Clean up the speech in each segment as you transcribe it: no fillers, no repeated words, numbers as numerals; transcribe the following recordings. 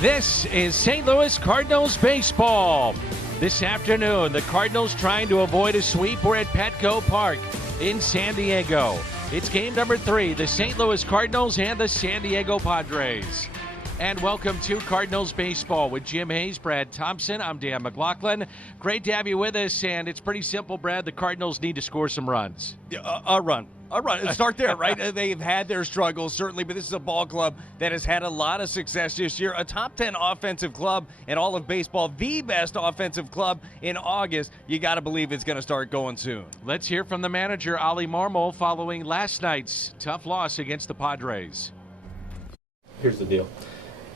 This is St. Louis Cardinals baseball. This afternoon, the Cardinals trying to avoid a sweep. We're at Petco Park in San Diego. It's game number 3, the St. Louis Cardinals and the San Diego Padres. And welcome to Cardinals baseball with Jim Hayes, Brad Thompson. I'm Dan McLaughlin. Great to have you with us, and it's pretty simple, Brad. The Cardinals need to score some runs. Yeah, a run. Start there, right? They've had their struggles, certainly, but this is a ball club that has had a lot of success this year. A top 10 offensive club in all of baseball, the best offensive club in August. You got to believe it's going to start going soon. Let's hear from the manager, Ali Marmol, following last night's tough loss against the Padres. Here's the deal.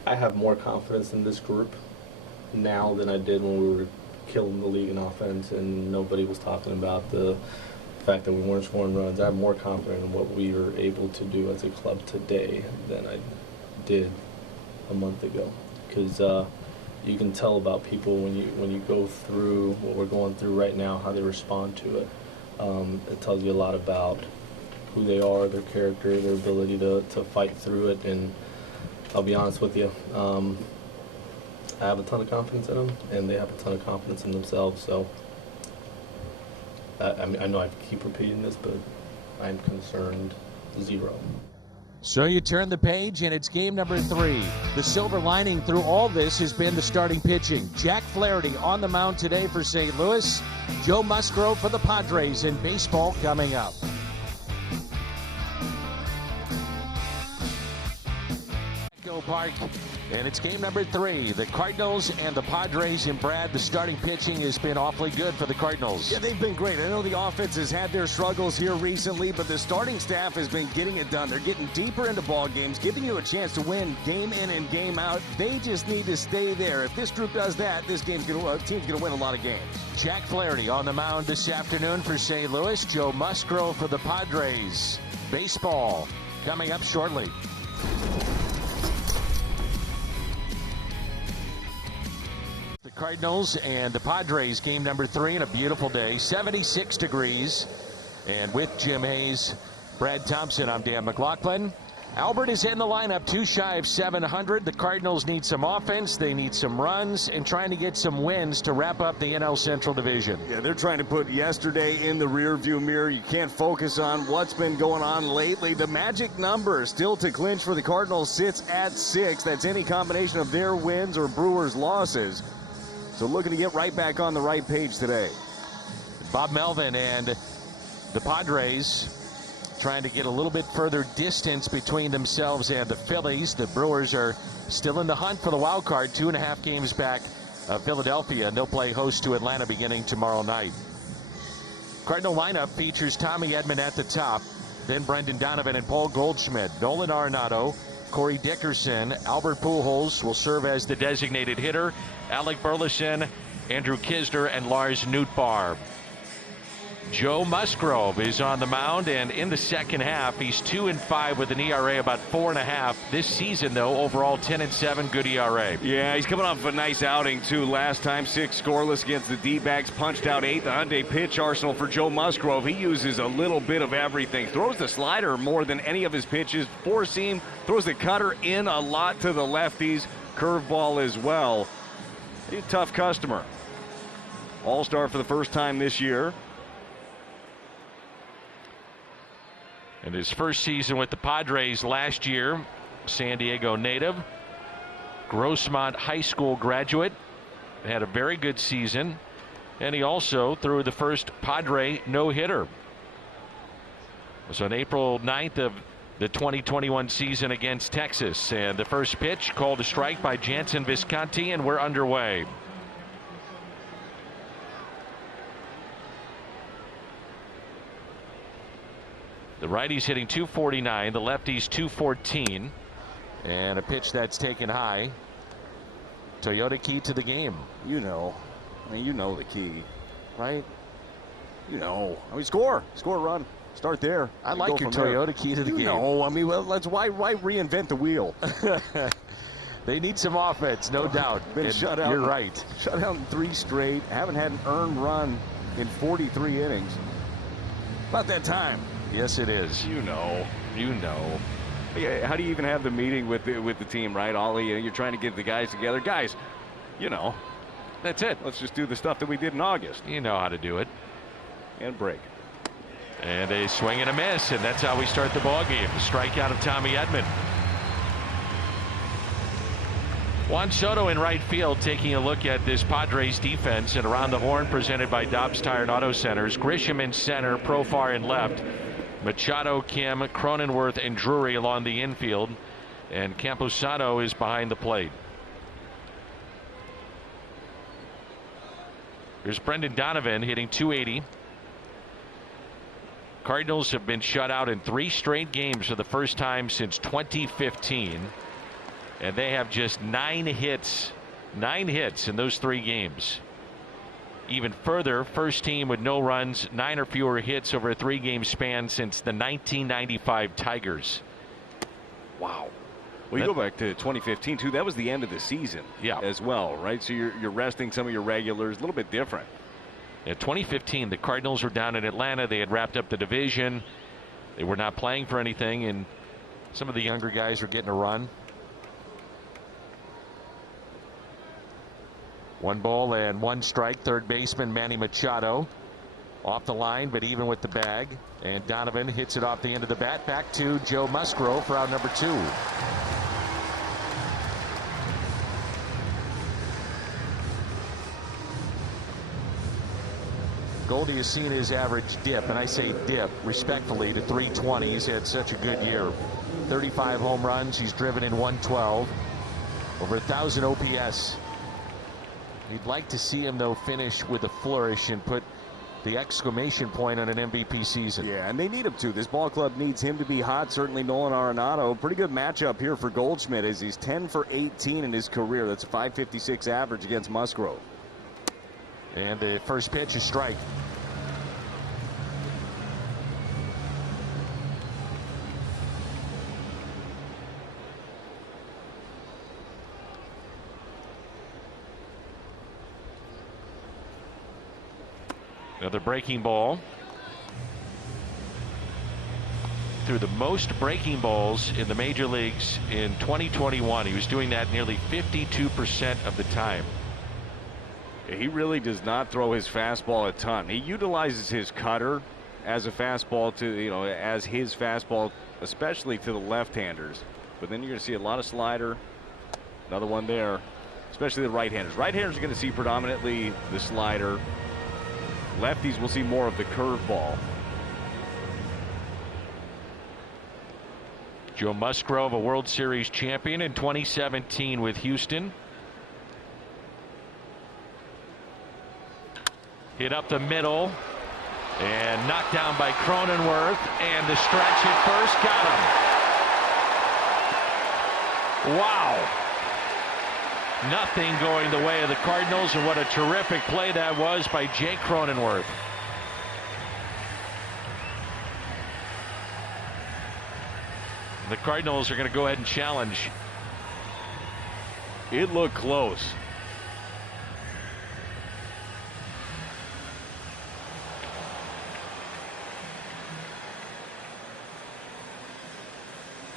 I have more confidence in this group now than I did when we were killing the league in offense and nobody was talking about the fact that we weren't scoring runs. I have more confidence in what we are able to do as a club today than I did a month ago. Because you can tell about people when you go through what we're going through right now, how they respond to it. It tells you a lot about who they are, their character, their ability to fight through it. And I'll be honest with you, I have a ton of confidence in them, and they have a ton of confidence in themselves. So I mean, I know I keep repeating this, but I'm concerned zero. So you turn the page, and it's game number 3. The silver lining through all this has been the starting pitching. Jack Flaherty on the mound today for St. Louis. Joe Musgrove for the Padres in baseball coming up. Park, and it's game number 3. The Cardinals and the Padres. And Brad, the starting pitching has been awfully good for the Cardinals. Yeah, they've been great. I know the offense has had their struggles here recently, but the starting staff has been getting it done. They're getting deeper into ball games, giving you a chance to win game in and game out. They just need to stay there. If this group does that, this team's going to win a lot of games. Jack Flaherty on the mound this afternoon for St. Louis. Joe Musgrove for the Padres. Baseball coming up shortly. Cardinals and the Padres, game number 3, and a beautiful day, 76 degrees. And with Jim Hayes, Brad Thompson, I'm Dan McLaughlin. Albert is in the lineup, 2 shy of 700. The Cardinals need some offense, they need some runs, and trying to get some wins to wrap up the NL Central Division. Yeah, they're trying to put yesterday in the rearview mirror. You can't focus on what's been going on lately. The magic number still to clinch for the Cardinals sits at 6. That's any combination of their wins or Brewers' losses. So looking to get right back on the right page today. Bob Melvin and the Padres trying to get a little bit further distance between themselves and the Phillies. The Brewers are still in the hunt for the wild card, 2.5 games back of Philadelphia, and they'll play host to Atlanta beginning tomorrow night. Cardinal lineup features Tommy Edman at the top, then Brendan Donovan and Paul Goldschmidt, Nolan Arenado, Corey Dickerson, Albert Pujols will serve as the designated hitter. Alec Burleson, Andrew Kisner, and Lars Nootbaar. Joe Musgrove is on the mound, and in the second half, he's 2-5 with an ERA about 4.5. This season, though, overall 10-7, good ERA. Yeah, he's coming off a nice outing, too. Last time, 6 scoreless against the D-backs, punched out 8. The Hyundai pitch arsenal for Joe Musgrove. He uses a little bit of everything. Throws the slider more than any of his pitches. Four-seam, throws the cutter in a lot to the lefties. Curveball as well. He's a tough customer. All-star for the first time this year. In his first season with the Padres last year, San Diego native, Grossmont High School graduate, had a very good season, and he also threw the first Padre no-hitter. It was on April 9th of the 2021 season against Texas, and the first pitch called a strike by Jansen Visconti, and we're underway. The righty's hitting 249, the lefty's 214, and a pitch that's taken high. Toyota key to the game. You know the key, right? I mean, score a run. Start there. I like your Toyota key to the game. No, I mean, well, why reinvent the wheel? They need some offense, no doubt. Been shut out. You're right. Shut out in 3 straight. Haven't had an earned run in 43 innings. About that time. Yes, it is. You know. Yeah, how do you even have the meeting with the team, right? Ollie, you're trying to get the guys together. Guys, that's it. Let's just do the stuff that we did in August. You know how to do it. And break. And a swing and a miss, and that's how we start the ball game. The strikeout of Tommy Edman. Juan Soto in right field, taking a look at this Padres defense, and around the horn presented by Dobbs Tire and Auto Centers. Grisham in center, Profar in left. Machado, Kim, Cronenworth, and Drury along the infield, and Camposano is behind the plate. There's Brendan Donovan hitting .280. Cardinals have been shut out in 3 straight games for the first time since 2015, and they have just 9 hits in those 3 games. Even further, first team with no runs, 9 or fewer hits over a 3-game span since the 1995 Tigers. Wow. Well, you go back to 2015 too. That was the end of the season, as well, right? So you're resting some of your regulars, a little bit different. In 2015, the Cardinals were down in Atlanta. They had wrapped up the division. They were not playing for anything, and some of the younger guys were getting a run. 1 ball and 1 strike. Third baseman Manny Machado off the line, but even with the bag. And Donovan hits it off the end of the bat. Back to Joe Musgrove for out number 2. Goldie has seen his average dip, and I say dip respectfully, to 320. He's had such a good year. 35 home runs. He's driven in 112. Over 1,000 OPS. You'd like to see him, though, finish with a flourish and put the exclamation point on an MVP season. Yeah, and they need him to. This ball club needs him to be hot. Certainly Nolan Arenado. Pretty good matchup here for Goldschmidt as he's 10 for 18 in his career. That's a .556 average against Musgrove. And the first pitch is strike. Another breaking ball. Threw the most breaking balls in the major leagues in 2021. He was doing that nearly 52% of the time. He really does not throw his fastball a ton. He utilizes his cutter as a fastball to, as his fastball, especially to the left-handers. But then you're going to see a lot of slider. Another one there, especially the right-handers. Right-handers are going to see predominantly the slider. Lefties will see more of the curveball. Joe Musgrove, a World Series champion in 2017 with Houston. Hit up the middle and knocked down by Cronenworth, and the stretch hit first, got him. Wow. Nothing going the way of the Cardinals, and what a terrific play that was by Jake Cronenworth. The Cardinals are going to go ahead and challenge. It looked close.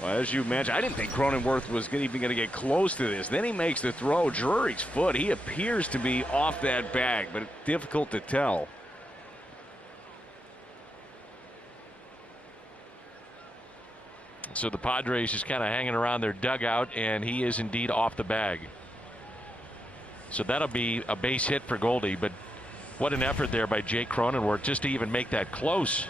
Well, as you mentioned, I didn't think Cronenworth was even going to get close to this. Then he makes the throw. Drury's foot. He appears to be off that bag, but it's difficult to tell. So the Padres just kind of hanging around their dugout, and he is indeed off the bag. So that'll be a base hit for Goldie, but what an effort there by Jake Cronenworth just to even make that close.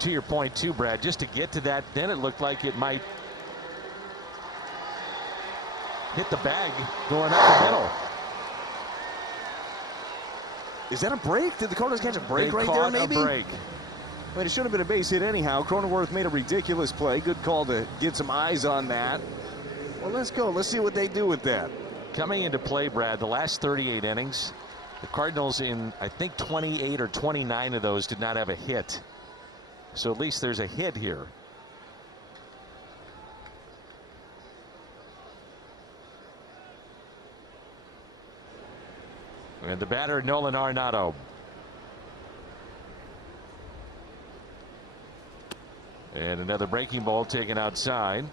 To your point too, Brad, just to get to that, then it looked like it might hit the bag going up the middle. Is that a break? Did the Cardinals catch a break They right caught there, maybe? A break. I mean, it should have been a base hit anyhow. Cronenworth made a ridiculous play. Good call to get some eyes on that. Well, let's go. Let's see what they do with that. Coming into play, Brad, the last 38 innings, the Cardinals in, I think, 28 or 29 of those did not have a hit. So at least there's a hit here. And the batter, Nolan Arenado. And another breaking ball taken outside.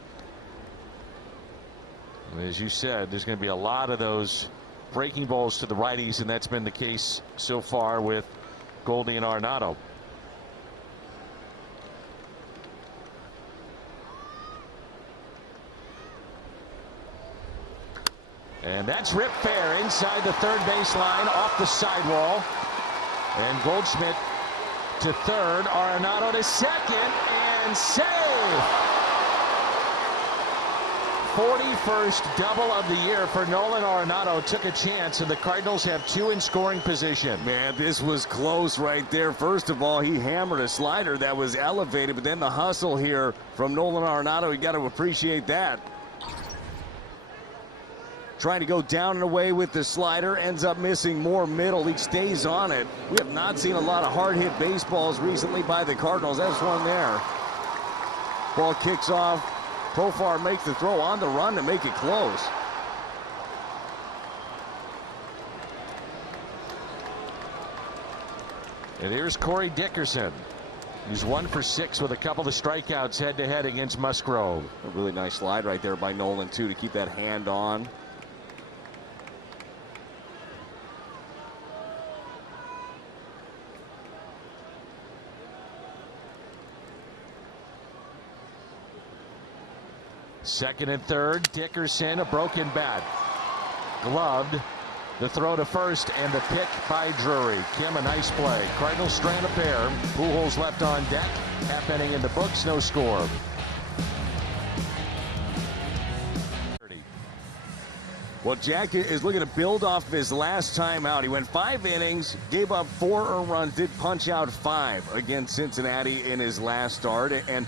As you said, there's going to be a lot of those breaking balls to the righties, and that's been the case so far with Goldie and Arenado. And that's ripped fair inside the third baseline, off the sidewall. And Goldschmidt to third, Arenado to second, and save! 41st double of the year for Nolan Arenado. Took a chance, and the Cardinals have two in scoring position. Man, this was close right there. First of all, he hammered a slider that was elevated, but then the hustle here from Nolan Arenado, you got to appreciate that. Trying to go down and away with the slider, ends up missing more middle. He stays on it. We have not seen a lot of hard hit baseballs recently by the Cardinals. That's one there. Ball kicks off. Profar makes the throw on the run to make it close. And here's Corey Dickerson. He's 1 for 6 with a couple of strikeouts head to head against Musgrove. A really nice slide right there by Nolan, too, to keep that hand on. Second and third, Dickerson, a broken bat. Gloved. The throw to first and the pick by Drury. Kim, a nice play. Cardinals strand a pair. Pujols left on deck. Half inning in the books, no score. Well, Jack is looking to build off of his last time out. He went 5 innings, gave up 4 earned runs, did punch out 5 against Cincinnati in his last start. And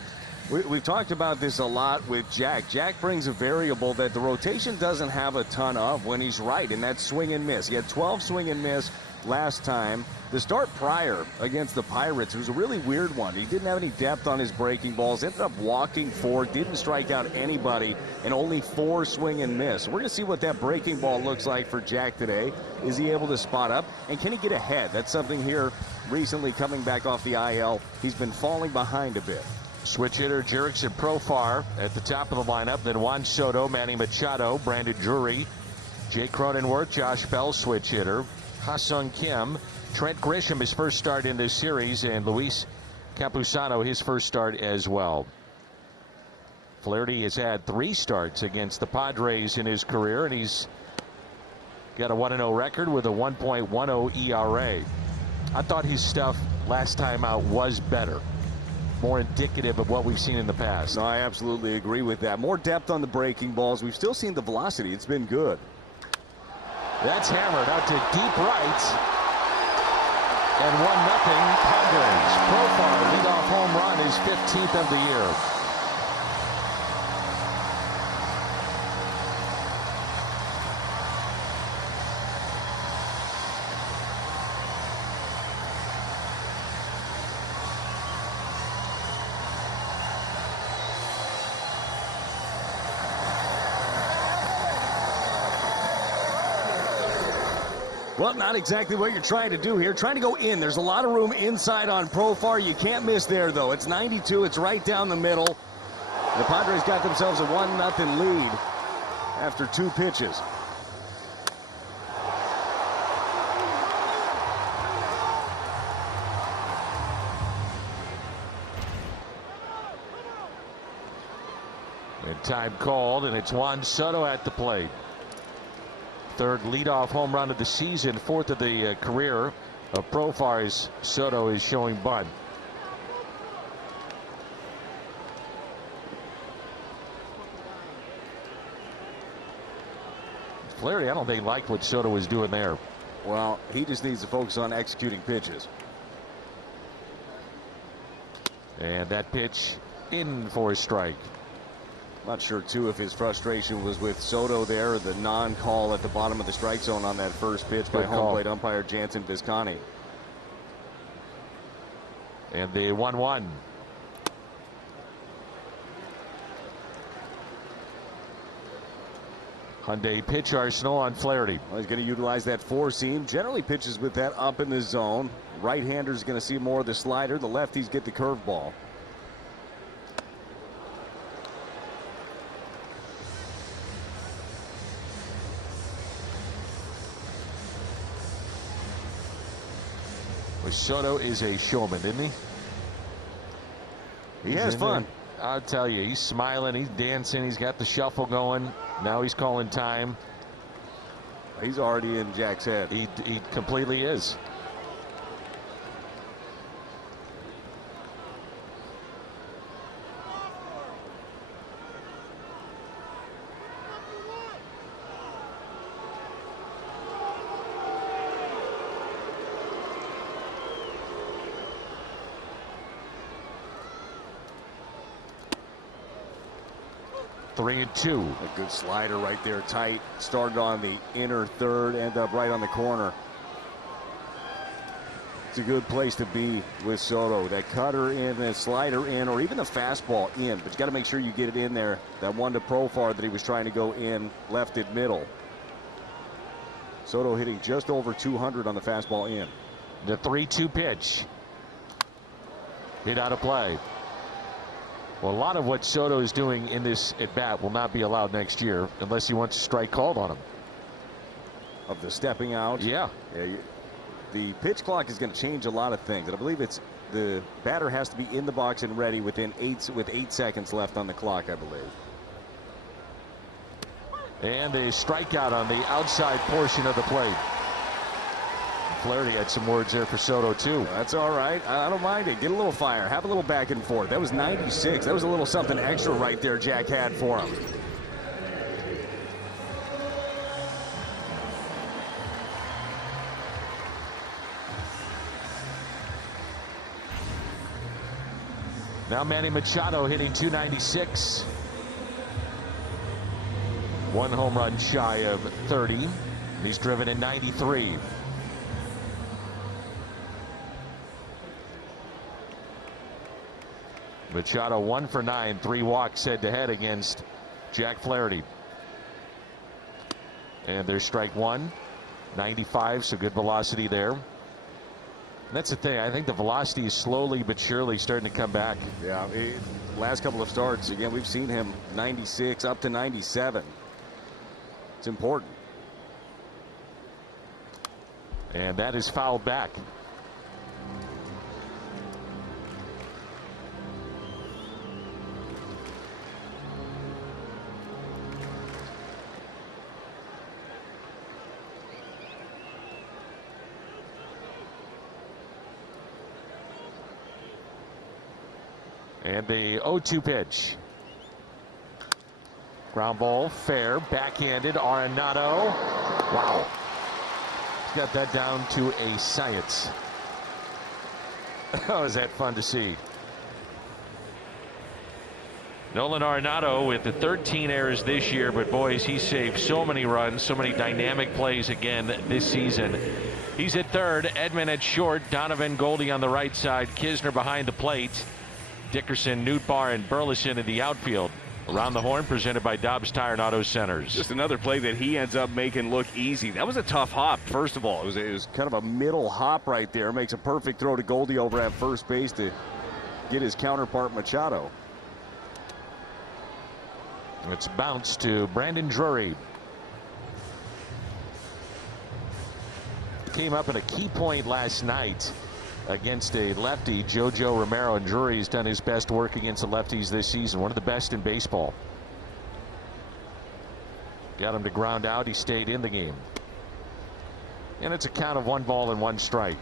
we've talked about this a lot with Jack. Jack brings a variable that the rotation doesn't have a ton of when he's right, and that's swing and miss. He had 12 swing and miss last time. The start prior against the Pirates, it was a really weird one. He didn't have any depth on his breaking balls, ended up walking 4, didn't strike out anybody, and only 4 swing and miss. We're going to see what that breaking ball looks like for Jack today. Is he able to spot up, and can he get ahead? That's something here recently coming back off the IL. He's been falling behind a bit. Switch hitter Jurickson Profar at the top of the lineup. Then Juan Soto, Manny Machado, Brandon Drury, Jake Cronenworth, Josh Bell, switch hitter. Ha-Sung Kim, Trent Grisham, his first start in this series, and Luis Campusano, his first start as well. Flaherty has had 3 starts against the Padres in his career, and he's got a 1-0 record with a 1.10 ERA. I thought his stuff last time out was better, more indicative of what we've seen in the past. No, I absolutely agree with that. More depth on the breaking balls. We've still seen the velocity. It's been good. That's hammered out to deep right. And 1-0 Padres. Profar leadoff home run, his 15th of the year. Well, not exactly what you're trying to do here. Trying to go in. There's a lot of room inside on Profar. You can't miss there, though. It's 92. It's right down the middle. The Padres got themselves a 1-0 lead after 2 pitches. And time called, and it's Juan Soto at the plate. 3rd leadoff home run of the season, 4th of the career of Profar's. Soto is showing bunt. Flaherty, I don't think liked what Soto was doing there. Well, he just needs to focus on executing pitches. And that pitch in for a strike. Not sure, too, if his frustration was with Soto there or the non-call at the bottom of the strike zone on that first pitch by home plate umpire Jansen Visconti. And the 1-1. Hyundai pitch arsenal on Flaherty. Well, he's going to utilize that 4-seam. Generally pitches with that up in the zone. Right-hander's going to see more of the slider. The lefties get the curveball. Soto is a showman, isn't he? He has fun. I'll tell you, he's smiling, he's dancing, he's got the shuffle going. Now he's calling time. He's already in Jack's head. He completely is. Three and two. A good slider right there, tight. Started on the inner third, ended up right on the corner. It's a good place to be with Soto. That cutter in, that slider in, or even the fastball in. But you got to make sure you get it in there. That one to Profar that he was trying to go in, left it middle. Soto hitting just over 200 on the fastball in. The 3-2 pitch. Hit out of play. Well, a lot of what Soto is doing in this at-bat will not be allowed next year unless he wants a strike called on him. Of the stepping out? Yeah. The pitch clock is going to change a lot of things. And I believe it's the batter has to be in the box and ready with 8 seconds left on the clock, I believe. And a strikeout on the outside portion of the plate. Flaherty had some words there for Soto, too. That's all right. I don't mind it. Get a little fire. Have a little back and forth. That was 96. That was a little something extra right there Jack had for him. Now Manny Machado hitting 296. One home run shy of 30. He's driven in 93. Machado 1 for 9, 3 walks head to head against Jack Flaherty. And there's strike one. 95, so good velocity there. And that's the thing. I think the velocity is slowly but surely starting to come back. Yeah, last couple of starts, again, we've seen him 96 up to 97. It's important. And that is fouled back. And the 0-2 pitch. Ground ball, fair, backhanded, Arenado. Wow. He's got that down to a science. Oh, is that fun to see. Nolan Arenado with the 13 errors this year, but boys, he saved so many runs, so many dynamic plays again this season. He's at third, Edman at short, Donovan, Goldie on the right side, Kisner behind the plate, Dickerson, Nootbaar, and Burleson in the outfield. Around the horn, presented by Dobbs Tire and Auto Centers. Just another play that he ends up making look easy. That was a tough hop, first of all. It was kind of a middle hop right there. Makes a perfect throw to Goldie over at first base to get his counterpart Machado. It's bounced to Brandon Drury. Came up at a key point last night against a lefty, JoJo Romero, and Drury's done his best work against the lefties this season. One of the best in baseball. Got him to ground out. He stayed in the game. And it's a count of 1 ball and 1 strike.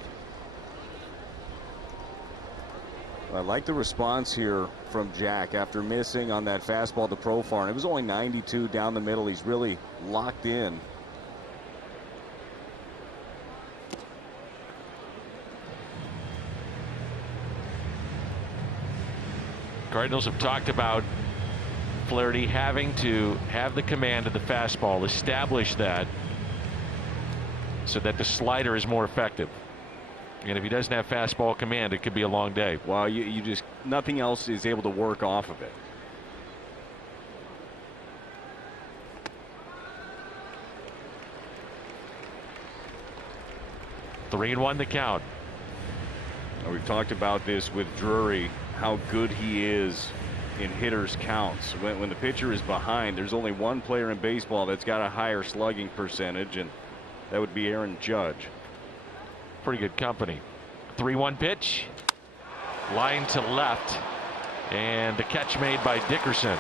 I like the response here from Jack after missing on that fastball to Profar. It was only 92 down the middle. He's really locked in. Cardinals have talked about Flaherty having to have the command of the fastball, establish that so that the slider is more effective. And if he doesn't have fastball command, it could be a long day. Well, you just, nothing else is able to work off of it. Three and 1 the count. Now, we've talked about this with Drury, how good he is in hitters counts. When the pitcher is behind, there's only one player in baseball that's got a higher slugging percentage, and that would be Aaron Judge. Pretty good company. 3-1 pitch. Line to left. And the catch made by Dickerson.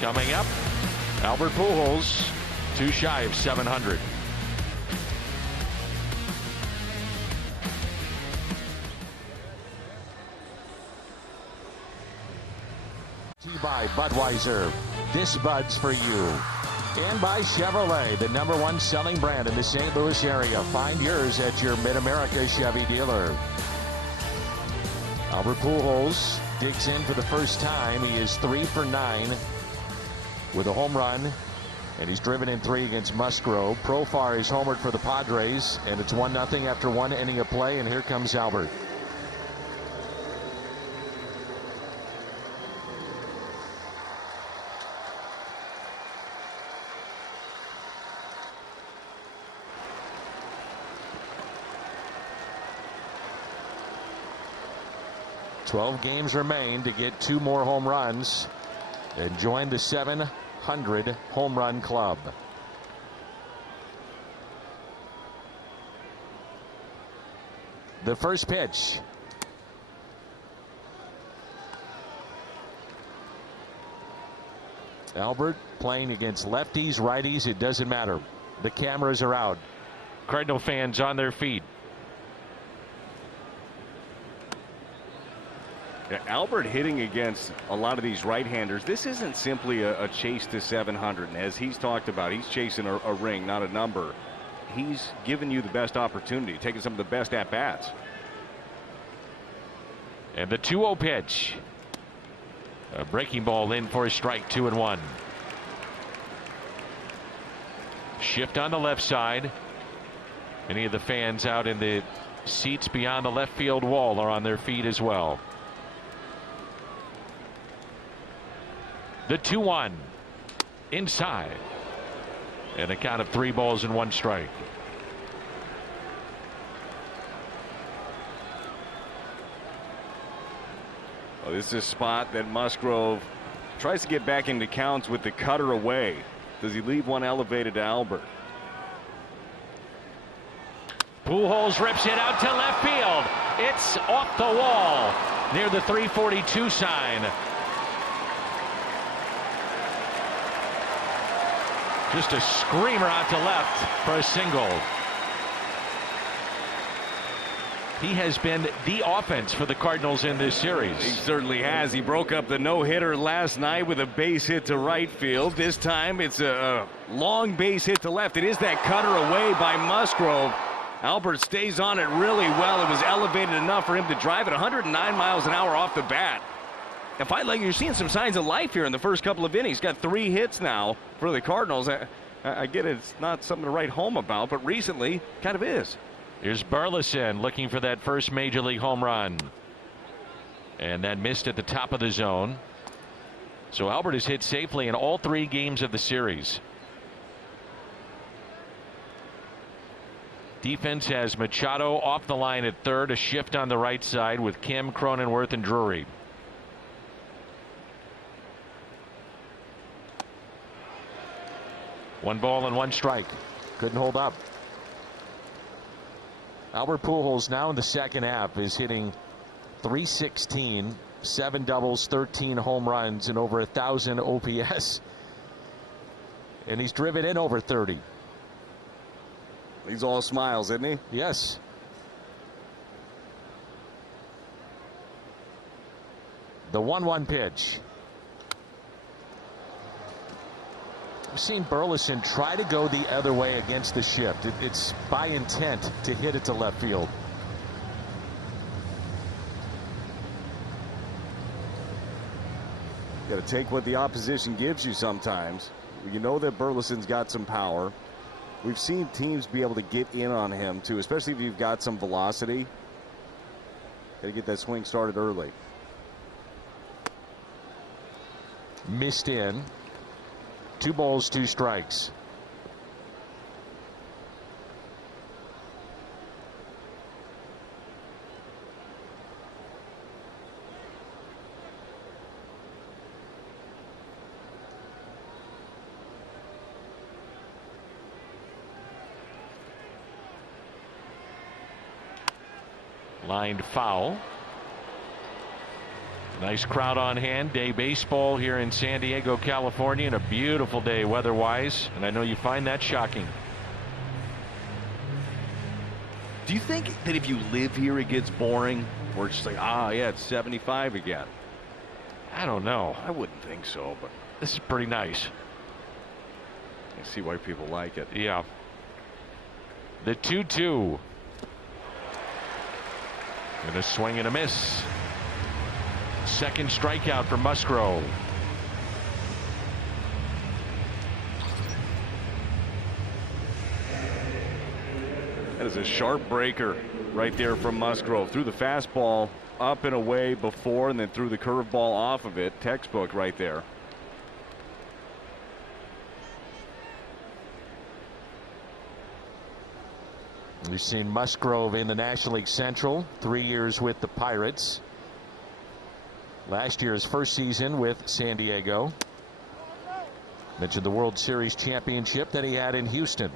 Coming up, Albert Pujols, 2 shy of 700. By Budweiser, this Bud's for you. And by Chevrolet, the #1 selling brand in the St. Louis area. Find yours at your Mid-America Chevy dealer. Albert Pujols digs in for the first time. He is 3 for 9 with a home run, and he's driven in 3 against Musgrove. Profar is homered for the Padres, and it's 1-0 after 1 inning of play, and here comes Albert. "12 games remain to get 2 more home runs and join the 700 home run club." The first pitch. Albert playing against lefties, righties, it doesn't matter. The cameras are out. Cardinal fans on their feet. Yeah, Albert hitting against a lot of these right-handers. This isn't simply a chase to 700. And as he's talked about, he's chasing a ring, not a number. He's giving you the best opportunity, taking some of the best at-bats. And the 2-0 pitch. A breaking ball in for a strike, 2-1. Shift on the left side. Many of the fans out in the seats beyond the left field wall are on their feet as well. The 2-1 inside, and a count of 3 balls and 1 strike. Well, this is a spot that Musgrove tries to get back into counts with the cutter away. Does he leave one elevated to Albert? Pujols rips it out to left field. It's off the wall near the 342 sign. Just a screamer out to left for a single. He has been the offense for the Cardinals in this series. He certainly has. He broke up the no-hitter last night with a base hit to right field. This time it's a long base hit to left. It is that cutter away by Musgrove. Albert stays on it really well. It was elevated enough for him to drive at 109 miles an hour off the bat. And finally, you're seeing some signs of life here in the first couple of innings. Got 3 hits now for the Cardinals. I get it, it's not something to write home about, but recently kind of is. Here's Burleson looking for that first major league home run. And that missed at the top of the zone. So Albert has hit safely in all 3 games of the series. Defense has Machado off the line at third, a shift on the right side with Kim, Cronenworth, and Drury. One ball and 1 strike. Couldn't hold up. Albert Pujols now in the second half is hitting .316, 7 doubles, 13 home runs, and over 1,000 OPS. And he's driven in over 30. He's all smiles, isn't he? Yes. The 1-1 pitch. We've seen Burleson try to go the other way against the shift. It's by intent to hit it to left field. You got to take what the opposition gives you sometimes. You know that Burleson's got some power. We've seen teams be able to get in on him too, especially if you've got some velocity. Got to get that swing started early. Missed in. 2 balls, 2 strikes. Lined foul. Nice crowd on hand. Day baseball here in San Diego, California, and a beautiful day weather-wise. And I know you find that shocking. Do you think that if you live here it gets boring? Or it's just like, yeah, it's 75 again? I don't know. I wouldn't think so, but This is pretty nice. I see why people like it. Yeah. The 2-2. And a swing and a miss. Second strikeout for Musgrove. That is a sharp breaker right there from Musgrove. Threw the fastball up and away before, and then threw the curveball off of it. Textbook right there. We've seen Musgrove in the National League Central, 3 years with the Pirates. Last year's first season with San Diego. Mentioned the World Series championship that he had in Houston.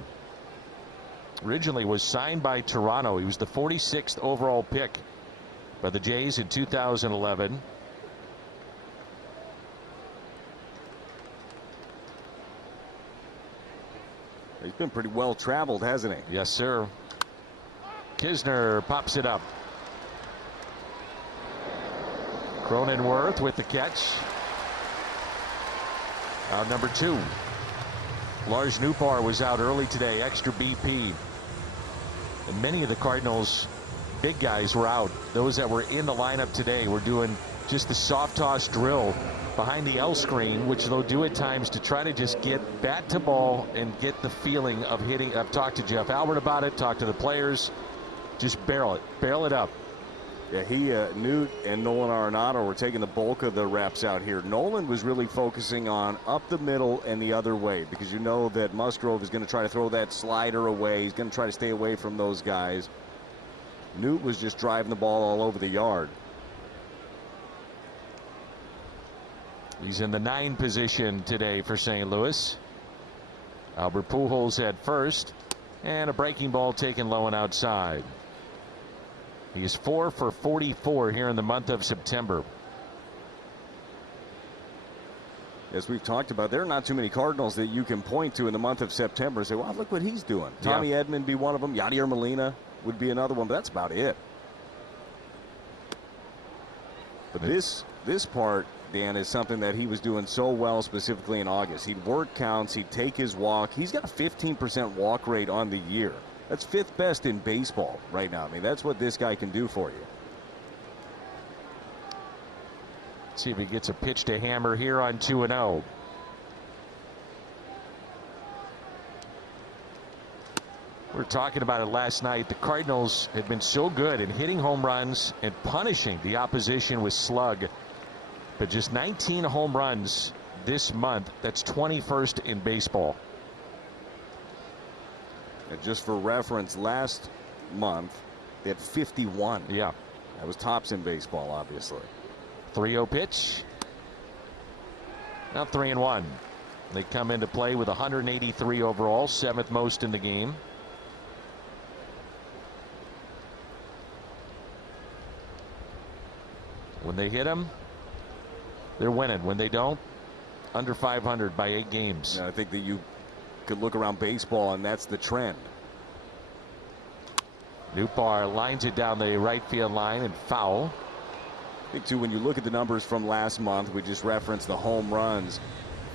Originally was signed by Toronto. He was the 46th overall pick by the Jays in 2011. He's been pretty well traveled, hasn't he? Yes, sir. Kisner pops it up. Cronenworth with the catch. Out number 2. Lars Nootbaar was out early today, extra BP. And many of the Cardinals big guys were out. Those that were in the lineup today were doing just the soft toss drill behind the L screen, which they'll do at times to try to just get bat to ball and get the feeling of hitting. I've talked to Jeff Albert about it, talked to the players. Just barrel it up. Yeah, Newt and Nolan Arenado were taking the bulk of the reps out here. Nolan was really focusing on up the middle and the other way, because you know that Musgrove is going to try to throw that slider away. He's going to try to stay away from those guys. Newt was just driving the ball all over the yard. He's in the 9 position today for St. Louis. Albert Pujols at first, and a breaking ball taken low and outside. He's 4 for 44 here in the month of September. As we've talked about, there are not too many Cardinals that you can point to in the month of September and say, wow, look what he's doing. Tommy Edman be one of them. Yadier Molina would be another one, but that's about it. But this part, Dan, is something that he was doing so well, specifically in August. He'd work counts, he'd take his walk. He's got a 15% walk rate on the year. That's 5th best in baseball right now. I mean, that's what this guy can do for you. Let's see if he gets a pitch to hammer here on 2-0. We were talking about it last night. The Cardinals had been so good in hitting home runs and punishing the opposition with slug. But just 19 home runs this month. That's 21st in baseball. And just for reference, last month they had 51. Yeah. That was tops in baseball, obviously. 3-0 pitch. Now 3-1. They come into play with 183 overall, 7th most in the game. When they hit them, they're winning. When they don't, under 500 by 8 games. And I think that you could look around baseball, and that's the trend. Nootbaar lines it down the right field line and foul. I think, too, when you look at the numbers from last month, we just referenced the home runs.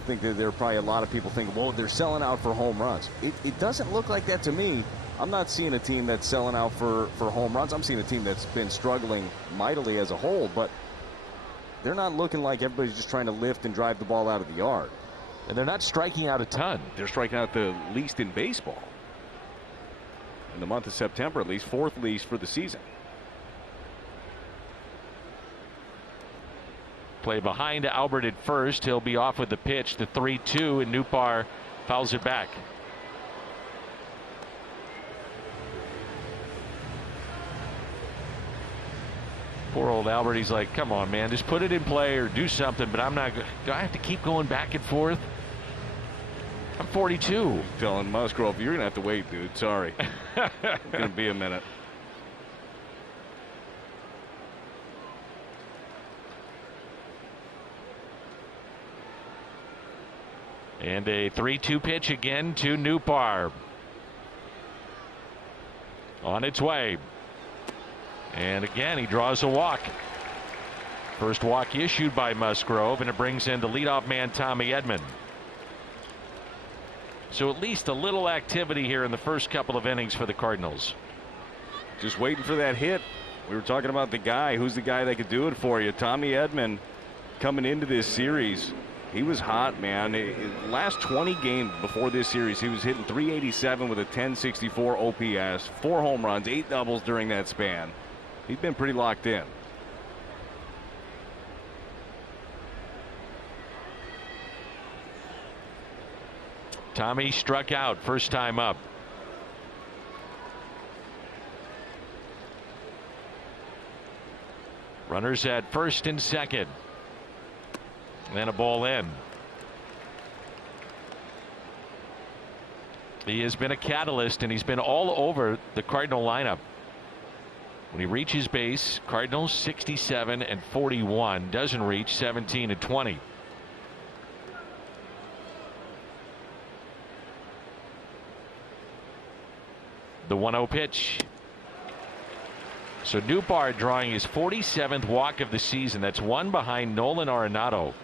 I think that there are probably a lot of people thinking, well, they're selling out for home runs. It doesn't look like that to me. I'm not seeing a team that's selling out for home runs. I'm seeing a team that's been struggling mightily as a whole, but they're not looking like everybody's just trying to lift and drive the ball out of the yard. And they're not striking out a ton. They're striking out the least in baseball. In the month of September, at least 4th least for the season. Play behind Albert at first. He'll be off with the pitch. The 3-2, and Nootbaar fouls it back. Poor old Albert. He's like, come on, man, just put it in play or do something. But I'm not. Do I have to keep going back and forth? I'm 42. Telling Musgrove, you're going to have to wait, dude. Sorry. It's going to be a minute. And a 3-2 pitch again to Newbar. On its way. And again, he draws a walk. First walk issued by Musgrove, and it brings in the leadoff man, Tommy Edman. So at least a little activity here in the first couple of innings for the Cardinals. Just waiting for that hit. We were talking about the guy. Who's the guy that could do it for you? Tommy Edman coming into this series. He was hot, man. Last 20 games before this series, he was hitting .387 with a .1064 OPS, 4 home runs, 8 doubles during that span. He's been pretty locked in. Tommy struck out first time up. Runners at first and second. Then a ball in. He has been a catalyst, and he's been all over the Cardinal lineup. When he reaches base, Cardinals 67 and 41. Doesn't reach 17 and 20. The 1-0 pitch. So Newbar drawing his 47th walk of the season. That's one behind Nolan Arenado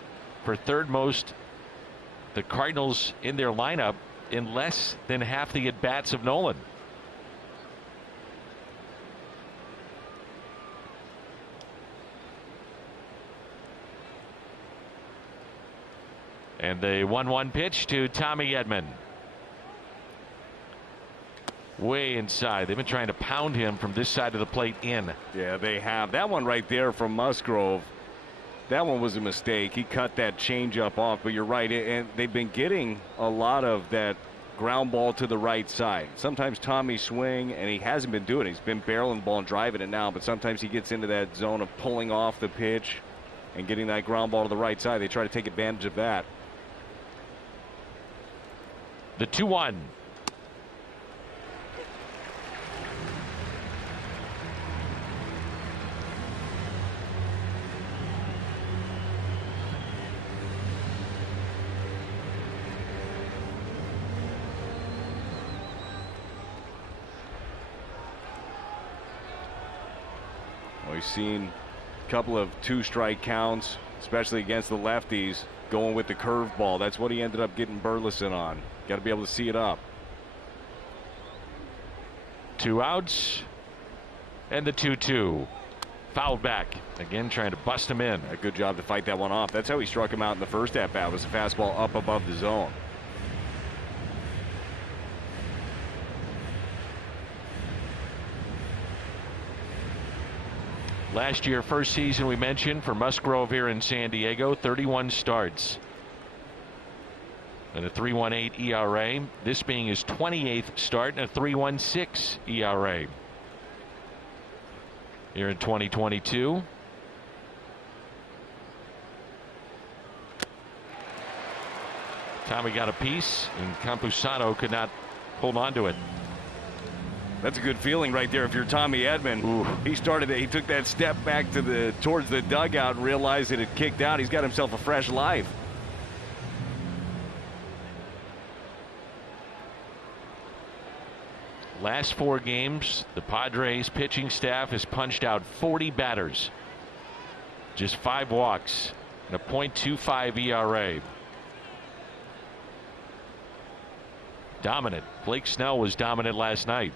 for third most the Cardinals in their lineup in less than half the at-bats of Nolan. And the 1-1 pitch to Tommy Edman. Way inside. They've been trying to pound him from this side of the plate in. Yeah, they have. That one right there from Musgrove, that one was a mistake. He cut that changeup off, but you're right. And they've been getting a lot of that ground ball to the right side. Sometimes Tommy swing, and he hasn't been doing it. He's been barreling the ball and driving it now, but sometimes he gets into that zone of pulling off the pitch and getting that ground ball to the right side. They try to take advantage of that. The 2-1. We've seen a couple of 2-strike counts, especially against the lefties, going with the curveball. That's what he ended up getting Burleson on. Got to be able to see it up. 2 outs. And the 2-2. Fouled back. Again, trying to bust him in. A good job to fight that one off. That's how he struck him out in the first at-bat, was a fastball up above the zone. Last year, first season we mentioned for Musgrove here in San Diego, 31 starts. And a 3.18 ERA. This being his 28th start and a 3.16 ERA. Here in 2022. Tommy got a piece, and Campusano could not hold on to it. That's a good feeling right there if you're Tommy Edman. Ooh. He took that step back towards the dugout and realized it had kicked out. He's got himself a fresh life. Last 4 games, the Padres pitching staff has punched out 40 batters. Just 5 walks and a .25 ERA. Dominant. Blake Snell was dominant last night.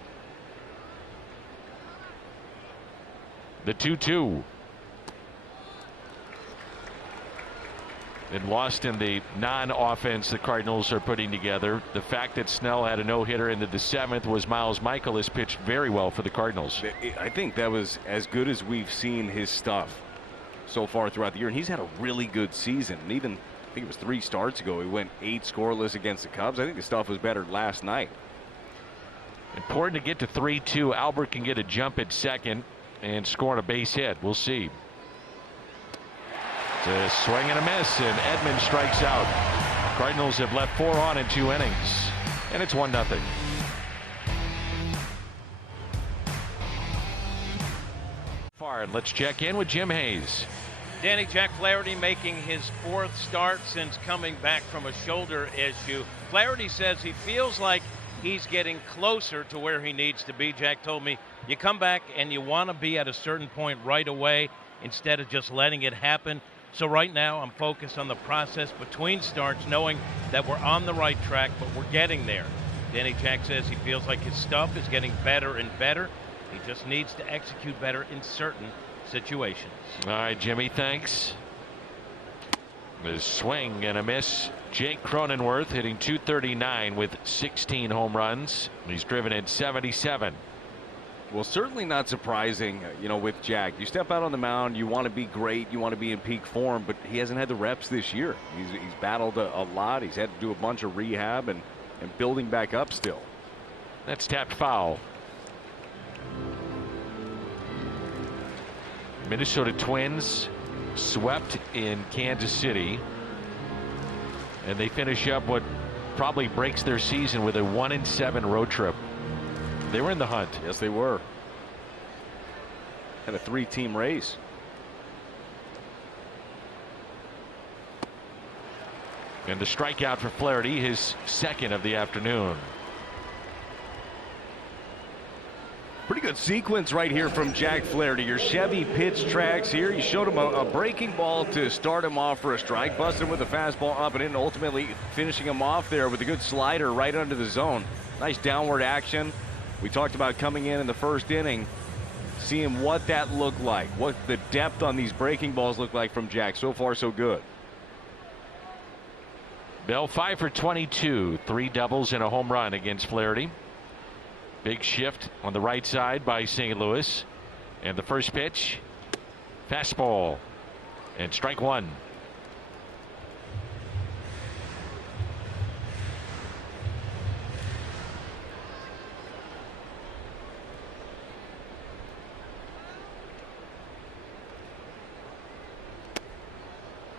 The 2-2. And lost in the non-offense the Cardinals are putting together. The fact that Snell had a no-hitter into the 7th was Miles Michaelis pitched very well for the Cardinals. I think that was as good as we've seen his stuff so far throughout the year. And he's had a really good season. And even, I think it was 3 starts ago, he went 8 scoreless against the Cubs. I think the stuff was better last night. Important to get to 3-2. Albert can get a jump at second and scoring a base hit. We'll see. It's a swing and a miss, and Edman strikes out. Cardinals have left 4 on in 2 innings, and it's 1-0. Let's check in with Jim Hayes. Danny, Jack Flaherty making his 4th start since coming back from a shoulder issue. Flaherty says he feels like he's getting closer to where he needs to be. Jack told me you come back and you want to be at a certain point right away instead of just letting it happen. So right now I'm focused on the process between starts, knowing that we're on the right track, but we're getting there. Danny Jack says he feels like his stuff is getting better and better. He just needs to execute better in certain situations. All right, Jimmy, thanks. The swing and a miss. Jake Cronenworth hitting .239 with 16 home runs. He's driven in 77. Well, certainly not surprising, with Jack. You step out on the mound, you want to be great, you want to be in peak form, but he hasn't had the reps this year. He's battled a lot. He's had to do a bunch of rehab and building back up still. That's tapped foul. Minnesota Twins swept in Kansas City, and they finish up what probably breaks their season with a 1-7 road trip. They were in the hunt. Yes, they were. Had a 3-team race. And the strikeout for Flaherty, his 2nd of the afternoon. Pretty good sequence right here from Jack Flaherty. Your Chevy pitch tracks here. You showed him a breaking ball to start him off for a strike, busted him with a fastball up and in, ultimately finishing him off there with a good slider right under the zone. Nice downward action. We talked about coming in the first inning, seeing what that looked like, what the depth on these breaking balls look like from Jack. So far, so good. Bell 5 for 22, 3 doubles and a home run against Flaherty. Big shift on the right side by St. Louis. And the first pitch, fastball, and strike 1.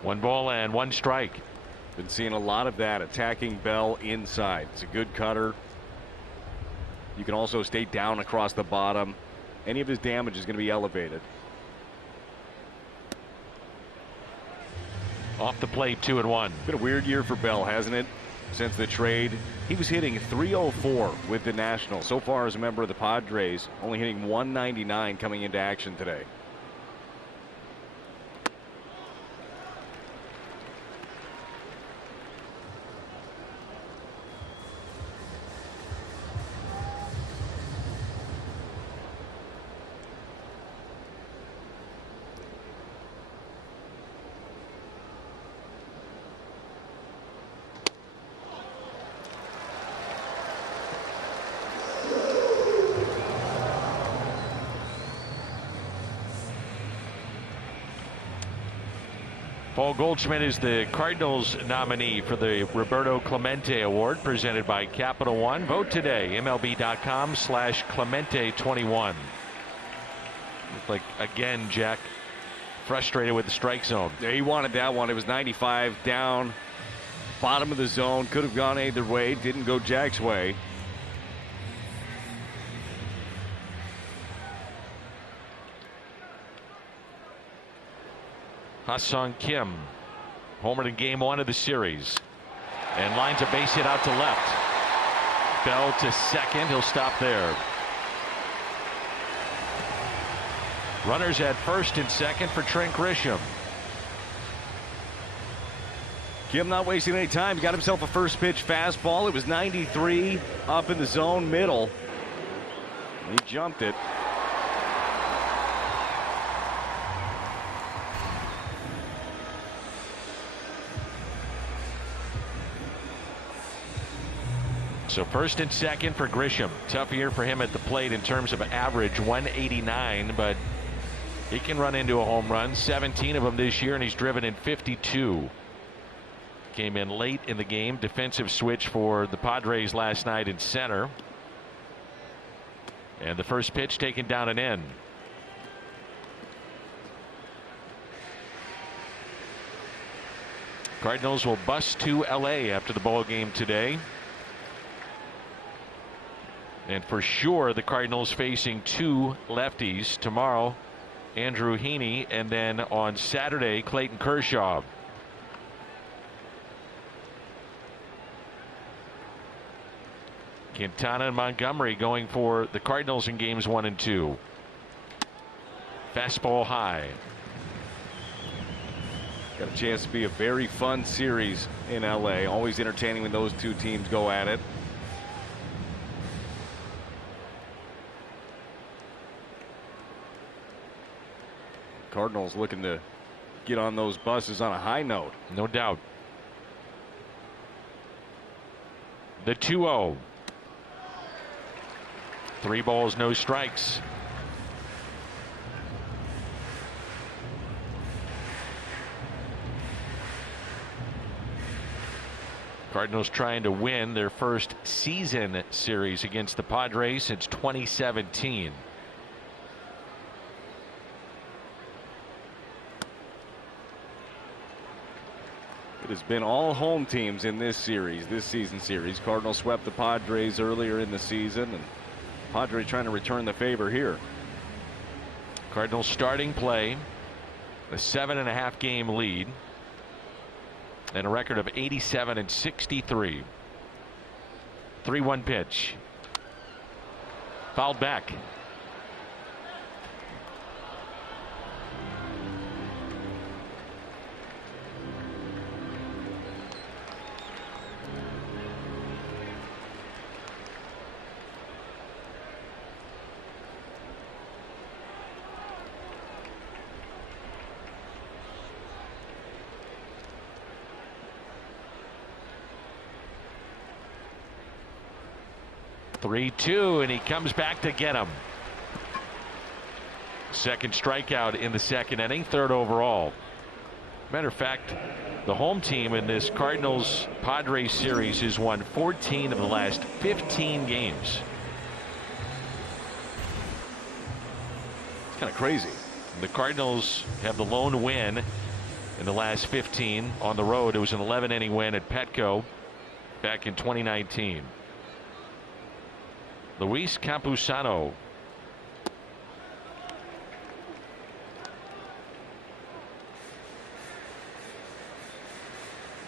One ball and 1 strike. Been seeing a lot of that, attacking Bell inside. It's a good cutter. You can also stay down across the bottom. Any of his damage is going to be elevated. Off the plate, 2-1. Been a weird year for Bell, hasn't it? Since the trade, he was hitting .304 with the Nationals. So far as a member of the Padres, only hitting .199 coming into action today. Paul Goldschmidt is the Cardinals nominee for the Roberto Clemente Award presented by Capital One. Vote today, MLB.com/Clemente21. Looked like, again, Jack frustrated with the strike zone. Yeah, he wanted that one. It was 95 down, bottom of the zone. Could have gone either way. Didn't go Jack's way. Ha-Sung Kim homered in game 1 of the series and lines a base hit out to left. Bell to second. He'll stop there. Runners at first and second for Trent Grisham. Kim not wasting any time. He got himself a first pitch fastball. It was 93 up in the zone middle. He jumped it. So first and second for Grisham. Tough year for him at the plate in terms of average, 189, but he can run into a home run. 17 of them this year, and he's driven in 52. Came in late in the game. Defensive switch for the Padres last night in center. And the first pitch taken down and in. Cardinals will bus to LA after the ball game today. And for sure, the Cardinals facing 2 lefties tomorrow Andrew Heaney, and then on Saturday, Clayton Kershaw. Quintana and Montgomery going for the Cardinals in games 1 and 2. Fastball high. Got a chance to be a very fun series in LA. Always entertaining when those two teams go at it. Cardinals looking to get on those buses on a high note. No doubt. The 2-0. 3 balls, no strikes. Cardinals trying to win their first season series against the Padres since 2017. It has been all home teams in this season series. Cardinals swept the Padres earlier in the season, and Padres trying to return the favor here. Cardinals starting play, a 7.5 game lead, and a record of 87 and 63. 3-1 pitch. Fouled back. Three-2, and he comes back to get him. Second strikeout in the second inning, 3rd overall. Matter of fact, the home team in this Cardinals Padres series has won 14 of the last 15 games. It's kind of crazy. The Cardinals have the lone win in the last 15 on the road. It was an 11-inning win at Petco back in 2019. Luis Campusano.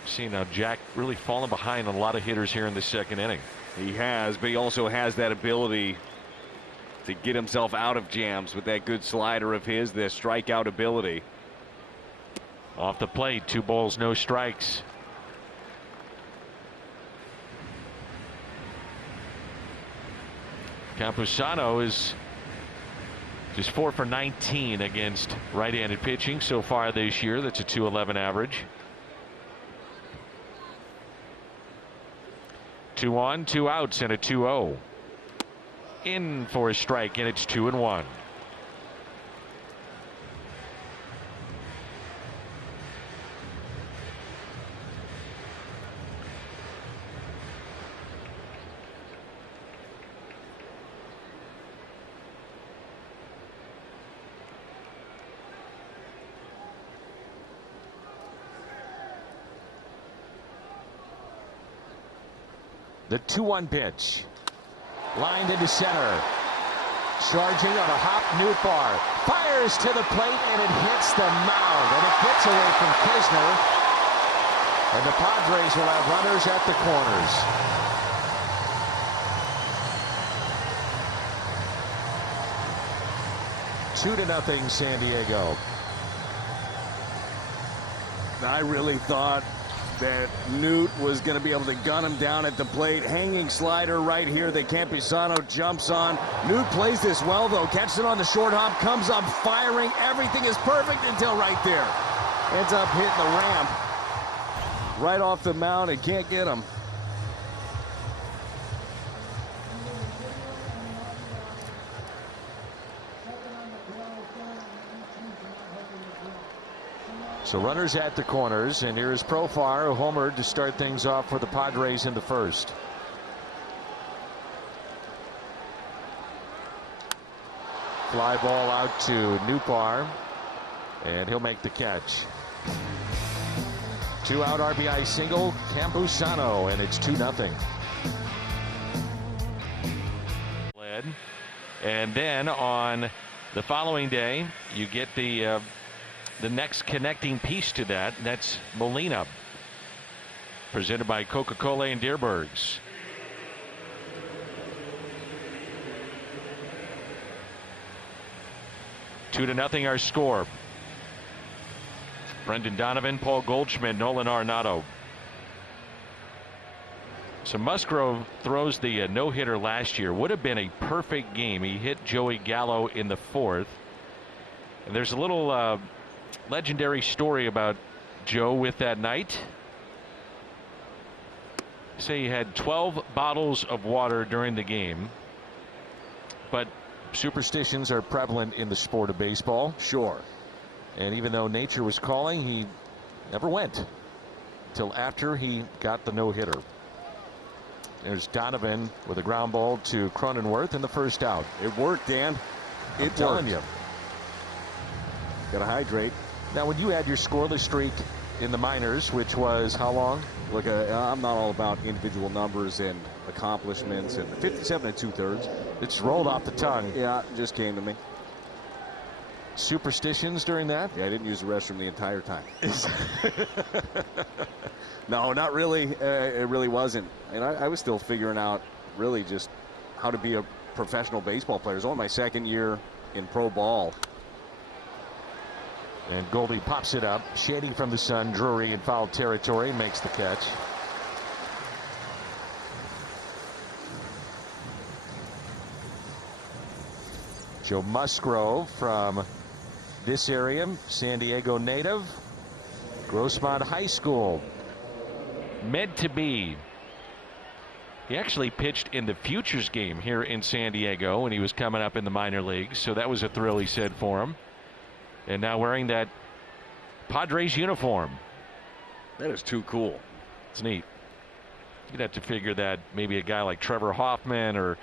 See now Jack really falling behind on a lot of hitters here in the second inning. He has, but he also has that ability to get himself out of jams with that good slider of his, the strikeout ability. Off the plate, 2 balls, no strikes. Campusano is just 4 for 19 against right-handed pitching so far this year. That's a .211 average. 2 on, 2 outs, and a 2-0. In for a strike, and it's 2-1. The 2-1 pitch. Lined into center. Charging on a hop, Nootbaar. Fires to the plate, and it hits the mound. And it gets away from Kisner. And the Padres will have runners at the corners. Two to nothing, San Diego. I really thought that Newt was going to be able to gun him down at the plate. Hanging slider right here that Campusano jumps on. Newt plays this well, though. Catches it on the short hop. Comes up firing. Everything is perfect until right there. Ends up hitting the ramp right off the mound and can't get him. So runners at the corners, and here's Profar, who homered to start things off for the Padres in the first. Fly ball out to Nootbaar, and he'll make the catch. 2-out RBI single, Campusano, and it's 2-0. And then on The following day, you get the next connecting piece to that. That's Molina, presented by Coca-Cola and Deerbergs. Two to nothing our score. Brendan Donovan, Paul Goldschmidt, Nolan Arenado. So Musgrove throws the no-hitter last year. Would have been a perfect game. He hit Joey Gallo in the fourth. And there's a little legendary story about Joe with that night. Say he had 12 bottles of water during the game. But superstitions are prevalent in the sport of baseball. Sure. And even though nature was calling, he never went until after he got the no-hitter. There's Donovan with a ground ball to Cronenworth in the first out. It worked, Dan. I'm telling you. Got to hydrate. Now, when you had your scoreless streak in the minors, which was how long? Look, I'm not all about individual numbers and accomplishments, and 57 2/3. It's rolled off the tongue. Yeah, it just came to me. Superstitions during that? Yeah, I didn't use the restroom the entire time. No, not really. It really wasn't. And I was still figuring out really just how to be a professional baseball player. It was only my second year in pro ball. And Goldie pops it up. Shading from the sun. Drury in foul territory makes the catch. Joe Musgrove from this area, San Diego native, Grossmont High School. Meant to be. He actually pitched in the Futures game here in San Diego when he was coming up in the minor leagues, so that was a thrill, he said, for him. And now wearing that Padres uniform. That is too cool. It's neat. You'd have to figure that maybe a guy like Trevor Hoffman or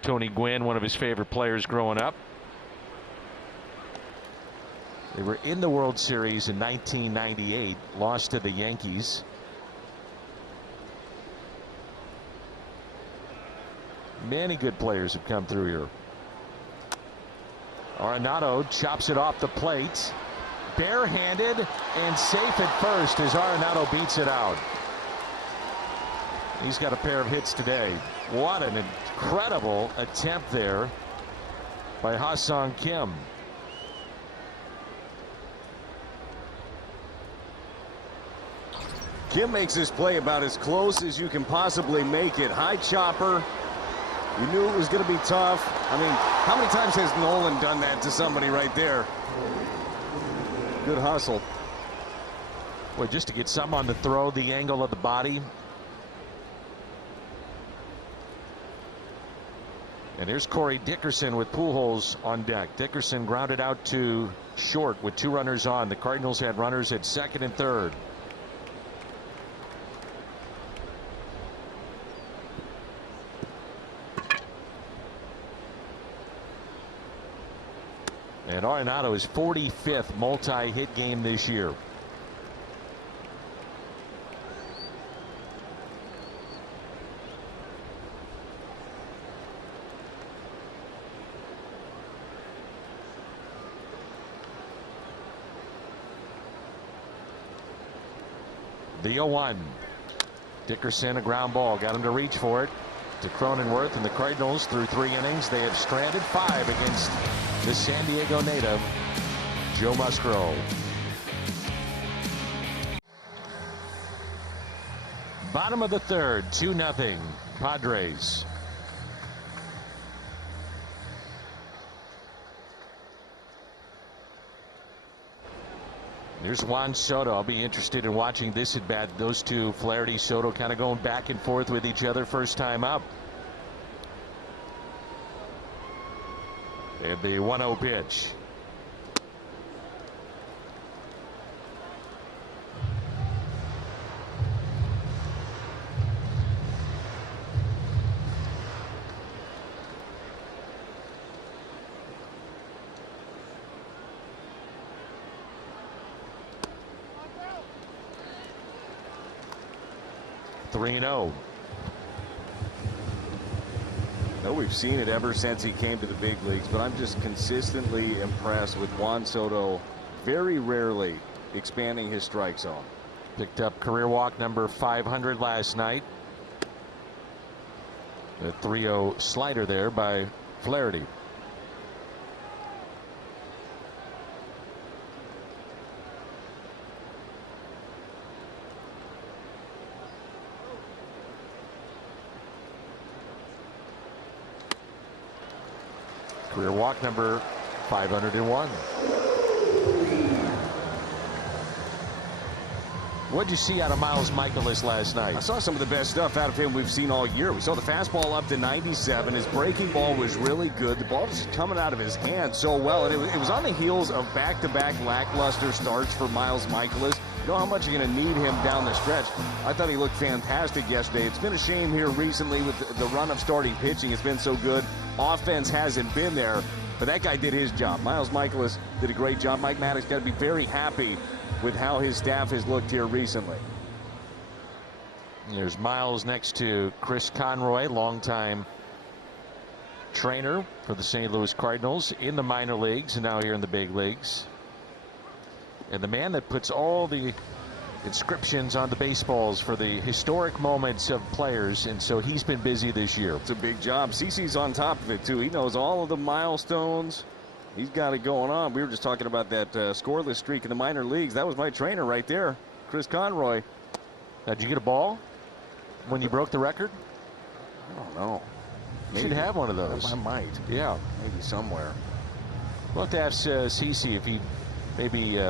Tony Gwynn, one of his favorite players growing up. They were in the World Series in 1998, lost to the Yankees. Many good players have come through here. Arenado chops it off the plate. Barehanded and safe at first as Arenado beats it out. He's got a pair of hits today. What an incredible attempt there by Ha-Sung Kim. Kim makes this play about as close as you can possibly make it. High chopper. You knew it was going to be tough. I mean, how many times has Nolan done that to somebody right there? Good hustle. Boy, just to get some on the throw, the angle of the body. And here's Corey Dickerson with Pujols on deck. Dickerson grounded out to short with 2 runners on. The Cardinals had runners at second and third. And Arenado's 45th multi-hit game this year. The 0-1. Dickerson, a ground ball, got him to reach for it. To Cronenworth, and the Cardinals through 3 innings, they have stranded 5 against the San Diego native, Joe Musgrove. Bottom of the third, 2-0 Padres. There's Juan Soto. I'll be interested in watching this at bat. Those two, Flaherty, Soto, kind of going back and forth with each other first time up. And the 1-0 pitch. No, we've seen it ever since he came to the big leagues, but I'm just consistently impressed with Juan Soto very rarely expanding his strike zone. Picked up career walk number 500 last night. The 3-0 slider there by Flaherty. Career walk number 501. What'd you see out of Miles Michaelis last night? I saw some of the best stuff out of him we've seen all year. We saw the fastball up to 97. His breaking ball was really good. The ball was coming out of his hand so well. And it was on the heels of back-to-back lackluster starts for Miles Michaelis. You know how much you're going to need him down the stretch. I thought he looked fantastic yesterday. It's been a shame here recently with the run of starting pitching. It's been so good. Offense hasn't been there, but that guy did his job. Miles Michaelis did a great job. Mike Maddox got to be very happy with how his staff has looked here recently. There's Miles next to Chris Conroy, longtime trainer for the St. Louis Cardinals in the minor leagues and now here in the big leagues. And the man that puts all the inscriptions on the baseballs for the historic moments of players, and so he's been busy this year. It's a big job. CeCe's on top of it too. He knows all of the milestones. He's got it going on. We were just talking about that scoreless streak in the minor leagues. That was my trainer right there, Chris Conroy. Now, did you get a ball when you broke the record? I don't know. You should have one of those. I might. Yeah. Maybe somewhere. We'll have to ask CeCe if he maybe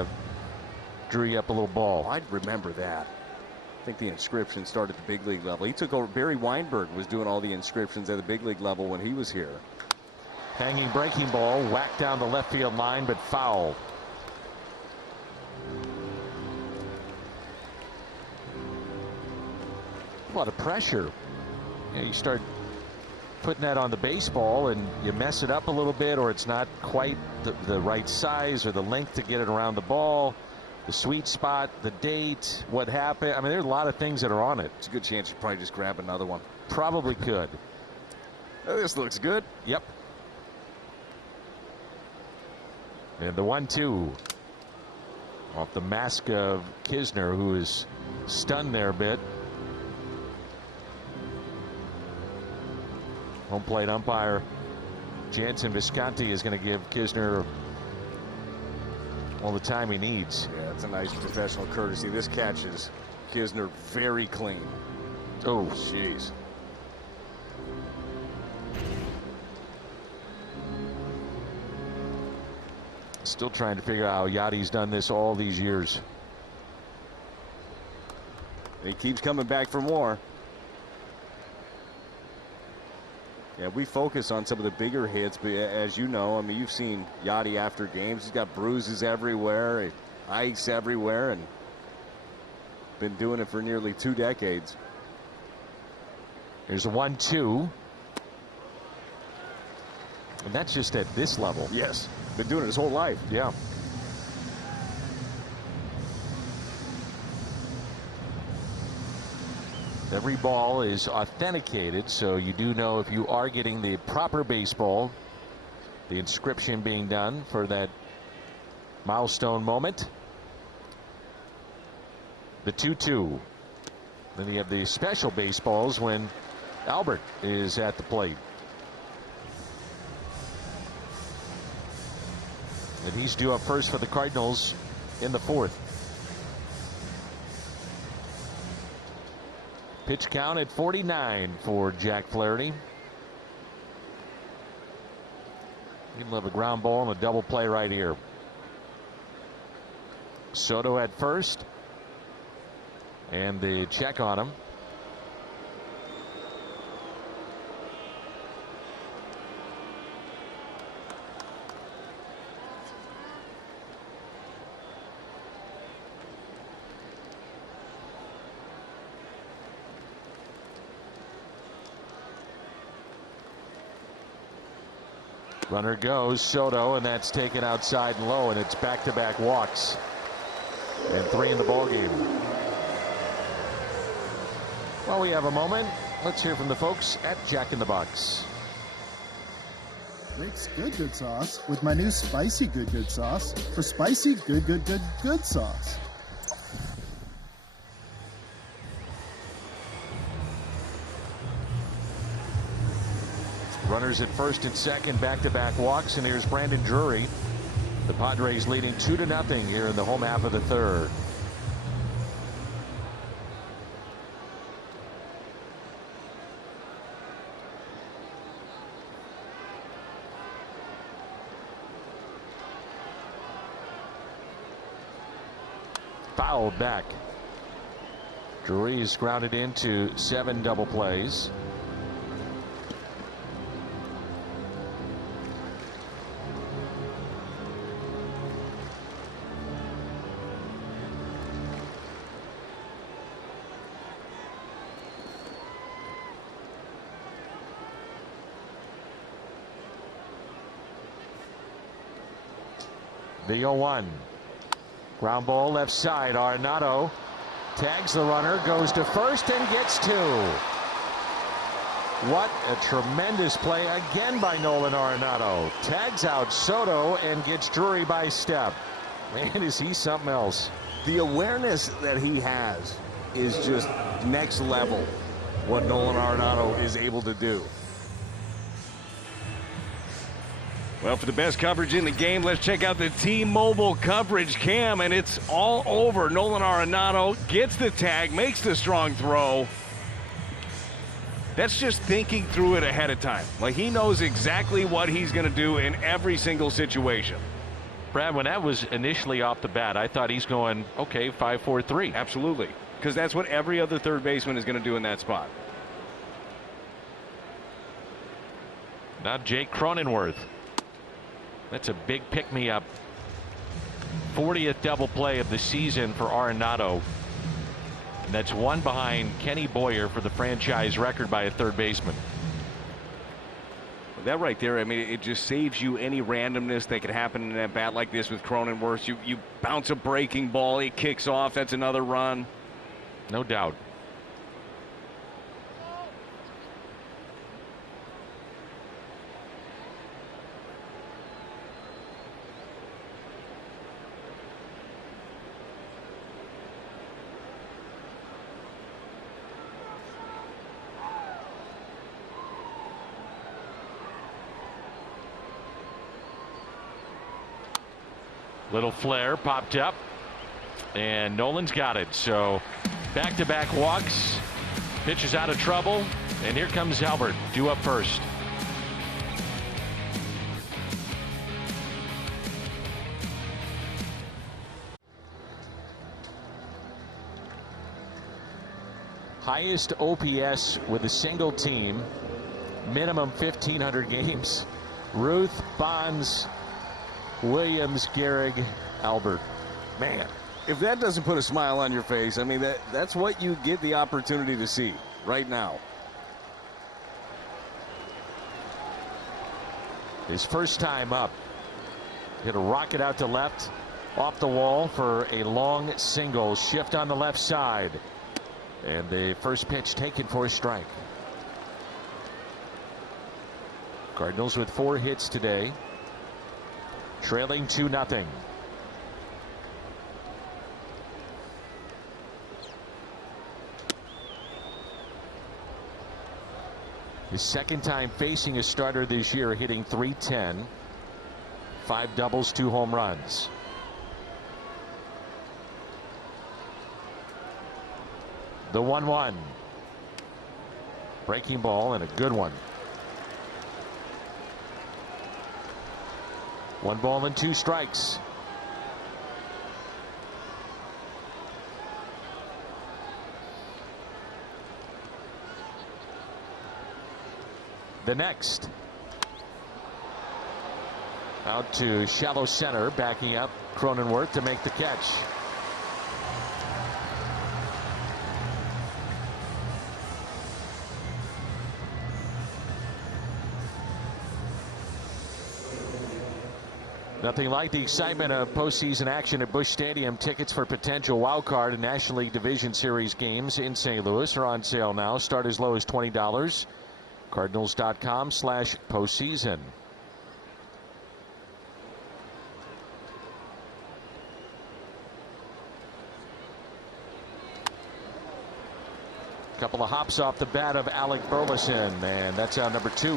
drew you up a little ball. I'd remember that. I think the inscription started at the big league level. He took over. Barry Weinberg was doing all the inscriptions at the big league level when he was here. Hanging breaking ball, whacked down the left field line, but foul. A lot of pressure. You start putting that on the baseball and you mess it up a little bit, or it's not quite the right size or the length to get it around the ball, the sweet spot, the date, what happened. I mean, there's a lot of things that are on it. It's a good chance you probably just grab another one. Probably could. Oh, this looks good. Yep. And the 1-2 off the mask of Kisner, who is stunned there a bit. Home plate umpire Jansen Visconti is going to give Kisner all the time he needs. Yeah, it's a nice professional courtesy. This catches Kisner very clean. Oh, jeez. Still trying to figure out how Yadi's done this all these years. And he keeps coming back for more. Yeah, we focus on some of the bigger hits, but as you know, I mean, you've seen Yadi after games. He's got bruises everywhere, ice everywhere, and been doing it for nearly 2 decades. Here's a 1-2. And that's just at this level. Yes. Been doing it his whole life. Yeah. Every ball is authenticated, so you do know if you are getting the proper baseball, the inscription being done for that milestone moment. The 2-2. Then you have the special baseballs when Albert is at the plate. And he's due up first for the Cardinals in the 4th. Pitch count at 49 for Jack Flaherty. He'd love a ground ball and a double play right here. Soto at first. And the check on him. Runner goes, Soto, and that's taken outside and low, and it's back-to-back walks. And 3 in the ball game. While we have a moment, let's hear from the folks at Jack in the Box. Mix good sauce with my new spicy good sauce for spicy good sauce. Runners at first and second, back-to-back walks, and here's Brandon Drury. The Padres leading 2-0 here in the home half of the third. Fouled back. Drury is grounded into 7 double plays. The 0-1. Ground ball left side. Arenado tags the runner, goes to first and gets 2. What a tremendous play again by Nolan Arenado. Tags out Soto and gets Drury by step. Man, is he something else. The awareness that he has is just next level, what Nolan Arenado is able to do. Well, for the best coverage in the game, let's check out the T-Mobile coverage cam, and it's all over. Nolan Arenado gets the tag, makes the strong throw. That's just thinking through it ahead of time. Like, he knows exactly what he's going to do in every single situation. Brad, when that was initially off the bat, I thought he's going, okay, 5-4-3. Absolutely, because that's what every other third baseman is going to do in that spot. Now Jake Cronenworth. That's a big pick-me-up. 40th double play of the season for Arenado. And that's one behind Kenny Boyer for the franchise record by a third baseman. That right there, I mean, it just saves you any randomness that could happen in a bat like this with Cronenworth. You bounce a breaking ball, it kicks off, that's another run. No doubt. Little flare popped up, and Nolan's got it. So back-to-back walks, pitcher's out of trouble, and here comes Albert, due up first. Highest OPS with a single team, minimum 1,500 games. Ruth, Bonds, Williams, Gehrig, Albert. Man, if that doesn't put a smile on your face, I mean, that's what you get the opportunity to see right now. His first time up. Hit a rocket out to left, off the wall for a long single. Shift on the left side. And the first pitch taken for a strike. Cardinals with 4 hits today. Trailing 2-0. His second time facing a starter this year, hitting .310. 5 doubles, 2 home runs. The 1-1. Breaking ball and a good one. 1 ball and 2 strikes. The next. Out to shallow center, backing up Cronenworth to make the catch. Nothing like the excitement of postseason action at Busch Stadium. Tickets for potential wild card and National League Division Series games in St. Louis are on sale now. Start as low as $20. Cardinals.com/postseason. Couple of hops off the bat of Alec Burleson, and that's out number 2.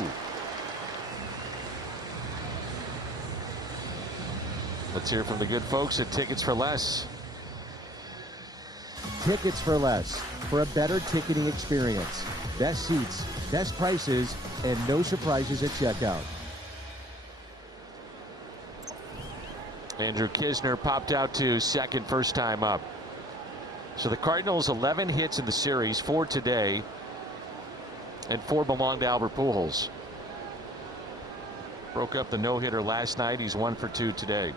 Let's hear from the good folks at Tickets for Less. Tickets for Less, for a better ticketing experience. Best seats, best prices, and no surprises at checkout. Andrew Kisner popped out to second, first time up. So the Cardinals 11 hits in the series, 4 today, and 4 belong to Albert Pujols. Broke up the no-hitter last night. He's 1 for 2 today.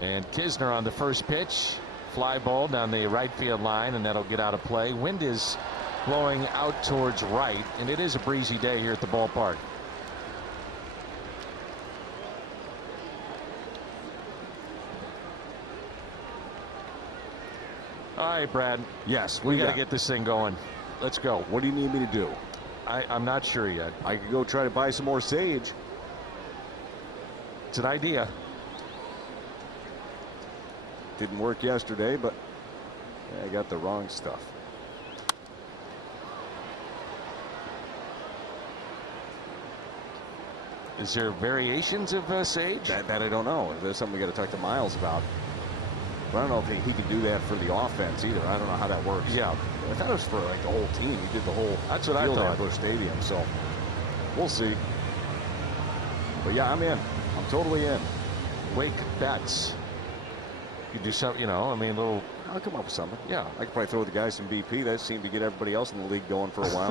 And Kisner on the first pitch. Fly ball down the right field line, and that'll get out of play. Wind is blowing out towards right, and it is a breezy day here at the ballpark. All right, Brad. Yes, we got to get this thing going. Let's go. What do you need me to do? I'm not sure yet. I could go try to buy some more sage. It's an idea. Didn't work yesterday, but I got the wrong stuff. Is there variations of sage? That I don't know. There's something we got to talk to Miles about. But I don't know if he can do that for the offense either. I don't know how that works. Yeah. I thought it was for like the whole team. He did the whole That's what I field thought. at Busch Stadium. So we'll see. But yeah, I'm in. I'm totally in. Wake bets. You do something, you know, I mean, a little. I'll come up with something. Yeah. I could probably throw the guys some BP. That seemed to get everybody else in the league going for a while.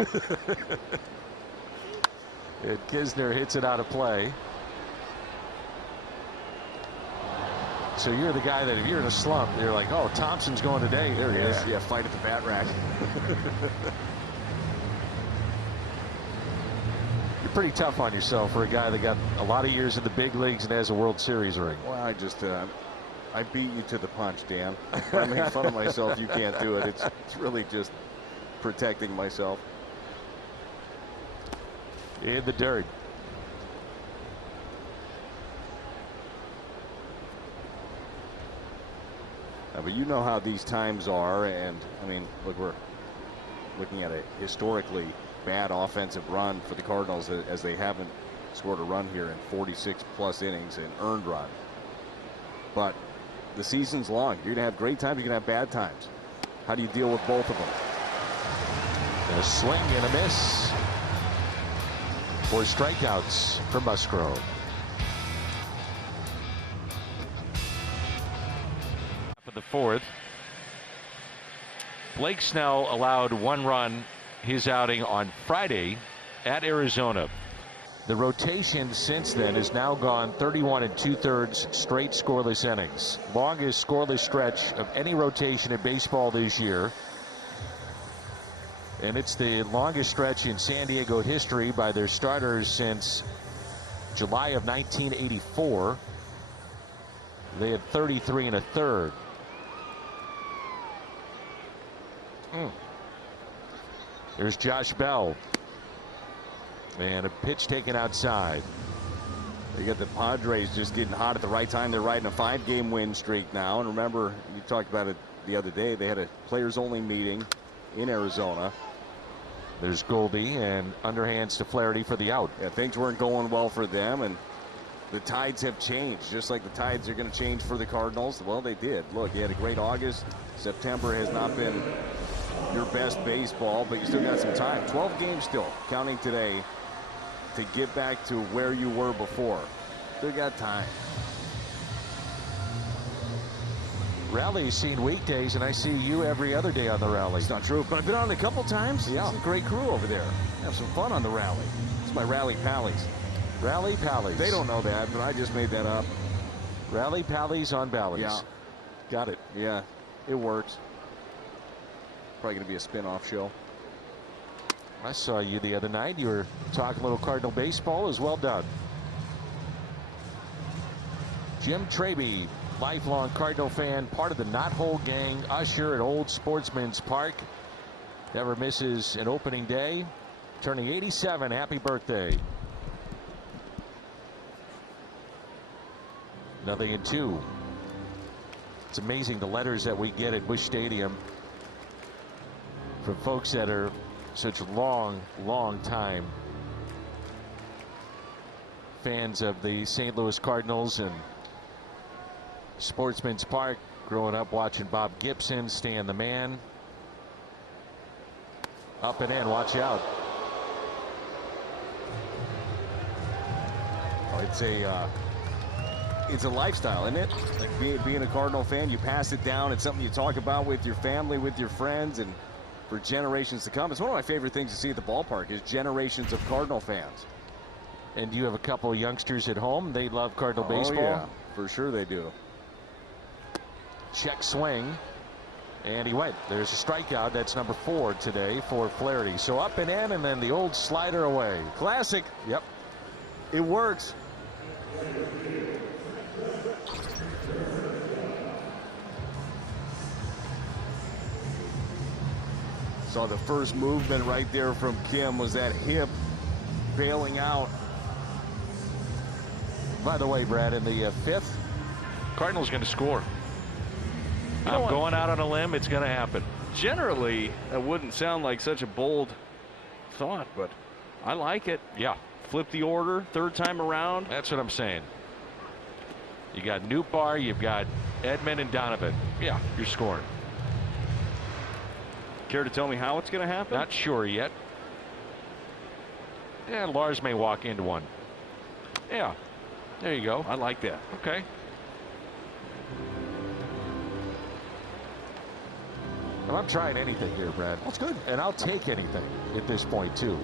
And Kisner hits it out of play. So you're the guy that if you're in a slump, you're like, oh, Thompson's going today. There he is. Yeah, fight at the bat rack. You're pretty tough on yourself for a guy that got a lot of years in the big leagues and has a World Series ring. Well, I beat you to the punch, Dan. I make fun of myself. You can't do it. It's really just protecting myself. In the dirt. But you know how these times are, and I mean, look, we're looking at a historically bad offensive run for the Cardinals as they haven't scored a run here in 46 plus innings, an earned run. But the season's long. You're gonna have great times, you're gonna have bad times. How do you deal with both of them? A swing and a miss. 4 strikeouts for Musgrove. For the 4th, Blake Snell allowed 1 run his outing on Friday at Arizona. The rotation since then has now gone 31 2/3 straight scoreless innings. Longest scoreless stretch of any rotation in baseball this year. And it's the longest stretch in San Diego history by their starters since July of 1984. They had 33 1/3. There's Josh Bell. And a pitch taken outside. You got the Padres just getting hot at the right time. They're riding a 5-game win streak now. And remember, you talked about it the other day. They had a players-only meeting in Arizona. There's Goldie and underhands to Flaherty for the out. Yeah, things weren't going well for them, and the tides have changed, just like the tides are going to change for the Cardinals. Well, they did. Look, you had a great August. September has not been your best baseball, but you still got some time. 12 games still, counting today, to get back to where you were before. Still got time. Rally's seen weekdays, and I see you every other day on the Rally. It's not true, but I've been on it a couple times. Yeah. It's a great crew over there. Have some fun on the Rally. It's my Rally Pallies. Rally Pallies. They don't know that, but I just made that up. Rally Pallies on Bally's. Yeah. Got it. Yeah, it works. Probably going to be a spin-off show. I saw you the other night. You were talking a little Cardinal baseball. It was well done. Jim Traby, lifelong Cardinal fan, part of the Knothole Gang, usher at Old Sportsman's Park. Never misses an opening day. Turning 87. Happy birthday. 0-2. It's amazing the letters that we get at Busch Stadium. For folks that are such long time fans of the St. Louis Cardinals and Sportsman's Park, growing up watching Bob Gibson, Stan the Man. Up and in, watch out. Oh, it's a lifestyle, isn't it? Like being a Cardinal fan, you pass it down. It's something you talk about with your family, with your friends, and for generations to come. It's one of my favorite things to see at the ballpark is generations of Cardinal fans. And you have a couple of youngsters at home. They love Cardinal baseball. Yeah, for sure they do. Check swing. And he went. There's a strikeout. That's number 4 today for Flaherty. So up and in, and then the old slider away. Classic. Yep. It works. Saw the first movement right there from Kim was that hip bailing out. By the way, Brad, in the 5th, Cardinals going to score. know I'm what? going out on a limb. It's going to happen. Generally, that wouldn't sound like such a bold thought, but I like it. Yeah. Flip the order, third time around. That's what I'm saying. You got Nootbaar, you've got Edman and Donovan. Yeah, you're scoring. Care to tell me how it's going to happen? Not sure yet. Yeah, Lars may walk into one. Yeah, there you go. I like that. Okay. well, I'm trying anything here, Brad. That's good. And I'll take anything at this point, too.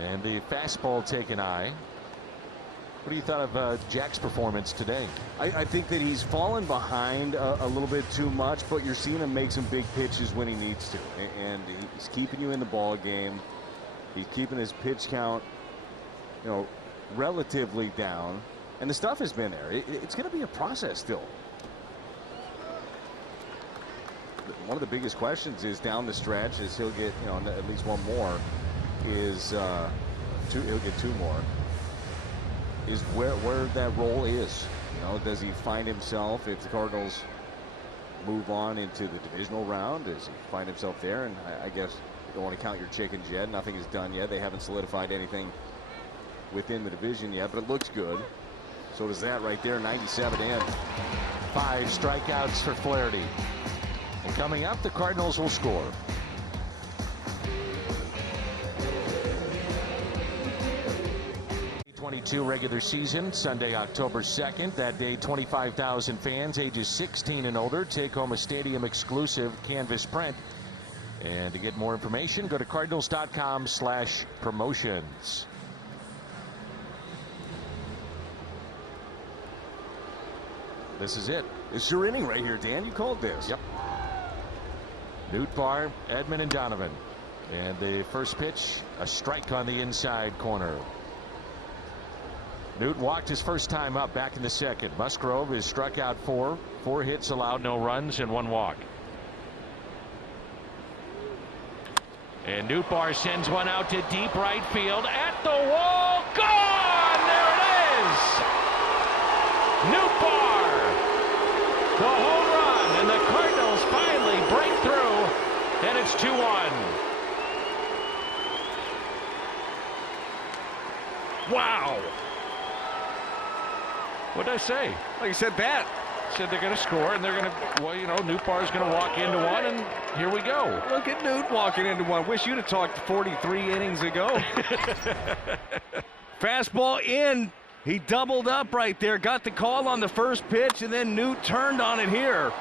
And the fastball taken high. What do you thought of Jack's performance today? I think that he's fallen behind a little bit too much, but you're seeing him make some big pitches when he needs to. And he's keeping you in the ball game. He's keeping his pitch count, relatively down. And the stuff has been there. It's going to be a process still. One of the biggest questions is down the stretch is he'll get, at least one more. He'll get 2 more. Is where that role is. Does he find himself if the Cardinals move on into the divisional round? Does he find himself there? And I guess you don't want to count your chickens yet. Nothing is done yet. They haven't solidified anything within the division yet, but it looks good. So does that right there. 97 in. 5 strikeouts for Flaherty. And coming up, the Cardinals will score. 22 regular season, Sunday, October 2nd. That day, 25,000 fans ages 16 and older take home a stadium exclusive canvas print. And to get more information, go to cardinals.com/promotions. This is it. It's your inning right here, Dan. You called this. Yep. Nootbaar, Edman, and Donovan. And the first pitch, a strike on the inside corner. Newt walked his first time up back in the second. Musgrove is struck out 4 hits allowed, no runs, and 1 walk. And Nootbaar sends one out to deep right field at the wall. Gone! There it is! Nootbaar! The home run, and the Cardinals finally break through, and it's 2-1. Wow. What did I say? Like you said, that. Said they're going to score, and they're going to, Nootbaar's going to walk into one, and here we go. Look at Newt walking into one. Wish you'd have talked 43 innings ago. Fastball in. He doubled up right there. Got the call on the first pitch, and then Newt turned on it here.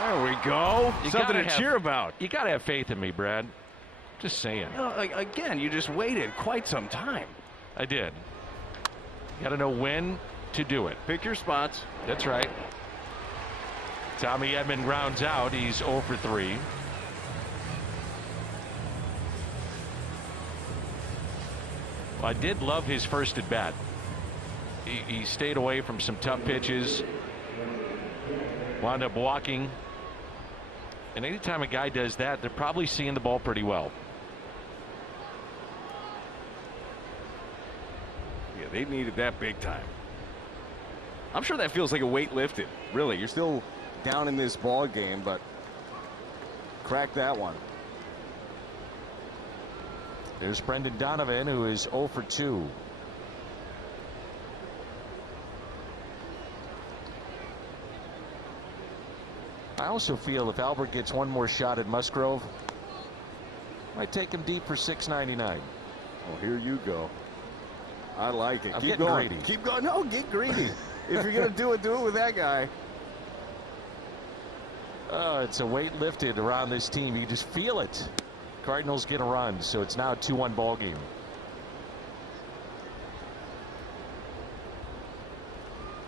There we go. Something to cheer about. You got to have faith in me, Brad. Just saying. Again, you just waited quite some time. I did. Got to know when to do it. Pick your spots. That's right. Tommy Edman grounds out. He's 0 for 3. Well, I did love his first at bat. He stayed away from some tough pitches. wound up walking. And anytime a guy does that, they're probably seeing the ball pretty well. Yeah, they needed that big time. I'm sure that feels like a weight lifted. Really, you're still down in this ball game, but crack that one. There's Brendan Donovan, who is 0 for 2. I also feel if Albert gets one more shot at Musgrove, might take him deep for $6.99. Well, here you go. I like it. I'm Keep getting going. greedy. Keep going. No, get greedy. If you're going to do it with that guy. It's a weight lifted around this team. You just feel it. Cardinals get a run, so it's now a 2-1 ball game.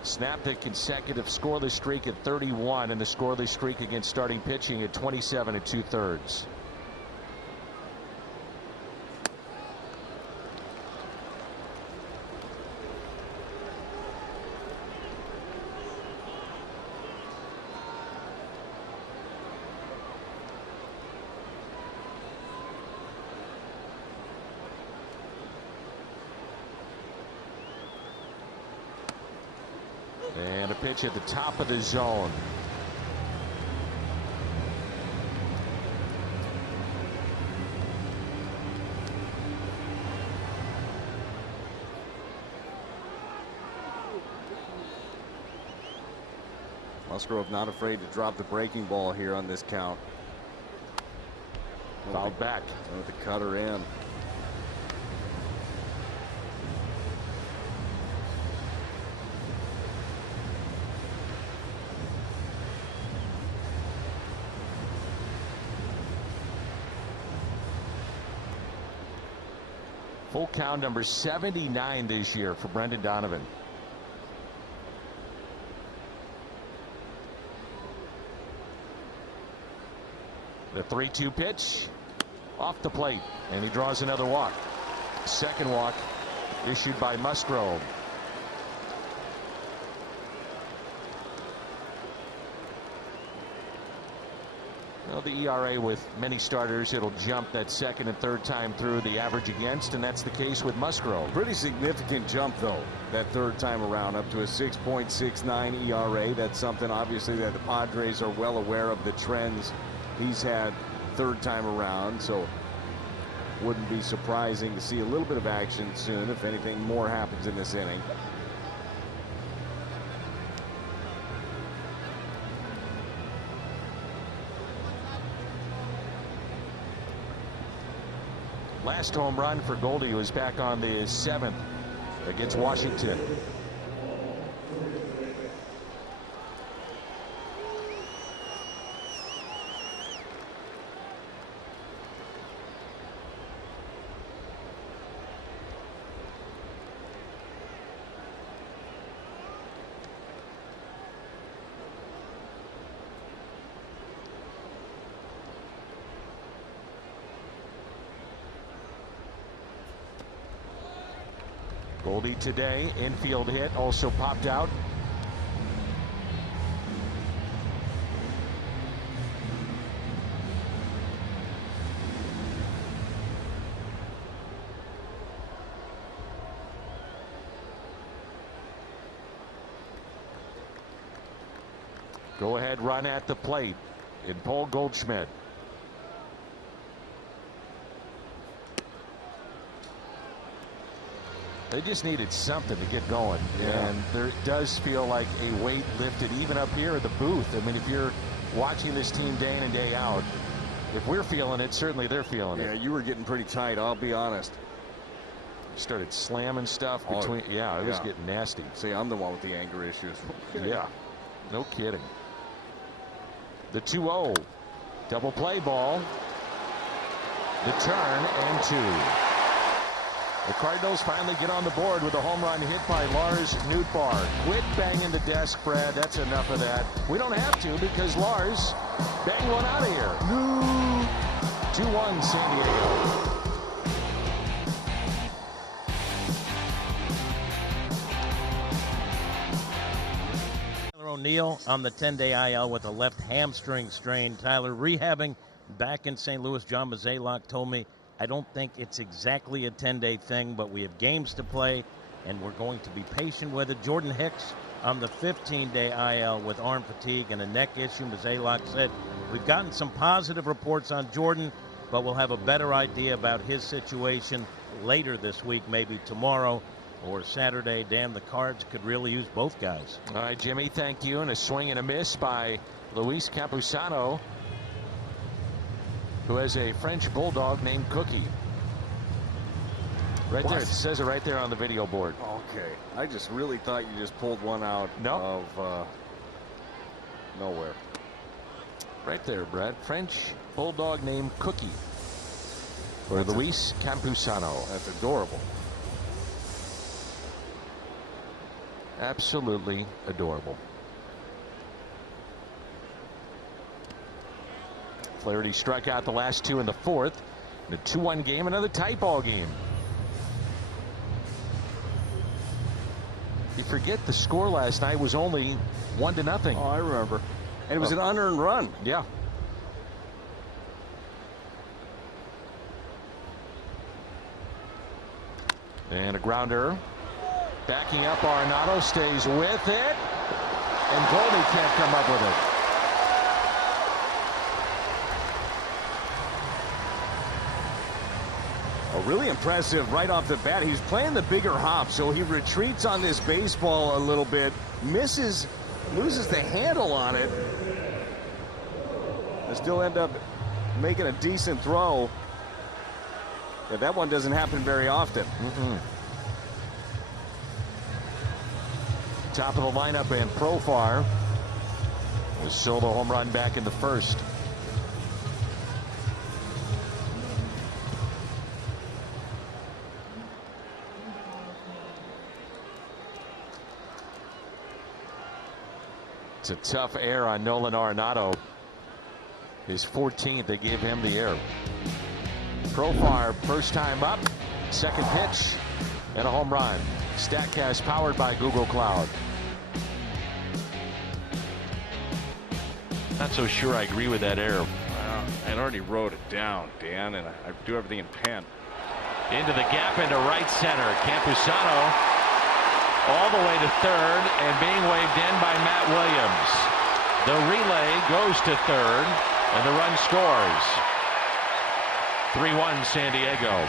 Snapped a consecutive scoreless streak at 31 and the scoreless streak against starting pitching at 27 2/3. And a pitch at the top of the zone. Musgrove not afraid to drop the breaking ball here on this count. Fouled back. With the cutter in. Full count number 79 this year for Brendan Donovan. The 3-2 pitch off the plate, and he draws another walk. Second walk issued by Musgrove. Well, the ERA with many starters, it'll jump that second and third time through the average against, and that's the case with Musgrove. Pretty significant jump, though, that third time around, up to a 6.69 ERA. That's something, obviously, that the Padres are well aware of the trends he's had third time around, so wouldn't be surprising to see a little bit of action soon if anything more happens in this inning. Last home run for Goldie was back on the 7th against Washington. Goldie today, infield hit, also popped out. Go ahead run at the plate in Paul Goldschmidt. They just needed something to get going. Yeah. And there does feel like a weight lifted even up here at the booth. I mean, if you're watching this team day in and day out, if we're feeling it, certainly they're feeling it. Yeah, you were getting pretty tight, I'll be honest. Started slamming stuff between. It was getting nasty. See, I'm the one with the anger issues. Yeah, no kidding. The 2-0 double play ball. The turn and 2. The Cardinals finally get on the board with a home run hit by Lars Nootbaar. Quit banging the desk, Brad. That's enough of that. We don't have to because Lars banged one out of here. 2-1 San Diego. O'Neill on the 10-day IL with a left hamstring strain. Tyler, rehabbing back in St. Louis. John Mozeliak told me, I don't think it's exactly a 10-day thing, but we have games to play, and we're going to be patient with it. Jordan Hicks on the 15-day IL with arm fatigue and a neck issue. Mozeliak said, we've gotten some positive reports on Jordan, but we'll have a better idea about his situation later this week, maybe tomorrow or Saturday. Dan, the Cards could really use both guys. All right, Jimmy, thank you. And a swing and a miss by Luis Campusano, who has a French bulldog named Cookie. Right there, it says it right there on the video board. Okay, I just really thought you just pulled one out of nowhere. Right there, Brad. French bulldog named Cookie. For Luis Campusano. That's adorable. Absolutely adorable. Flaherty struck out the last two in the fourth. In a 2-1 game, another tight ball game. You forget the score last night was only 1-0. Oh, I remember. And it was an unearned run. Yeah. And a grounder. Backing up, Arenado stays with it. And Goldie can't come up with it. Really impressive right off the bat. He's playing the bigger hop, so he retreats on this baseball a little bit, loses the handle on it, and still end up making a decent throw. Yeah, that one doesn't happen very often. Top of the lineup, and Profar was still the home run back in the first. It's a tough air on Nolan Arenado. His 14th, they gave him the air. Profar, first time up, second pitch, and a home run. StatCast powered by Google Cloud. Not so sure I agree with that error. Well, I already wrote it down, Dan, and I do everything in pen. Into the gap into right center. Campusano all the way to third and being waved in by Matt Williams. The relay goes to third and the run scores. 3-1 San Diego.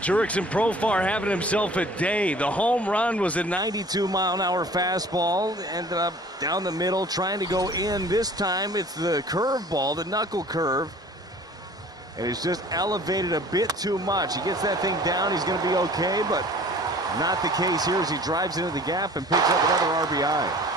Jurickson Profar having himself a day. The home run was a 92-mile-an-hour fastball. Ended up down the middle, trying to go in. This time it's the curveball, the knuckle curve. And it's just elevated a bit too much. He gets that thing down, he's going to be okay, but not the case here as he drives into the gap and picks up another RBI.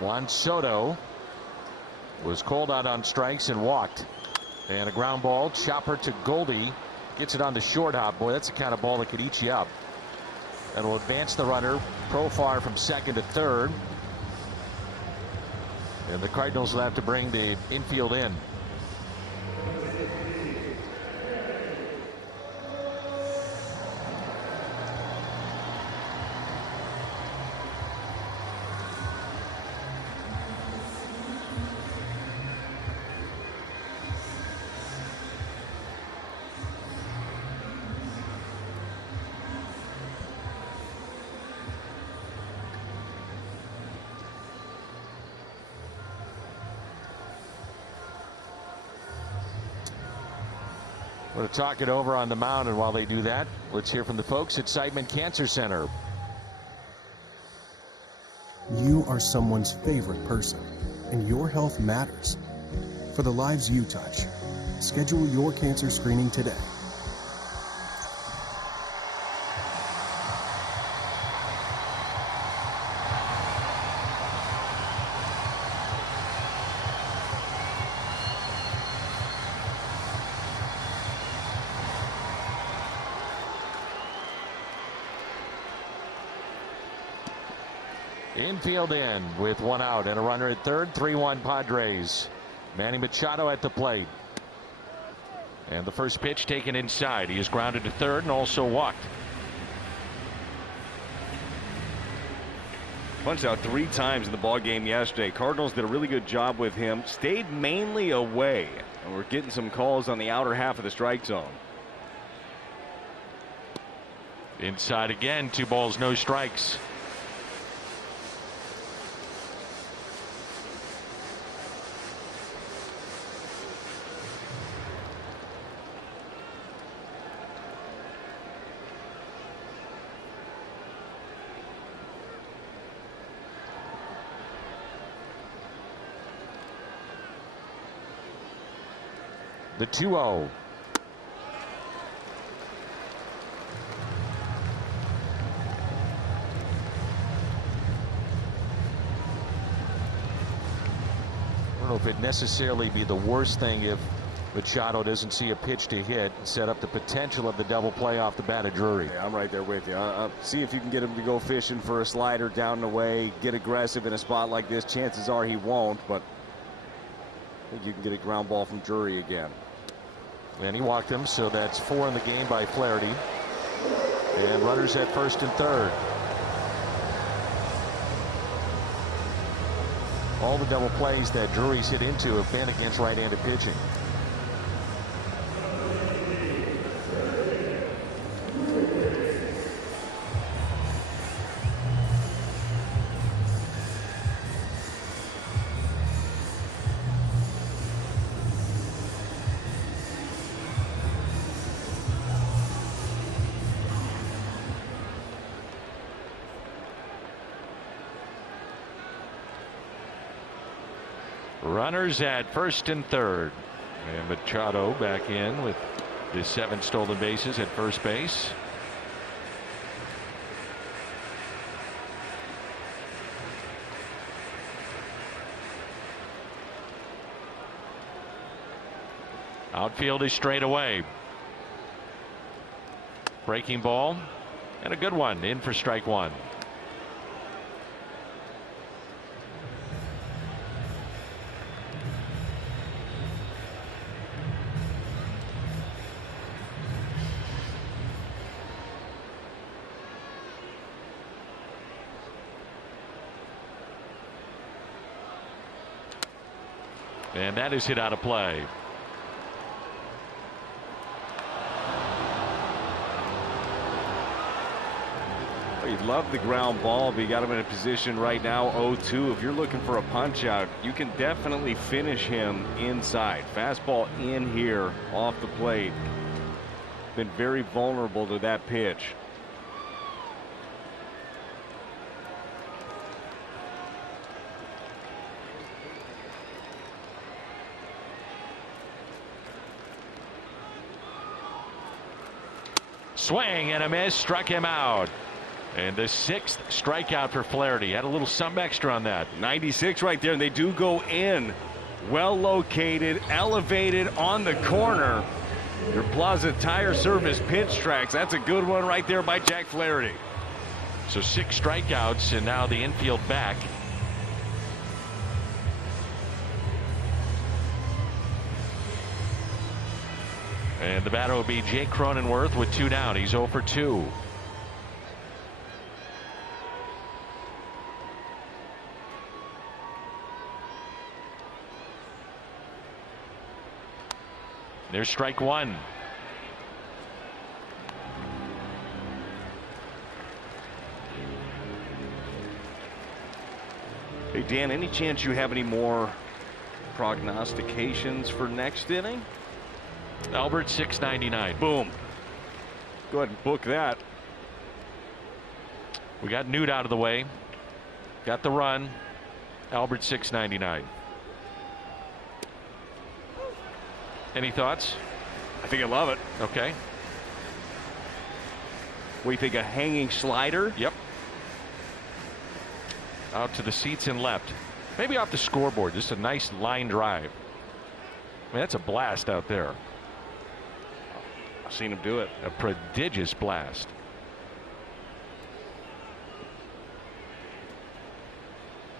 Juan Soto was called out on strikes and walked. And a ground ball, chopper to Goldie. Gets it on the short hop. Boy, that's the kind of ball that could eat you up. That'll advance the runner. Profar from second to third. And the Cardinals will have to bring the infield in. We're going to talk it over on the mound, and while they do that, let's hear from the folks at Seidman Cancer Center. You are someone's favorite person, and your health matters. For the lives you touch, schedule your cancer screening today. Infield in with one out and a runner at third. 3-1 Padres. Manny Machado at the plate. And the first pitch taken inside. He is grounded to third and also walked. Punched out 3 times in the ball game yesterday. Cardinals did a really good job with him. Stayed mainly away. And we're getting some calls on the outer half of the strike zone. Inside again. 2 balls, no strikes. The 2-0. I don't know if it'd necessarily be the worst thing if Machado doesn't see a pitch to hit and set up the potential of the double play off the bat of Drury. Yeah, I'm right there with you. See if you can get him to go fishing for a slider down and away, get aggressive in a spot like this. Chances are he won't, but I think you can get a ground ball from Drury again. And he walked him, so that's 4 in the game by Flaherty. And runners at first and third. All the double plays that Drury's hit into have been against right-handed pitching. Runners at first and third. And Machado back in with his 7 stolen bases at first base. Outfield is straight away. Breaking ball and a good one in for strike 1. And that is hit out of play. Well, you'd love the ground ball, but you got him in a position right now 0-2. If you're looking for a punch out, you can definitely finish him inside. Fastball in here off the plate. Been very vulnerable to that pitch. Swing and a miss, struck him out. And the 6th strikeout for Flaherty. Had a little something extra on that. 96 right there, and they do go in. Well located, elevated on the corner. Your Plaza Tire Service pitch tracks. That's a good one right there by Jack Flaherty. So 6 strikeouts, and now the infield back. And the batter will be Jake Cronenworth with 2 down. He's 0 for 2. There's strike 1. Hey, Dan, any chance you have any more prognostications for next inning? Albert 699. Boom. Go ahead and book that. We got Newt out of the way. Got the run. Albert 699. Any thoughts? I think I love it. Okay. What do you think, a hanging slider? Yep. Out to the seats and left. Maybe off the scoreboard. Just a nice line drive. I mean, that's a blast out there. I've seen him do it. A prodigious blast.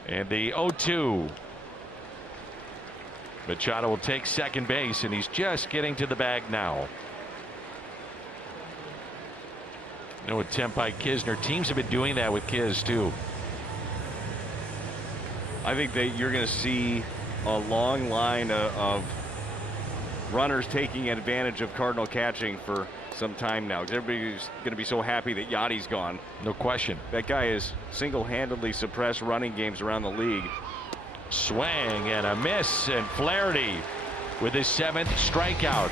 And the 0-2. Machado will take second base, and he's just getting to the bag now. No attempt by Kisner. Teams have been doing that with Kiz too. I think that you're going to see a long line of runners taking advantage of Cardinal catching for some time now. Everybody's going to be so happy that Yachty's gone. No question. That guy has single-handedly suppressed running games around the league. Swing and a miss, and Flaherty with his 7th strikeout.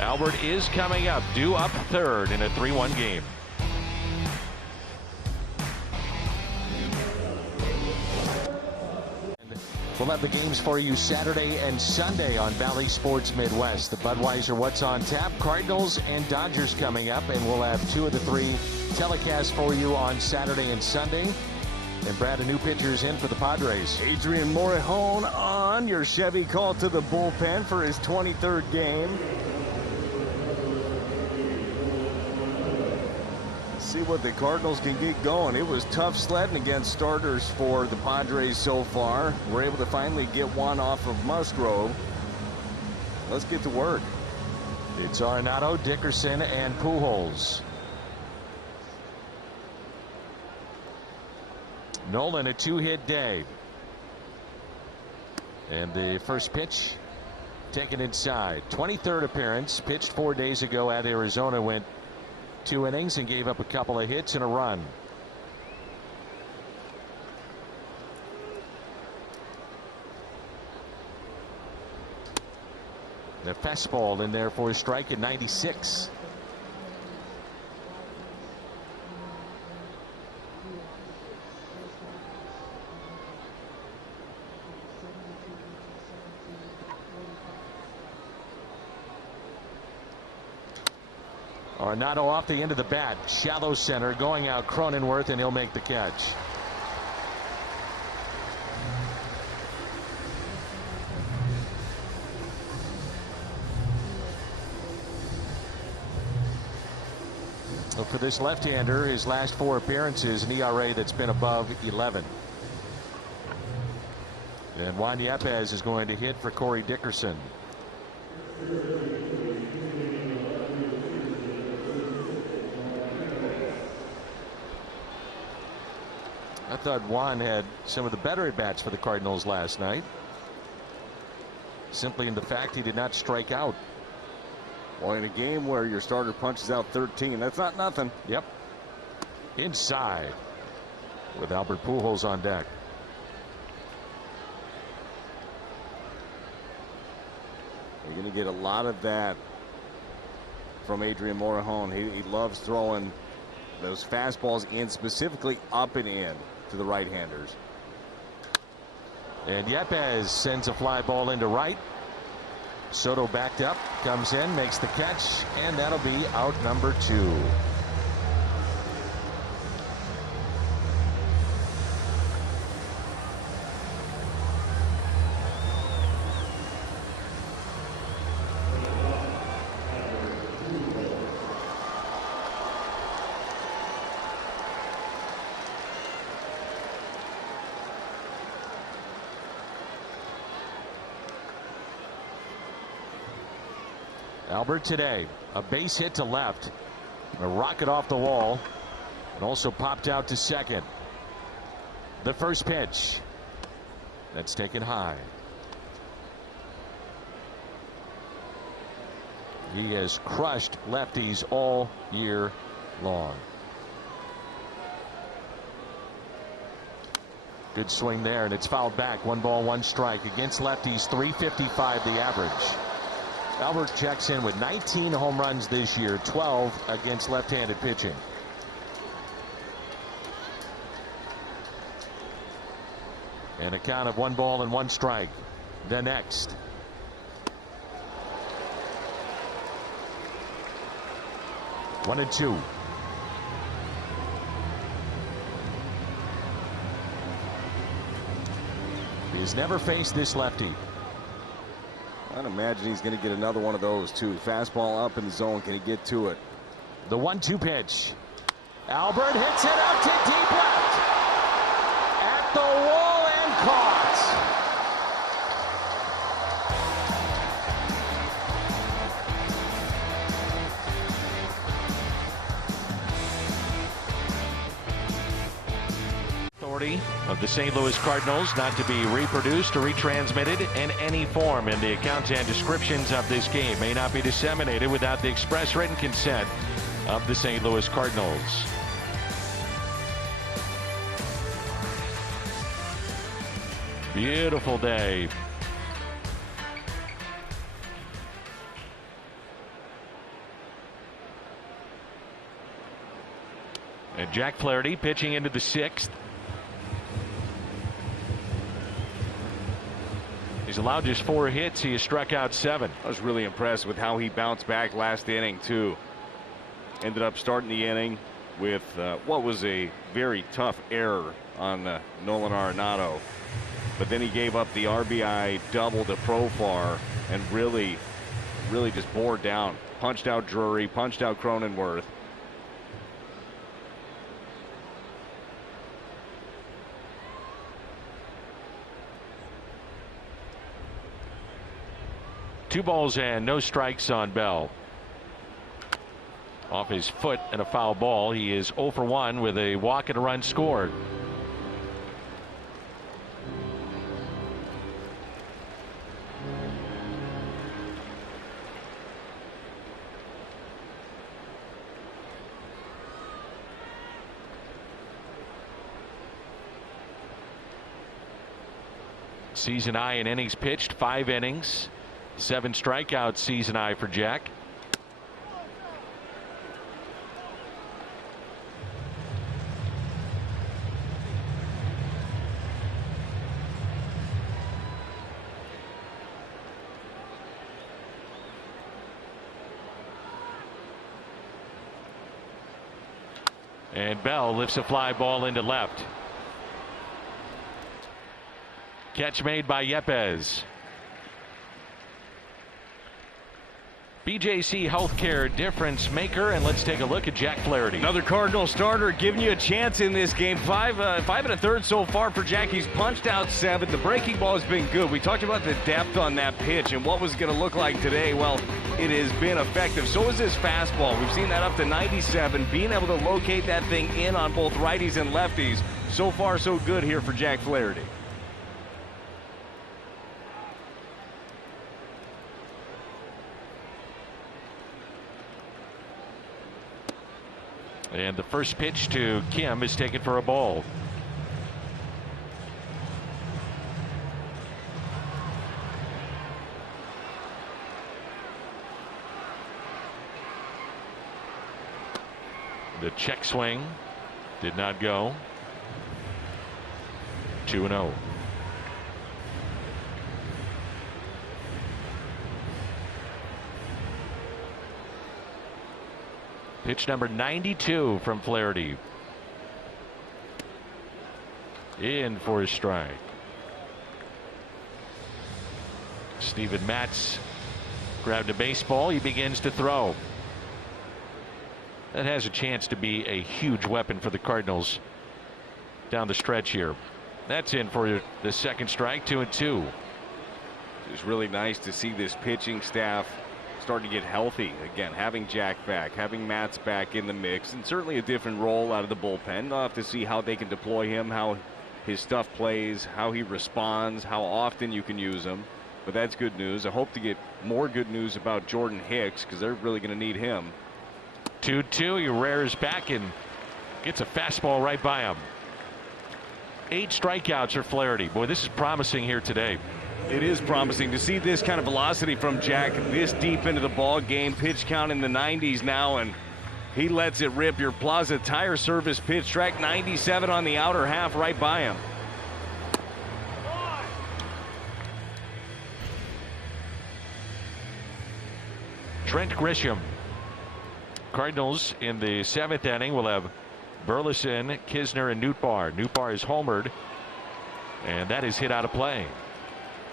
Albert is coming up, due up third in a 3-1 game. We'll have the games for you Saturday and Sunday on Valley Sports Midwest. The Budweiser What's on Tap, Cardinals and Dodgers coming up, and we'll have 2 of the 3 telecasts for you on Saturday and Sunday. And Brad, a new pitcher's in for the Padres. Adrian Morejon on. Your Chevy called to the bullpen for his 23rd game. See what the Cardinals can get going. It was tough sledding against starters for the Padres so far. We're able to finally get one off of Musgrove. Let's get to work. It's Arenado, Dickerson, and Pujols. Nolan, a 2-hit day. And the first pitch taken inside. 23rd appearance, pitched 4 days ago at Arizona, went 2 innings and gave up a couple of hits and a run. The fastball in there for a strike at 96. Arenado off the end of the bat, shallow center, going out Cronenworth, and he'll make the catch. Well, for this left-hander, his last 4 appearances, an ERA that's been above 11. And Juan Yepez is going to hit for Corey Dickerson. I thought Juan had some of the better at-bats for the Cardinals last night. Simply in the fact he did not strike out. Well, in a game where your starter punches out 13, that's not nothing. Yep. Inside with Albert Pujols on deck. You're going to get a lot of that from Adrian Morejon. He loves throwing those fastballs in, specifically up and in to the right-handers. And Yepez sends a fly ball into right. Soto backed up, comes in, makes the catch, and that'll be out number 2. Albert today, a base hit to left, a rocket off the wall, and also popped out to second. The first pitch, that's taken high. He has crushed lefties all year long. Good swing there, and it's fouled back. 1 ball, 1 strike. Against lefties, .355 the average. Albert checks in with 19 home runs this year, 12 against left-handed pitching. And a count of 1 ball and 1 strike. The next. One and 2. He's never faced this lefty. I'd imagine he's going to get another one of those too. Fastball up in the zone. Can he get to it? The 1-2 pitch. Albert hits it out to deep left. At the wall Flaherty of the St. Louis Cardinals, not to be reproduced or retransmitted in any form, and the accounts and descriptions of this game may not be disseminated without the express written consent of the St. Louis Cardinals. Beautiful day. And Jack Flaherty pitching into the 6th. He's allowed just 4 hits. He has struck out 7. I was really impressed with how he bounced back last inning, too. Ended up starting the inning with what was a very tough error on Nolan Arenado. But then he gave up the RBI double to Profar and really just bore down. Punched out Drury, punched out Cronenworth. Two balls and no strikes on Bell. Off his foot and a foul ball. He is 0 for 1 with a walk and a run scored. Season high in innings pitched, 5 innings, 7 strikeouts season high for Jack. And Bell lifts a fly ball into left. Catch made by Yepez. BJC Healthcare difference maker, and let's take a look at Jack Flaherty. Another Cardinal starter giving you a chance in this game. 5 1/3 so far for Jack. He's punched out 7. The breaking ball has been good. We talked about the depth on that pitch and what was going to look like today. Well, it has been effective. So is his fastball. We've seen that up to 97. Being able to locate that thing in on both righties and lefties. So far, so good here for Jack Flaherty. And the first pitch to Kim is taken for a ball. The check swing did not go. 2-0. Pitch number 92 from Flaherty. In for a strike. Steven Matz grabbed a baseball. He begins to throw. That has a chance to be a huge weapon for the Cardinals down the stretch here. That's in for the second strike. 2-2. It was really nice to see this pitching staff starting to get healthy again, having Jack back, having Matz back in the mix, and certainly a different role out of the bullpen. They'll have to see how they can deploy him, how his stuff plays, how he responds, how often you can use him. But that's good news. I hope to get more good news about Jordan Hicks because they're really going to need him. 2-2. He rears back and gets a fastball right by him. 8 strikeouts for Flaherty. Boy, this is promising here today. It is promising to see this kind of velocity from Jack this deep into the ball game. Pitch count in the 90s now, and he lets it rip. Your Plaza Tire Service pitch track 97 on the outer half right by him. Trent Grisham. Cardinals in the 7th inning will have Burleson, Kisner, and Nootbaar. Nootbaar is homered, and that is hit out of play.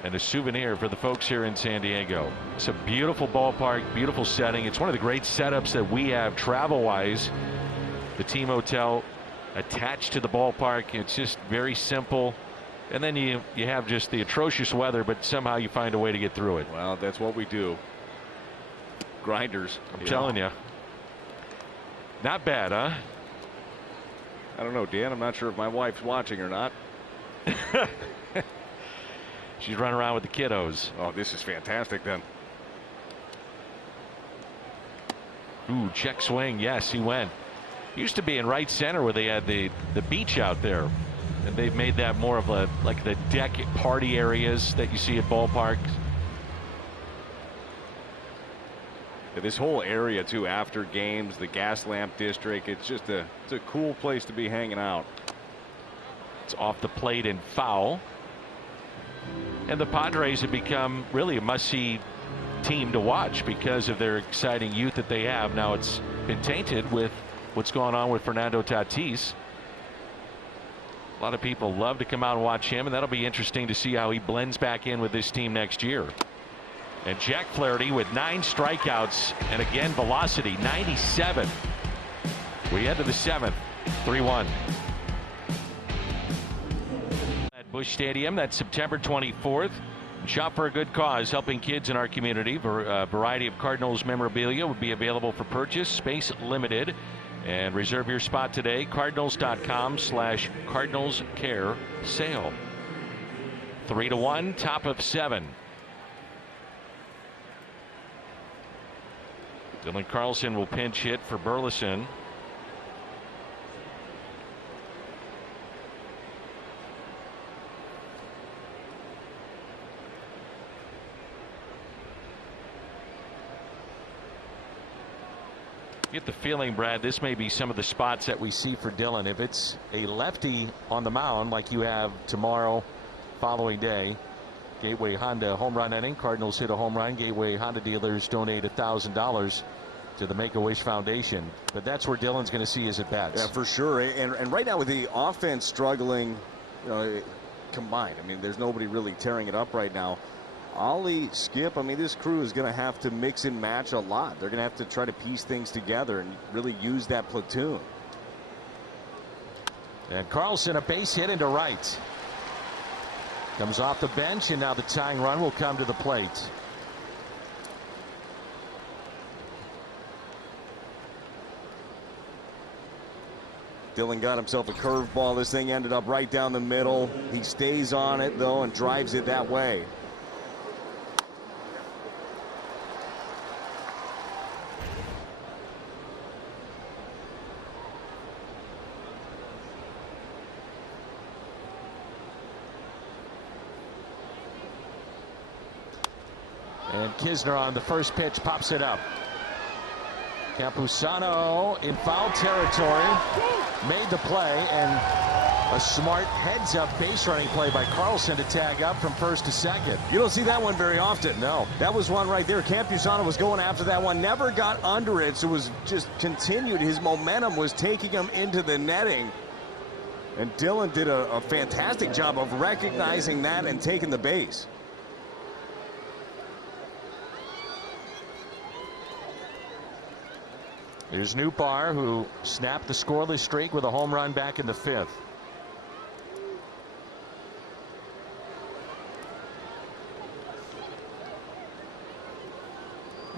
And a souvenir for the folks here in San Diego. It's a beautiful ballpark, beautiful setting. It's one of the great setups that we have travel-wise. The team hotel attached to the ballpark. It's just very simple. And then you have just the atrocious weather, but somehow you find a way to get through it. Well, that's what we do. Grinders. I'm telling you. Not bad, huh? I don't know, Dan. I'm not sure if my wife's watching or not. She's running around with the kiddos. Oh, this is fantastic then. Ooh, check swing. Yes, he went. Used to be in right center where they had the beach out there. And they've made that more of a, like the deck party areas that you see at ballparks. This whole area too, after games, the gas lamp district, it's a cool place to be hanging out. It's off the plate and foul. And the Padres have become really a must-see team to watch because of their exciting youth that they have. Now it's been tainted with what's going on with Fernando Tatis. A lot of people love to come out and watch him, and that'll be interesting to see how he blends back in with this team next year. And Jack Flaherty with 9 strikeouts and again velocity 97. We head to the 7th, 3-1. At Busch Stadium, that's September 24th. Shop for a good cause, helping kids in our community. A variety of Cardinals memorabilia will be available for purchase, space limited. And reserve your spot today. Cardinals.com/Cardinals Care sale. 3-1, top of 7. Dylan Carlson will pinch hit for Burleson. Get the feeling, Brad, this may be some of the spots that we see for Dylan. If it's a lefty on the mound like you have tomorrow, following day, Gateway Honda home run inning. Cardinals hit a home run. Gateway Honda dealers donate $1,000 to the Make-A-Wish Foundation. But that's where Dylan's going to see his at-bats. Yeah, for sure. And right now with the offense struggling, combined, I mean, there's nobody really tearing it up right now. Ollie, Skip, I mean, this crew is going to have to mix and match a lot. They're going to have to try to piece things together and really use that platoon. And Carlson, a base hit into right. Comes off the bench, and now the tying run will come to the plate. Dylan got himself a curveball. This thing ended up right down the middle. He stays on it, though, and drives it that way. And Kisner on the first pitch pops it up. Campusano in foul territory made the play, and a smart heads-up base running play by Carlson to tag up from first to second. You don't see that one very often. No. That was one right there. Campusano was going after that one, never got under it, so it was just continued. His momentum was taking him into the netting. And Dylan did a fantastic job of recognizing that and taking the base. There's Newbar, who snapped the scoreless streak with a home run back in the 5th.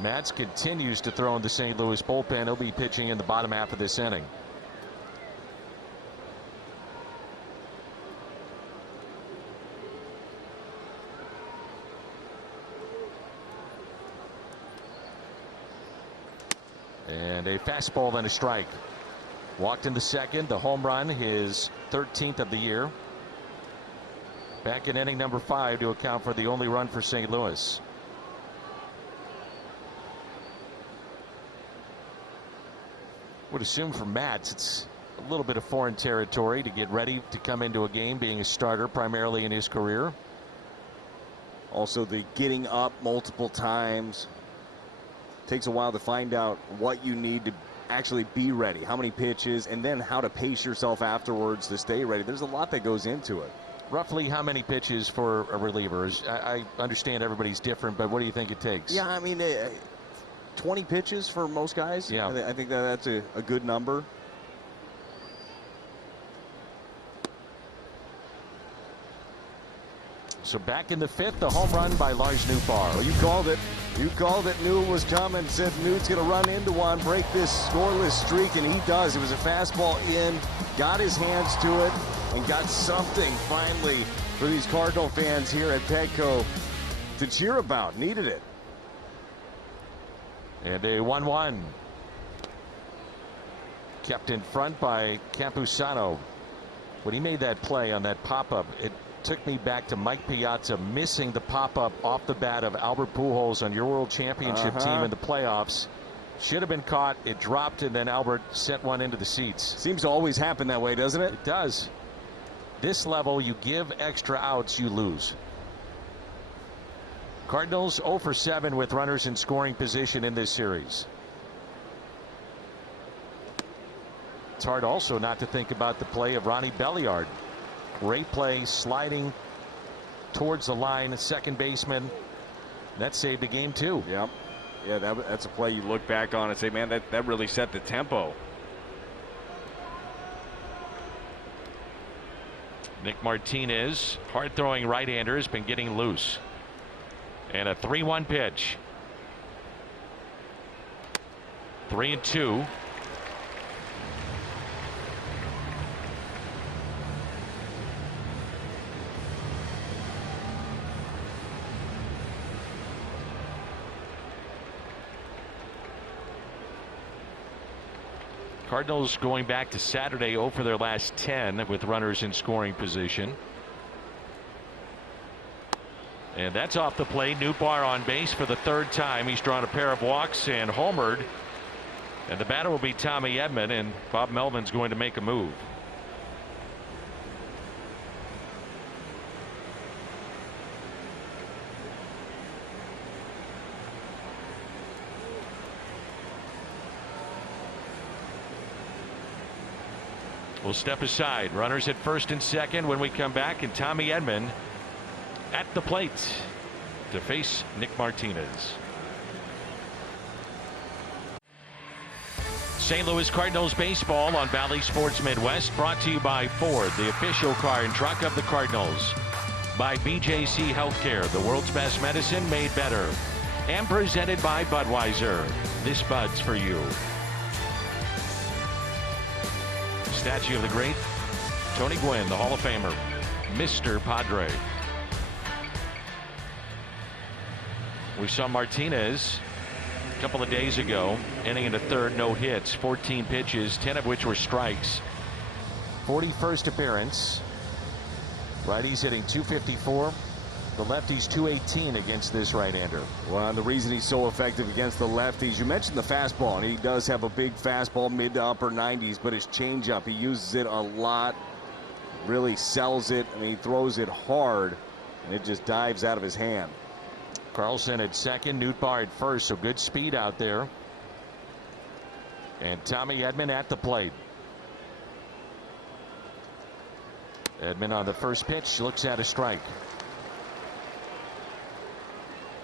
Matz continues to throw in the St. Louis bullpen. He'll be pitching in the bottom half of this inning. And a fastball and a strike. Walked into second. The home run, his 13th of the year. Back in inning number 5 to account for the only run for St. Louis. Would assume for Matz it's a little bit of foreign territory to get ready to come into a game being a starter primarily in his career. Also the getting up multiple times. Takes a while to find out what you need to actually be ready, how many pitches, and then how to pace yourself afterwards to stay ready. There's a lot that goes into it. Roughly how many pitches for a reliever? I understand everybody's different, but what do you think it takes? Yeah, I mean, 20 pitches for most guys. Yeah. I think that's a good number. So back in the 5th, the home run by Lars Newbar. Well, you called it. You called it, knew it was coming, said Newt's going to run into one, break this scoreless streak, and he does. It was a fastball in, got his hands to it, and got something finally for these Cardinal fans here at Petco to cheer about. Needed it. And a 1-1. Kept in front by Campusano. When he made that play on that pop-up, it took me back to Mike Piazza missing the pop-up off the bat of Albert Pujols on your World Championship team in the playoffs. Should have been caught. It dropped, and then Albert sent one into the seats. Seems to always happen that way, doesn't it? It does. This level, you give extra outs, you lose. Cardinals 0 for 7 with runners in scoring position in this series. It's hard also not to think about the play of Ronnie Belliard. Great play, sliding towards the line, second baseman. That saved the game too. Yep. Yeah, that's a play you look back on and say, man, that really set the tempo. Nick Martinez, hard-throwing right-hander, has been getting loose. And a 3-1 pitch. 3-2. Cardinals going back to Saturday 0 for their last 10 with runners in scoring position. And that's off the plate. Nootbaar on base for the third time. He's drawn a pair of walks and homered. And the batter will be Tommy Edman, and Bob Melvin's going to make a move. We'll step aside. Runners at first and second when we come back, and Tommy Edman at the plate to face Nick Martinez. St. Louis Cardinals baseball on Valley Sports Midwest, brought to you by Ford, the official car and truck of the Cardinals. By BJC Healthcare, the world's best medicine made better. And presented by Budweiser. This Bud's for you. Statue of the great Tony Gwynn, the Hall of Famer, Mr. Padre. We saw Martinez a couple of days ago, inning in the third, no hits, 14 pitches, 10 of which were strikes. 41st appearance. Righties hitting .254. The lefties .218 against this right-hander. Well, and the reason he's so effective against the lefties, you mentioned the fastball, and he does have a big fastball, mid to upper 90s, but his changeup, he uses it a lot, really sells it, and he throws it hard, and it just dives out of his hand. Carlson at second, Nootbaar at first, so good speed out there. And Tommy Edman at the plate. Edman on the first pitch, looks at a strike.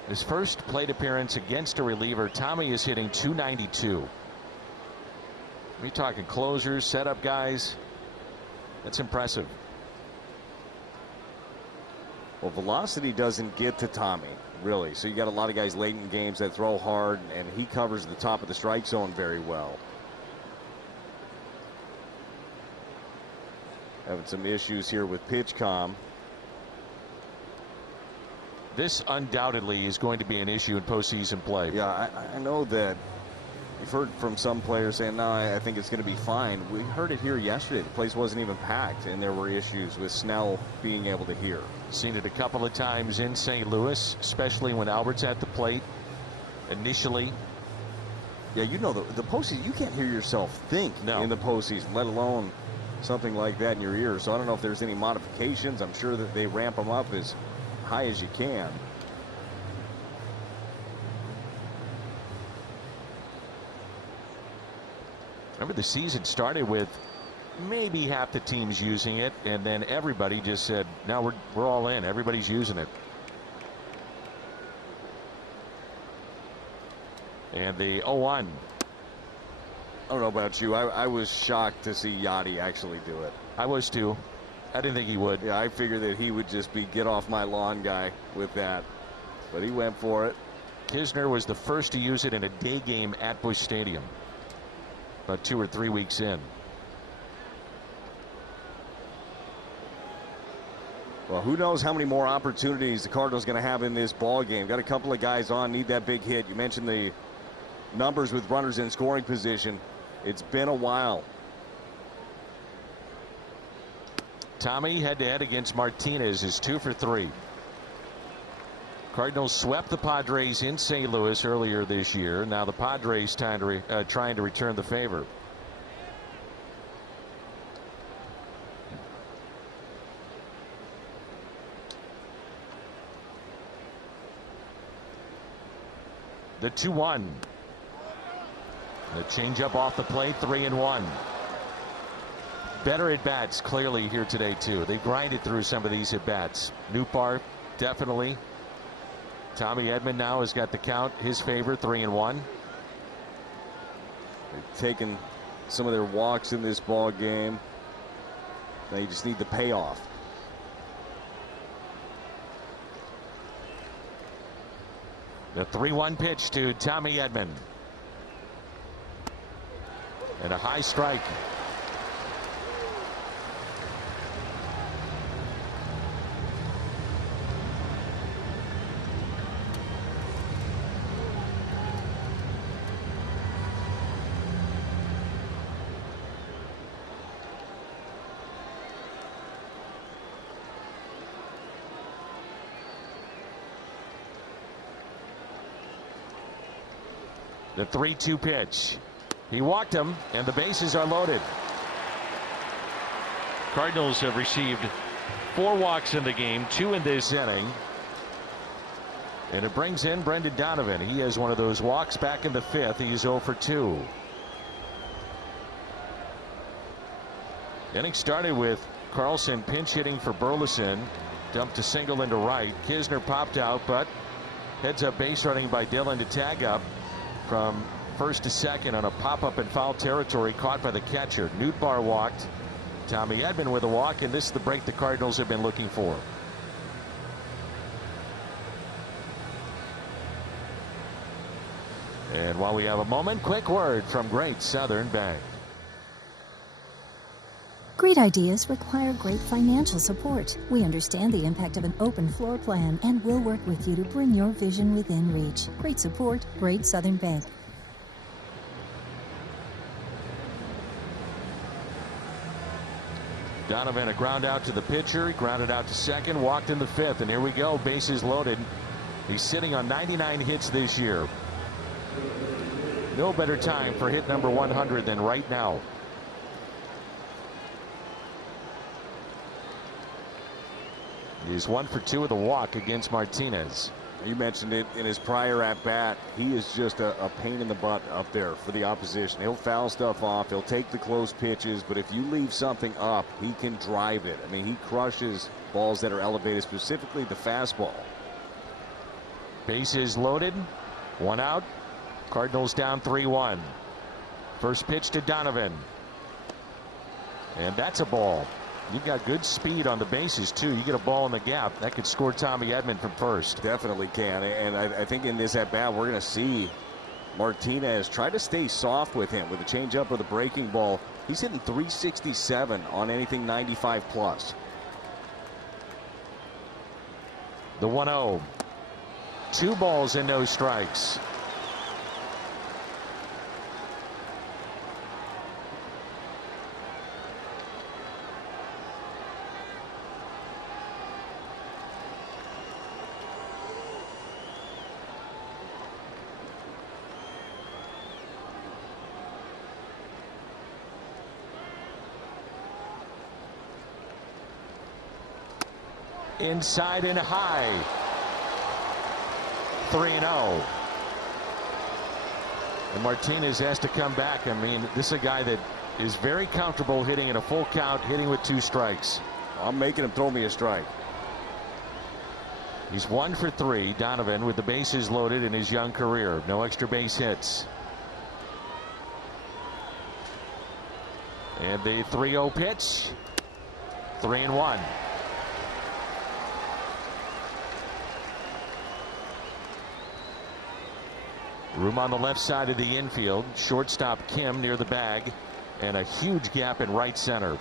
His first plate appearance against a reliever, Tommy is hitting .292. We're talking closers, setup guys. That's impressive. Well, velocity doesn't get to Tommy, really. So you got a lot of guys late in games that throw hard, and he covers the top of the strike zone very well. Having some issues here with PitchCom. This undoubtedly is going to be an issue in postseason play. Yeah, I know that you've heard from some players saying, no, I think it's going to be fine. We heard it here yesterday. The place wasn't even packed, and there were issues with Snell being able to hear. Seen it a couple of times in St. Louis, especially when Albert's at the plate initially. Yeah, you know, the postseason, you can't hear yourself think in the postseason, let alone something like that in your ear. So I don't know if there's any modifications. I'm sure that they ramp them up as high as you can. Remember, the season started with maybe half the teams using it, and then everybody just said, now we're all in. Everybody's using it. And the 0-1. I don't know about you. I was shocked to see Yachty actually do it. I was too. I didn't think he would. Yeah, I figured that he would just be get off my lawn guy with that. But he went for it. Kisner was the first to use it in a day game at Busch Stadium about 2 or 3 weeks in. Well, who knows how many more opportunities the Cardinals going to have in this ball game. Got a couple of guys on, need that big hit. You mentioned the numbers with runners in scoring position. It's been a while. Tommy head-to-head against Martinez is 2 for 3. Cardinals swept the Padres in St. Louis earlier this year. Now the Padres trying to return the favor. The 2-1. The changeup off the plate, 3-1. Better at bats clearly here today too. They grinded through some of these at bats. Nootbaar definitely. Tommy Edman now has got the count his favor, 3-1. They've taken some of their walks in this ball game. Now you just need the payoff. The 3-1 pitch to Tommy Edman. And a high strike. The 3-2 pitch. He walked him, and the bases are loaded. Cardinals have received 4 walks in the game, 2 in this inning. And it brings in Brendan Donovan. He has one of those walks back in the 5th. He's 0 for 2. Inning started with Carlson pinch hitting for Burleson. Dumped a single into right. Kisner popped out, but heads up base running by Dillon to tag up from first to second on a pop-up in foul territory caught by the catcher. Nootbaar walked. Tommy Edman with a walk, and this is the break the Cardinals have been looking for. And while we have a moment, quick word from Great Southern Bank. Great ideas require great financial support. We understand the impact of an open floor plan and will work with you to bring your vision within reach. Great support, Great Southern Bank. Donovan a ground out to the pitcher. He grounded out to second, walked in the 5th, and here we go. Bases loaded. He's sitting on 99 hits this year. No better time for hit number 100 than right now. He's 1 for 2 with a walk against Martinez. You mentioned it in his prior at bat. He is just a pain in the butt up there for the opposition. He'll foul stuff off. He'll take the close pitches, but if you leave something up, he can drive it. I mean, he crushes balls that are elevated, specifically the fastball. Bases loaded. 1 out. Cardinals down 3-1. First pitch to Donovan. And that's a ball. You've got good speed on the bases too. You get a ball in the gap that could score Tommy Edman from first. Definitely can, and I think in this at bat we're going to see Martinez try to stay soft with him with the changeup or the breaking ball. He's hitting 367 on anything 95 plus. The 1-0. 2 balls and no strikes. Inside and high. 3-0. And Martinez has to come back. I mean, this is a guy that is very comfortable hitting in a full count, hitting with 2 strikes. I'm making him throw me a strike. He's 1 for 3. Donovan with the bases loaded in his young career. No extra base hits. And the 3-0 pitch. 3-1. Room on the left side of the infield. Shortstop Kim near the bag, and a huge gap in right center.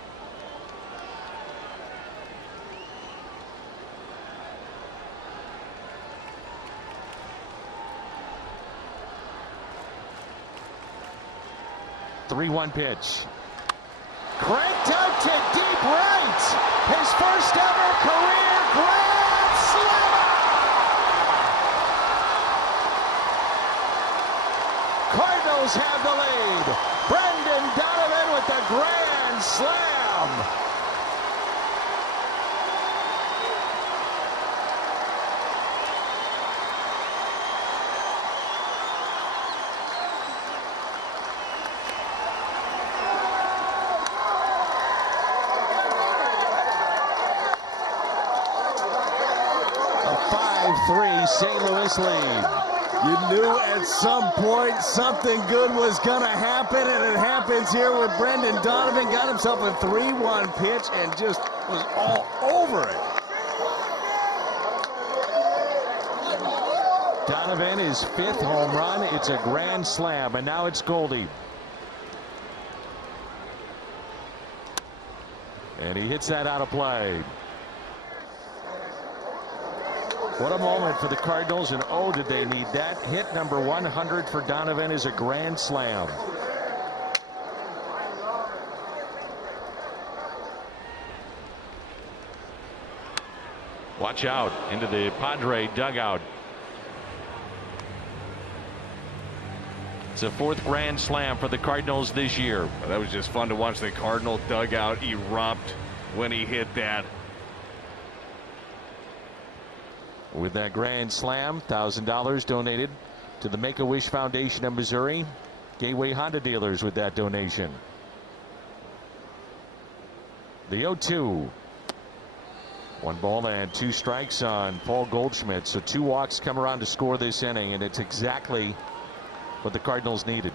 Three-one pitch. Cranked out to deep right. His first ever career grand slam. Cardinals have the lead. Brendan Donovan with the grand slam. A 5-3 St. Louis lead. You knew at some point something good was going to happen, and it happens here with Brendan Donovan. Got himself a 3-1 pitch and just was all over it. Donovan, his 5th home run. It's a grand slam, and now it's Goldie. And he hits that out of play. What a moment for the Cardinals, and oh, did they need that. Hit number 100 for Donovan is a grand slam. Watch out into the Padre dugout. It's a 4th grand slam for the Cardinals this year. Well, that was just fun to watch the Cardinal dugout erupt when he hit that. With that grand slam, $1,000 donated to the Make-A-Wish Foundation of Missouri. Gateway Honda dealers with that donation. The 0-2. 1 ball and 2 strikes on Paul Goldschmidt. So 2 walks come around to score this inning, and it's exactly what the Cardinals needed.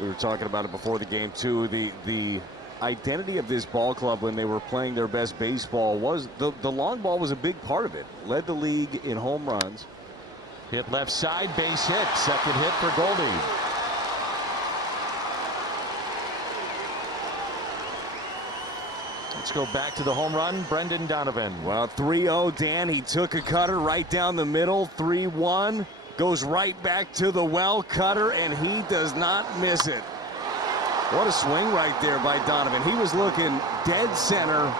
We were talking about it before the game too. The identity of this ball club when they were playing their best baseball was the long ball was a big part of it. Led the league in home runs. Hit left side, base hit. Second hit for Goldie. Let's go back to the home run, Brendan Donovan. Well, 3-0, Dan. He took a cutter right down the middle. 3-1. Goes right back to the well cutter, and he does not miss it. What a swing right there by Donovan. He was looking dead center.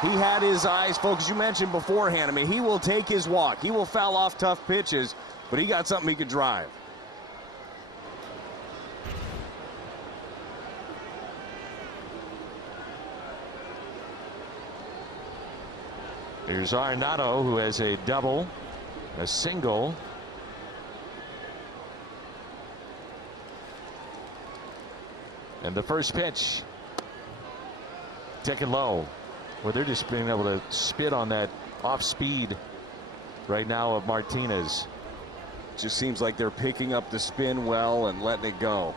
He had his eyes focused. You mentioned beforehand, I mean, he will take his walk. He will foul off tough pitches, but he got something he could drive. Here's Arenado, who has a double, a single. And the first pitch, taken low. Well, they're just being able to spit on that off speed right now of Martinez. Just seems like they're picking up the spin well and letting it go.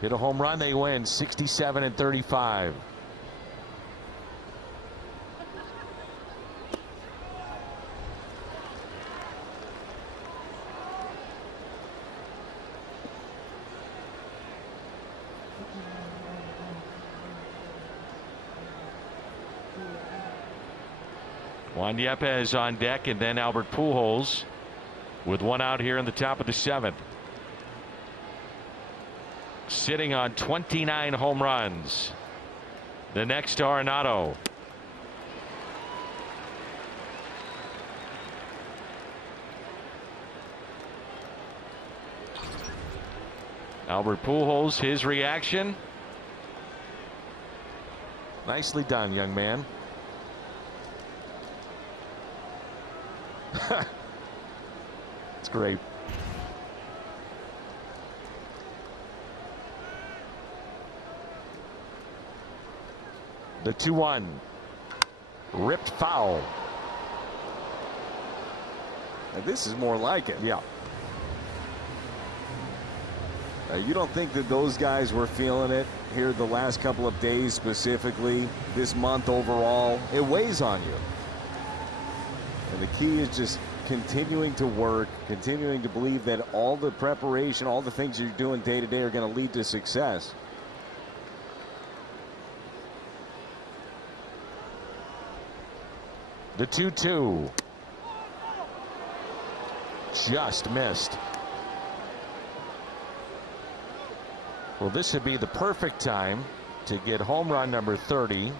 Hit a home run, they win 67-35. Juan Yepez on deck, and then Albert Pujols with 1 out here in the top of the 7th. Sitting on 29 home runs. The next to Arenado. Albert Pujols, his reaction. Nicely done, young man. It's great. The 2-1. Ripped foul. Now this is more like it. Yeah. You don't think that those guys were feeling it here the last couple of days, specifically this month overall? It weighs on you. And the key is just continuing to work, continuing to believe that all the preparation, all the things you're doing day to day are going to lead to success. The 2-2. Just missed. Well, this would be the perfect time to get home run number 30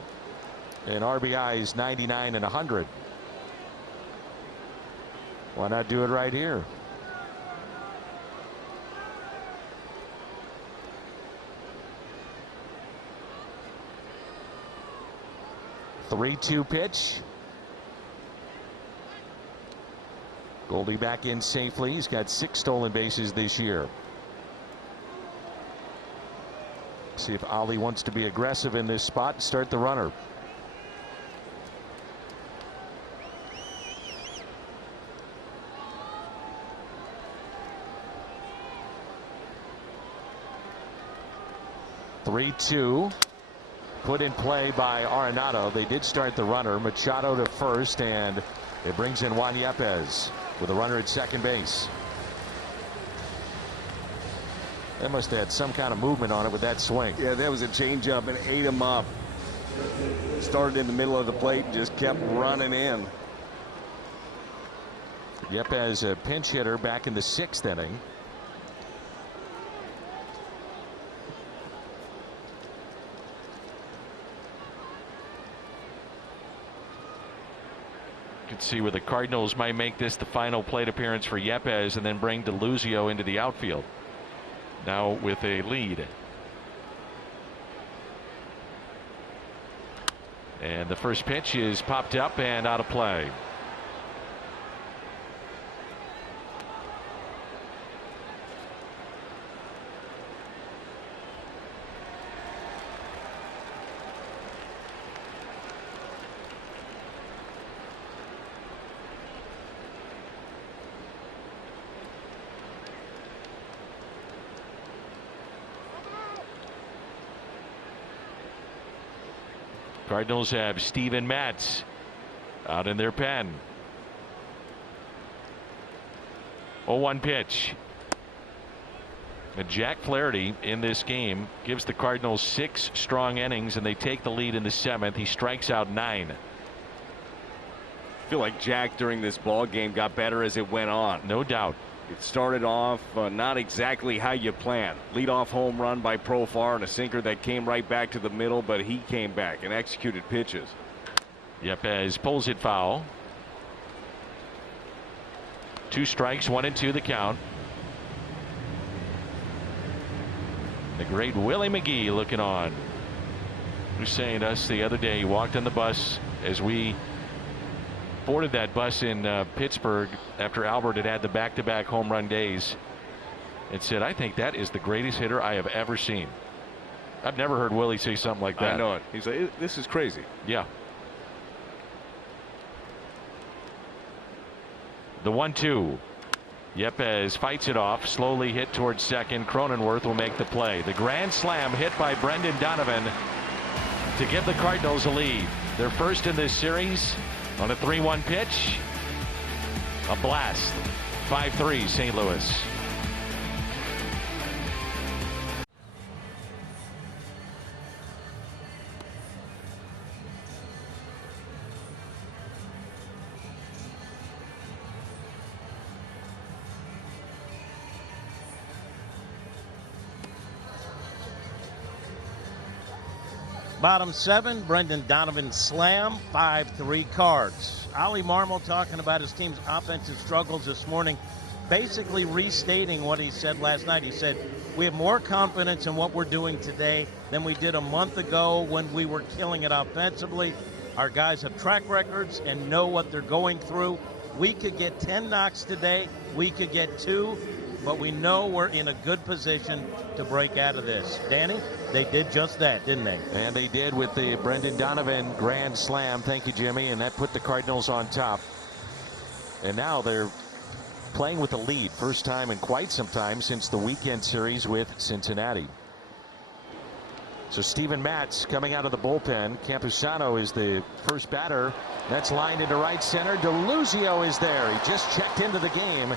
and RBIs 99 and 100. Why not do it right here? The 3-2 pitch. Goldie back in safely. He's got 6 stolen bases this year. See if Ali wants to be aggressive in this spot and start the runner. (3-2) put in play by Arenado. They did start the runner. Machado to first, and it brings in Juan Yepez with a runner at second base. That must have had some kind of movement on it with that swing. Yeah, that was a changeup and ate him up. Started in the middle of the plate and just kept running in. Yepez, a pinch hitter back in the 6th inning. You can see where the Cardinals might make this the final plate appearance for Yepez and then bring DeLuzio into the outfield. Now with a lead. And the first pitch is popped up and out of play. Cardinals have Steven Matz out in their pen. 0-1 pitch. And Jack Flaherty in this game gives the Cardinals 6 strong innings, and they take the lead in the 7th. He strikes out 9. I feel like Jack during this ball game got better as it went on. No doubt. It started off not exactly how you planned. Leadoff home run by Profar and a sinker that came right back to the middle, but he came back and executed pitches. Yepez pulls it foul. 2 strikes, 1-2 the count. The great Willie McGee looking on. He was saying to us the other day, he walked on the bus as we boarded that bus in Pittsburgh after Albert had had the back-to-back home run days, and said, I think that is the greatest hitter I have ever seen. I've never heard Willie say something like that. I know it. He's like, this is crazy. Yeah. The 1-2. Yepez fights it off, slowly hit towards second. Cronenworth will make the play. The grand slam hit by Brendan Donovan to give the Cardinals a lead. Their first in this series on a 3-1 pitch. A blast. 5-3 St. Louis. Bottom 7, Brendan Donovan slam, 5-3 Cards. Ollie Marmol talking about his team's offensive struggles this morning, basically restating what he said last night. He said, we have more confidence in what we're doing today than we did a month ago when we were killing it offensively. Our guys have track records and know what they're going through. We could get 10 knocks today. We could get 2. But we know we're in a good position to break out of this. Danny, they did just that, didn't they? And they did with the Brendan Donovan grand slam. Thank you, Jimmy. And that put the Cardinals on top. And now they're playing with a lead. First time in quite some time since the weekend series with Cincinnati. So Steven Matz coming out of the bullpen. Campusano is the first batter. That's lined into right center. DeLuzio is there. He just checked into the game.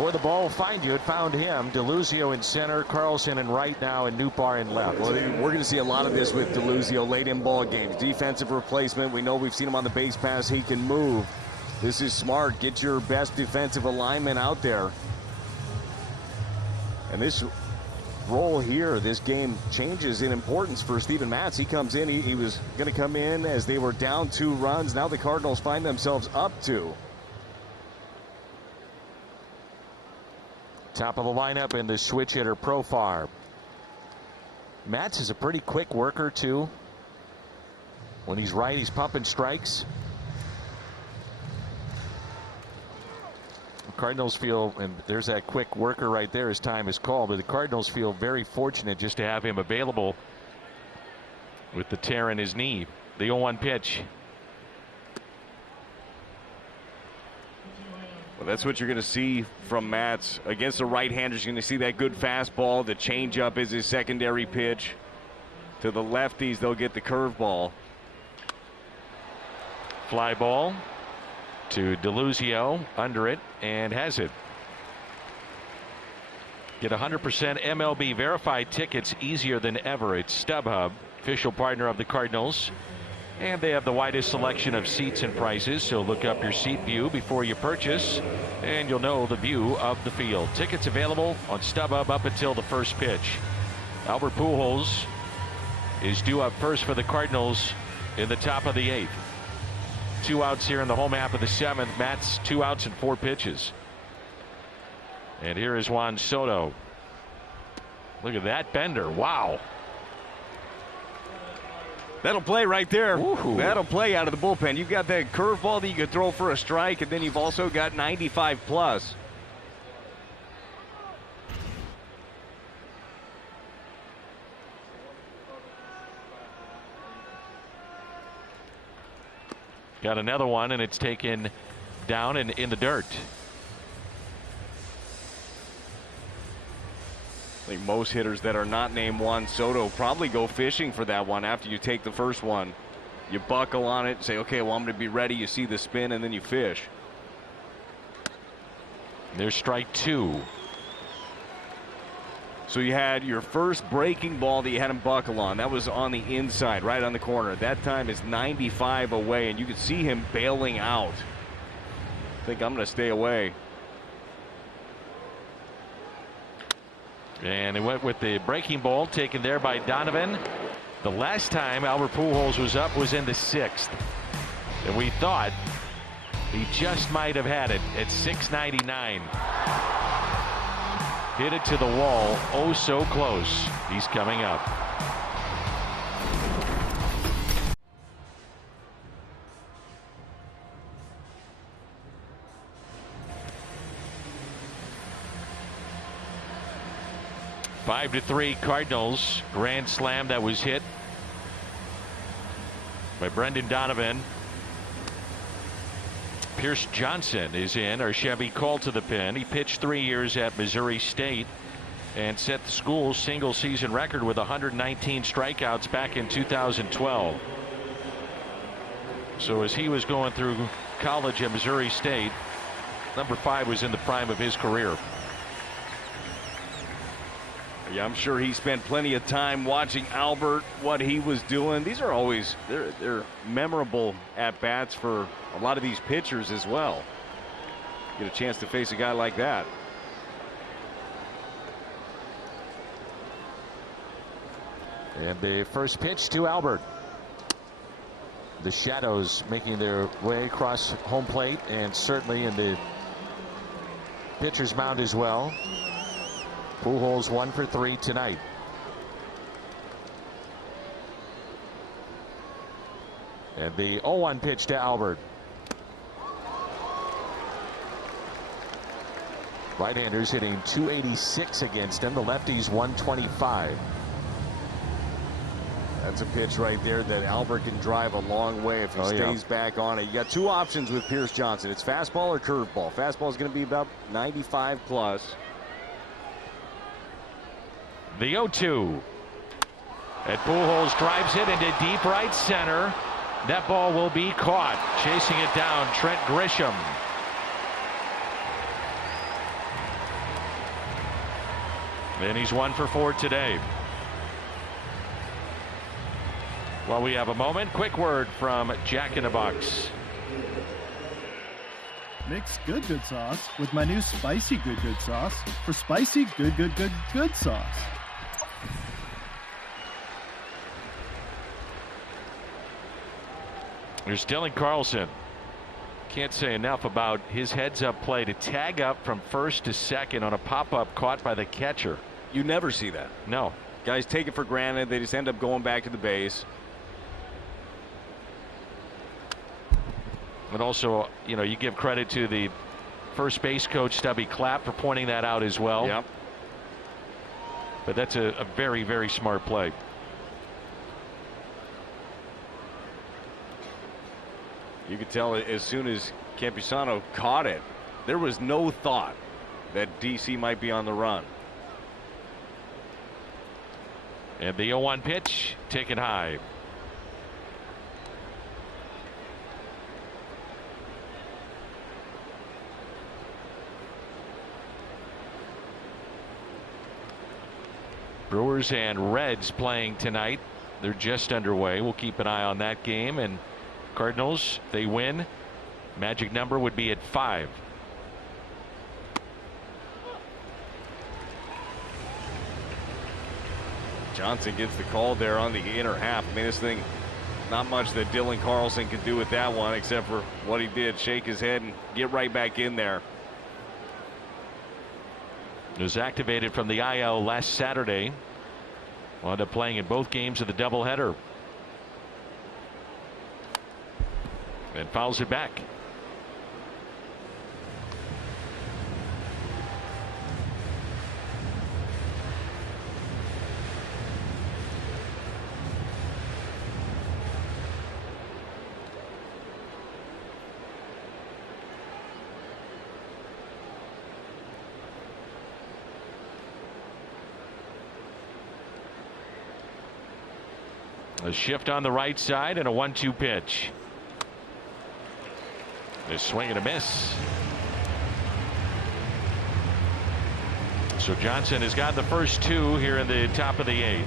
Or the ball will find you. It found him. DeLuzio in center, Carlson in right now, and Newbar in left. Well, we're going to see a lot of this with DeLuzio late in ball games. Defensive replacement. We know we've seen him on the base pass. He can move. This is smart. Get your best defensive alignment out there. And this role here, this game changes in importance for Steven Matz. He comes in. He was going to come in as they were down 2 runs. Now the Cardinals find themselves up 2. Top of the lineup in the switch hitter Profar. Matz is a pretty quick worker too. When he's right, he's pumping strikes. The Cardinals feel, and there's that quick worker right there as time is called, but the Cardinals feel very fortunate just to have him available with the tear in his knee. The 0-1 pitch. Well, that's what you're going to see from Matz. Against the right-handers, you're going to see that good fastball. The changeup is his secondary pitch. To the lefties, they'll get the curveball. Fly ball to DeLuzio, under it, and has it. Get 100% MLB verified tickets easier than ever at StubHub, official partner of the Cardinals. And they have the widest selection of seats and prices, so look up your seat view before you purchase, and you'll know the view of the field. Tickets available on StubHub up until the first pitch. Albert Pujols is due up first for the Cardinals in the top of the 8th. 2 outs here in the home half of the 7th. Matz 2 outs and 4 pitches. And here is Juan Soto. Look at that bender. Wow. That'll play right there. Woo-hoo. That'll play out of the bullpen. You've got that curveball that you could throw for a strike, and then you've also got 95 plus. Got another one, and it's taken down and in the dirt. I think most hitters that are not named Juan Soto probably go fishing for that one after you take the first one. You buckle on it, say, okay, well, I'm going to be ready. You see the spin, and then you fish. There's strike 2. So you had your first breaking ball that you had him buckle on. That was on the inside, right on the corner. That time is 95 away, and you could see him bailing out. I think I'm going to stay away. And it went with the breaking ball taken there by Donovan. The last time Albert Pujols was up was in the 6th. And we thought he just might have had it at 699. Hit it to the wall. Oh, so close. He's coming up. Five to 3 Cardinals. Grand slam that was hit by Brendan Donovan. Pierce Johnson is in, or Chevy called to the pen. He pitched 3 years at Missouri State and set the school's single season record with 119 strikeouts back in 2012. So as he was going through college at Missouri State, number 5 was in the prime of his career. Yeah, I'm sure he spent plenty of time watching Albert, what he was doing. These are always, they're memorable at-bats for a lot of these pitchers as well. Get a chance to face a guy like that. And the first pitch to Albert. The shadows making their way across home plate and certainly in the pitcher's mound as well. Pujols 1 for 3 tonight. And the 0-1 pitch to Albert. Right-handers hitting 286 against him. The lefties 125. That's a pitch right there that Albert can drive a long way if he stays back on it. You got 2 options with Pierce Johnson. It's fastball or curveball. Fastball is going to be about 95 plus. The 0-2. And Pujols drives it into deep right center. That ball will be caught. Chasing it down, Trent Grisham. And he's 1 for 4 today. While we have a moment, quick word from Jack in the Box. Mix Good Good sauce with my new spicy Good Good sauce for spicy Good Good Good Good sauce. Here's Dylan Carlson. Can't say enough about his heads-up play to tag up from first to second on a pop-up caught by the catcher. You never see that. No. Guys take it for granted. They just end up going back to the base. And also, you know, you give credit to the first base coach, Stubby Clapp, for pointing that out as well. Yep. But that's a very, very smart play. You could tell as soon as Campusano caught it, there was no thought that DC might be on the run. And the 0-1 pitch, taken high. Brewers and Reds playing tonight. They're just underway. We'll keep an eye on that game. And Cardinals, they win. Magic number would be at 5. Johnson gets the call there on the inner half. I mean, this thing, not much that Dylan Carlson could do with that one except for what he did, shake his head and get right back in there. It was activated from the IL last Saturday. Wound up playing in both games of the doubleheader. And fouls it back. A shift on the right side and a 1-2 pitch. A swing and a miss. So Johnson has got the first 2 here in the top of the 8th.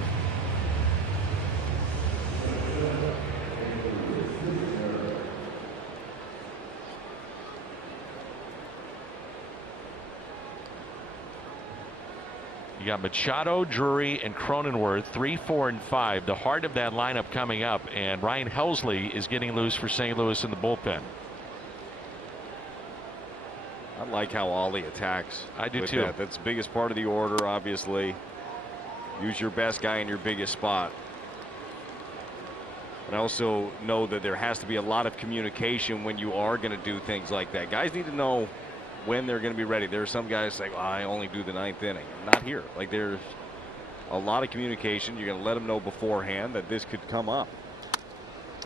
You got Machado, Drury, and Cronenworth, 3, 4, and 5. The heart of that lineup coming up, and Ryan Helsley is getting loose for St. Louis in the bullpen. I like how Ollie attacks. I do too. That's the biggest part of the order, obviously. Use your best guy in your biggest spot. But I also know that there has to be a lot of communication when you are going to do things like that. Guys need to know when they're going to be ready. There are some guys say, well, I only do the 9th inning. Not here. Like, there's a lot of communication. You're going to let them know beforehand that this could come up.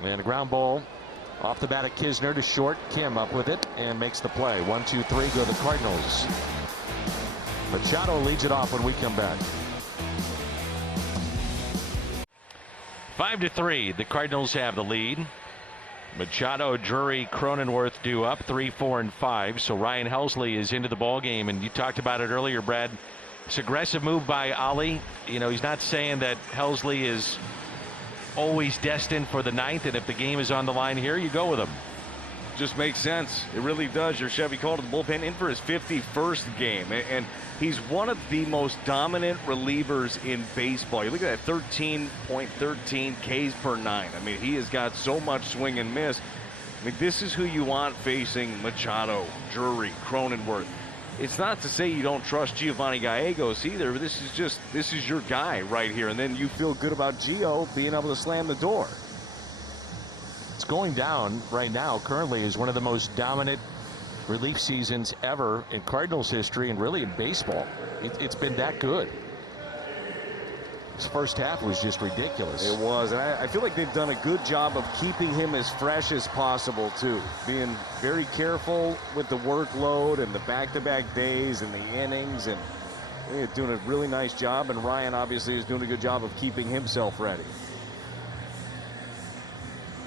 And a ground ball off the bat of Kisner to short. Kim up with it and makes the play. 1-2-3 go the Cardinals. Machado leads it off when we come back. 5-3. The Cardinals have the lead. Machado, Drury, Cronenworth due up 3, 4, and 5. So Ryan Helsley is into the ball game, and you talked about it earlier, Brad. It's an aggressive move by Ollie. You know, he's not saying that Helsley is always destined for the 9th, and if the game is on the line here, you go with him. Just makes sense. It really does. Your Chevy called to the bullpen in for his 51st game, and he's one of the most dominant relievers in baseball. You look at that 13.13 Ks per 9. I mean, he has got so much swing and miss. I mean, this is who you want facing Machado, Drury, Cronenworth. It's not to say you don't trust Giovanni Gallegos either, but this is your guy right here, and then you feel good about Gio being able to slam the door. It's going down right now currently as one of the most dominant relief seasons ever in Cardinals history and really in baseball. It's been that good. His first half was just ridiculous. It was, and I feel like they've done a good job of keeping him as fresh as possible too, being very careful with the workload and the back-to-back days and the innings, and They're doing a really nice job, and Ryan obviously is doing a good job of keeping himself ready.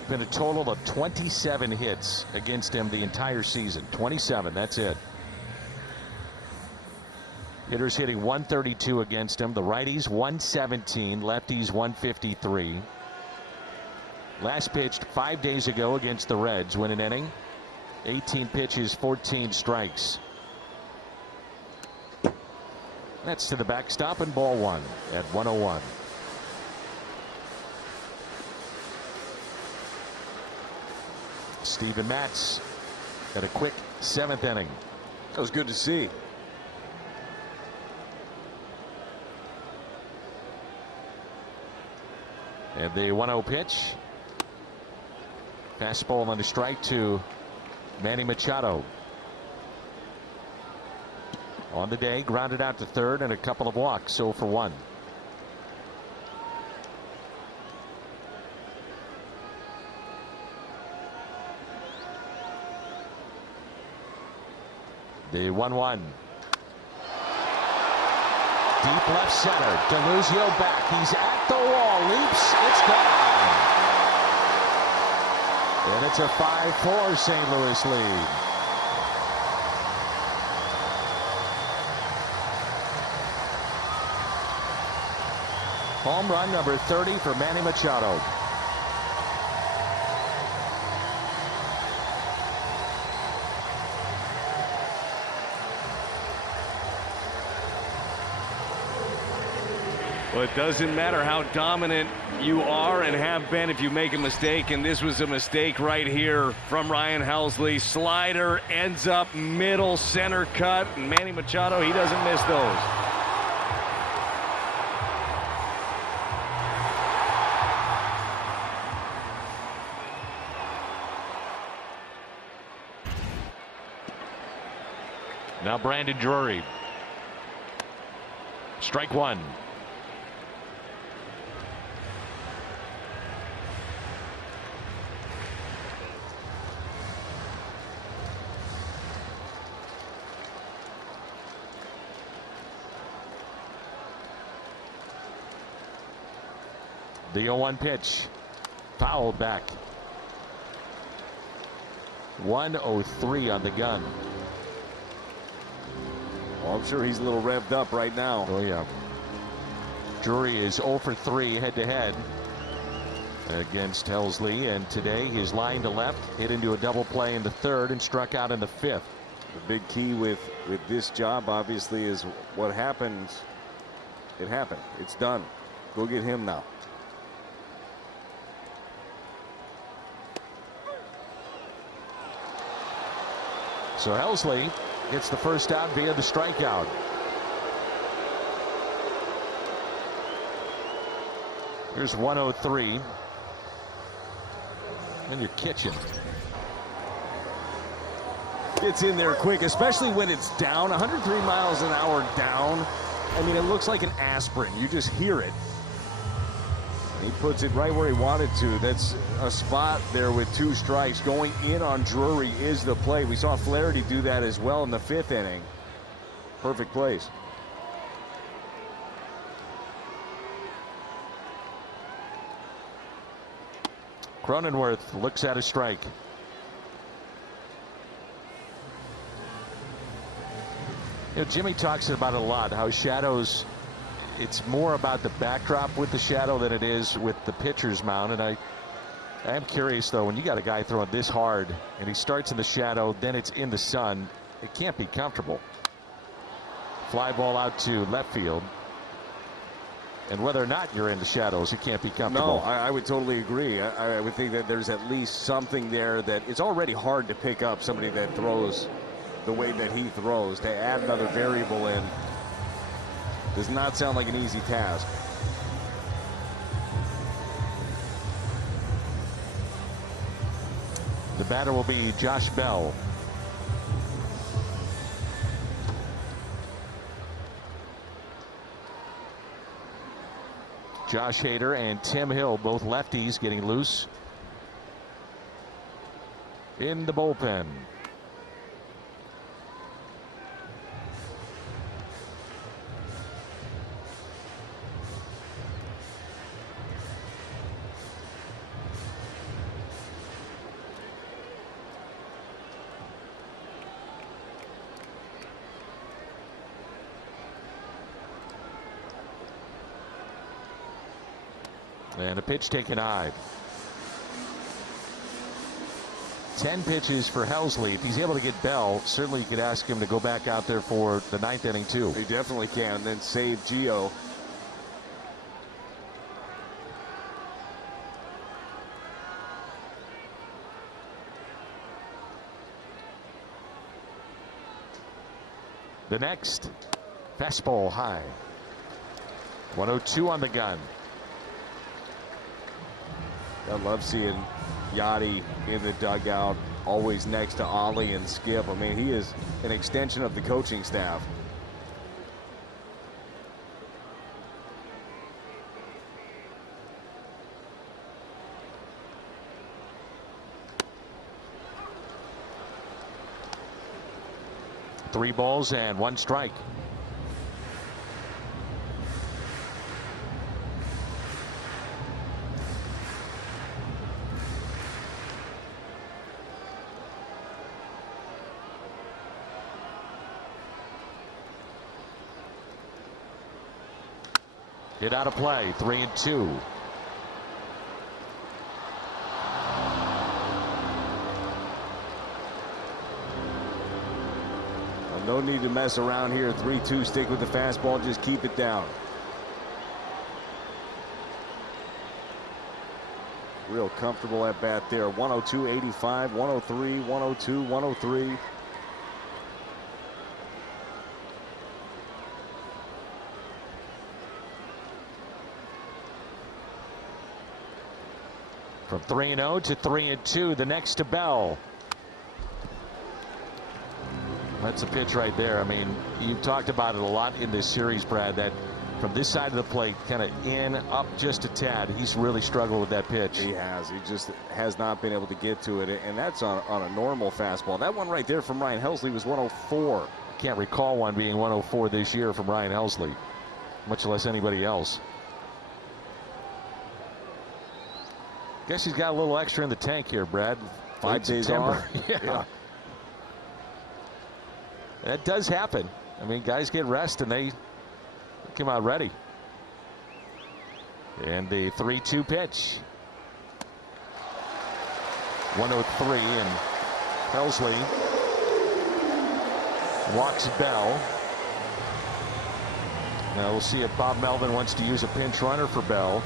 Been a total of 27 hits against him the entire season. 27, that's it. Hitters hitting 132 against him. The righties 117, lefties 153. Last pitched 5 days ago against the Reds. Win an inning. 18 pitches, 14 strikes. That's to the backstop and ball one at 101. Steven Matz had a quick 7th inning. That was good to see. And the 1-0 pitch. Fastball on the strike to Manny Machado. On the day, grounded out to third and a couple of walks, 0 for 1. The 1-1. Deep left center. Deluzio back. He's at the wall. Leaps. It's gone. And it's a 5-4 St. Louis lead. Home run number 30 for Manny Machado. Well, it doesn't matter how dominant you are and have been if you make a mistake, and this was a mistake right here from Ryan Helsley. Slider ends up middle center cut, and Manny Machado, he doesn't miss those. Now Brandon Drury. Strike one. The 0-1 pitch. Fouled back. 103 on the gun. Well, I'm sure he's a little revved up right now. Oh, yeah. Drury is 0 for 3 head-to-head against Helsley, and today his line to left hit into a double play in the 3rd and struck out in the 5th. The big key with this job, obviously, is what happens. It happened. It's done. Go get him now. So Helsley gets the first out via the strikeout. Here's 103. In your kitchen. Gets in there quick, especially when it's down. 103 miles an hour down. I mean, it looks like an aspirin. You just hear it. He puts it right where he wanted to. That's a spot there with 2 strikes. Going in on Drury is the play. We saw Flaherty do that as well in the 5th inning. Perfect place. Cronenworth looks at a strike. You know, Jimmy talks about it a lot, how shadows, it's more about the backdrop with the shadow than it is with the pitcher's mound. And I am curious, though, when you got a guy throwing this hard and he starts in the shadow, then it's in the sun, it can't be comfortable. Fly ball out to left field. And whether or not you're in the shadows, it can't be comfortable. No, I would totally agree. I would think that there's at least something there that it's already hard to pick up somebody that throws the way that he throws. To add another variable in does not sound like an easy task. The batter will be Josh Bell. Josh Hader and Tim Hill, both lefties, getting loose in the bullpen. And a pitch taken high. 10 pitches for Helsley. If he's able to get Bell, certainly you could ask him to go back out there for the 9th inning too. He definitely can, and then save Gio. The next fastball high. 102 on the gun. I love seeing Yachty in the dugout, always next to Ollie and Skip. I mean, he is an extension of the coaching staff. Three balls and one strike. Get out of play. 3-2. No need to mess around here. 3-2. Stick with the fastball. Just keep it down. Real comfortable at bat there. 102, 85, 103, 102, 103. From 3-0 to 3-2. The next to Bell. That's a pitch right there. I mean, you've talked about it a lot in this series, Brad, that from this side of the plate, kind of in, up just a tad, he's really struggled with that pitch. He has. He just has not been able to get to it, and that's on a normal fastball. That one right there from Ryan Helsley was 104. I can't recall one being 104 this year from Ryan Helsley, much less anybody else. Guess he's got a little extra in the tank here, Brad. 5 days off. Yeah. That does happen. I mean, guys get rest and they come out ready. And the 3-2 pitch. 103, and Helsley walks Bell. Now we'll see if Bob Melvin wants to use a pinch runner for Bell.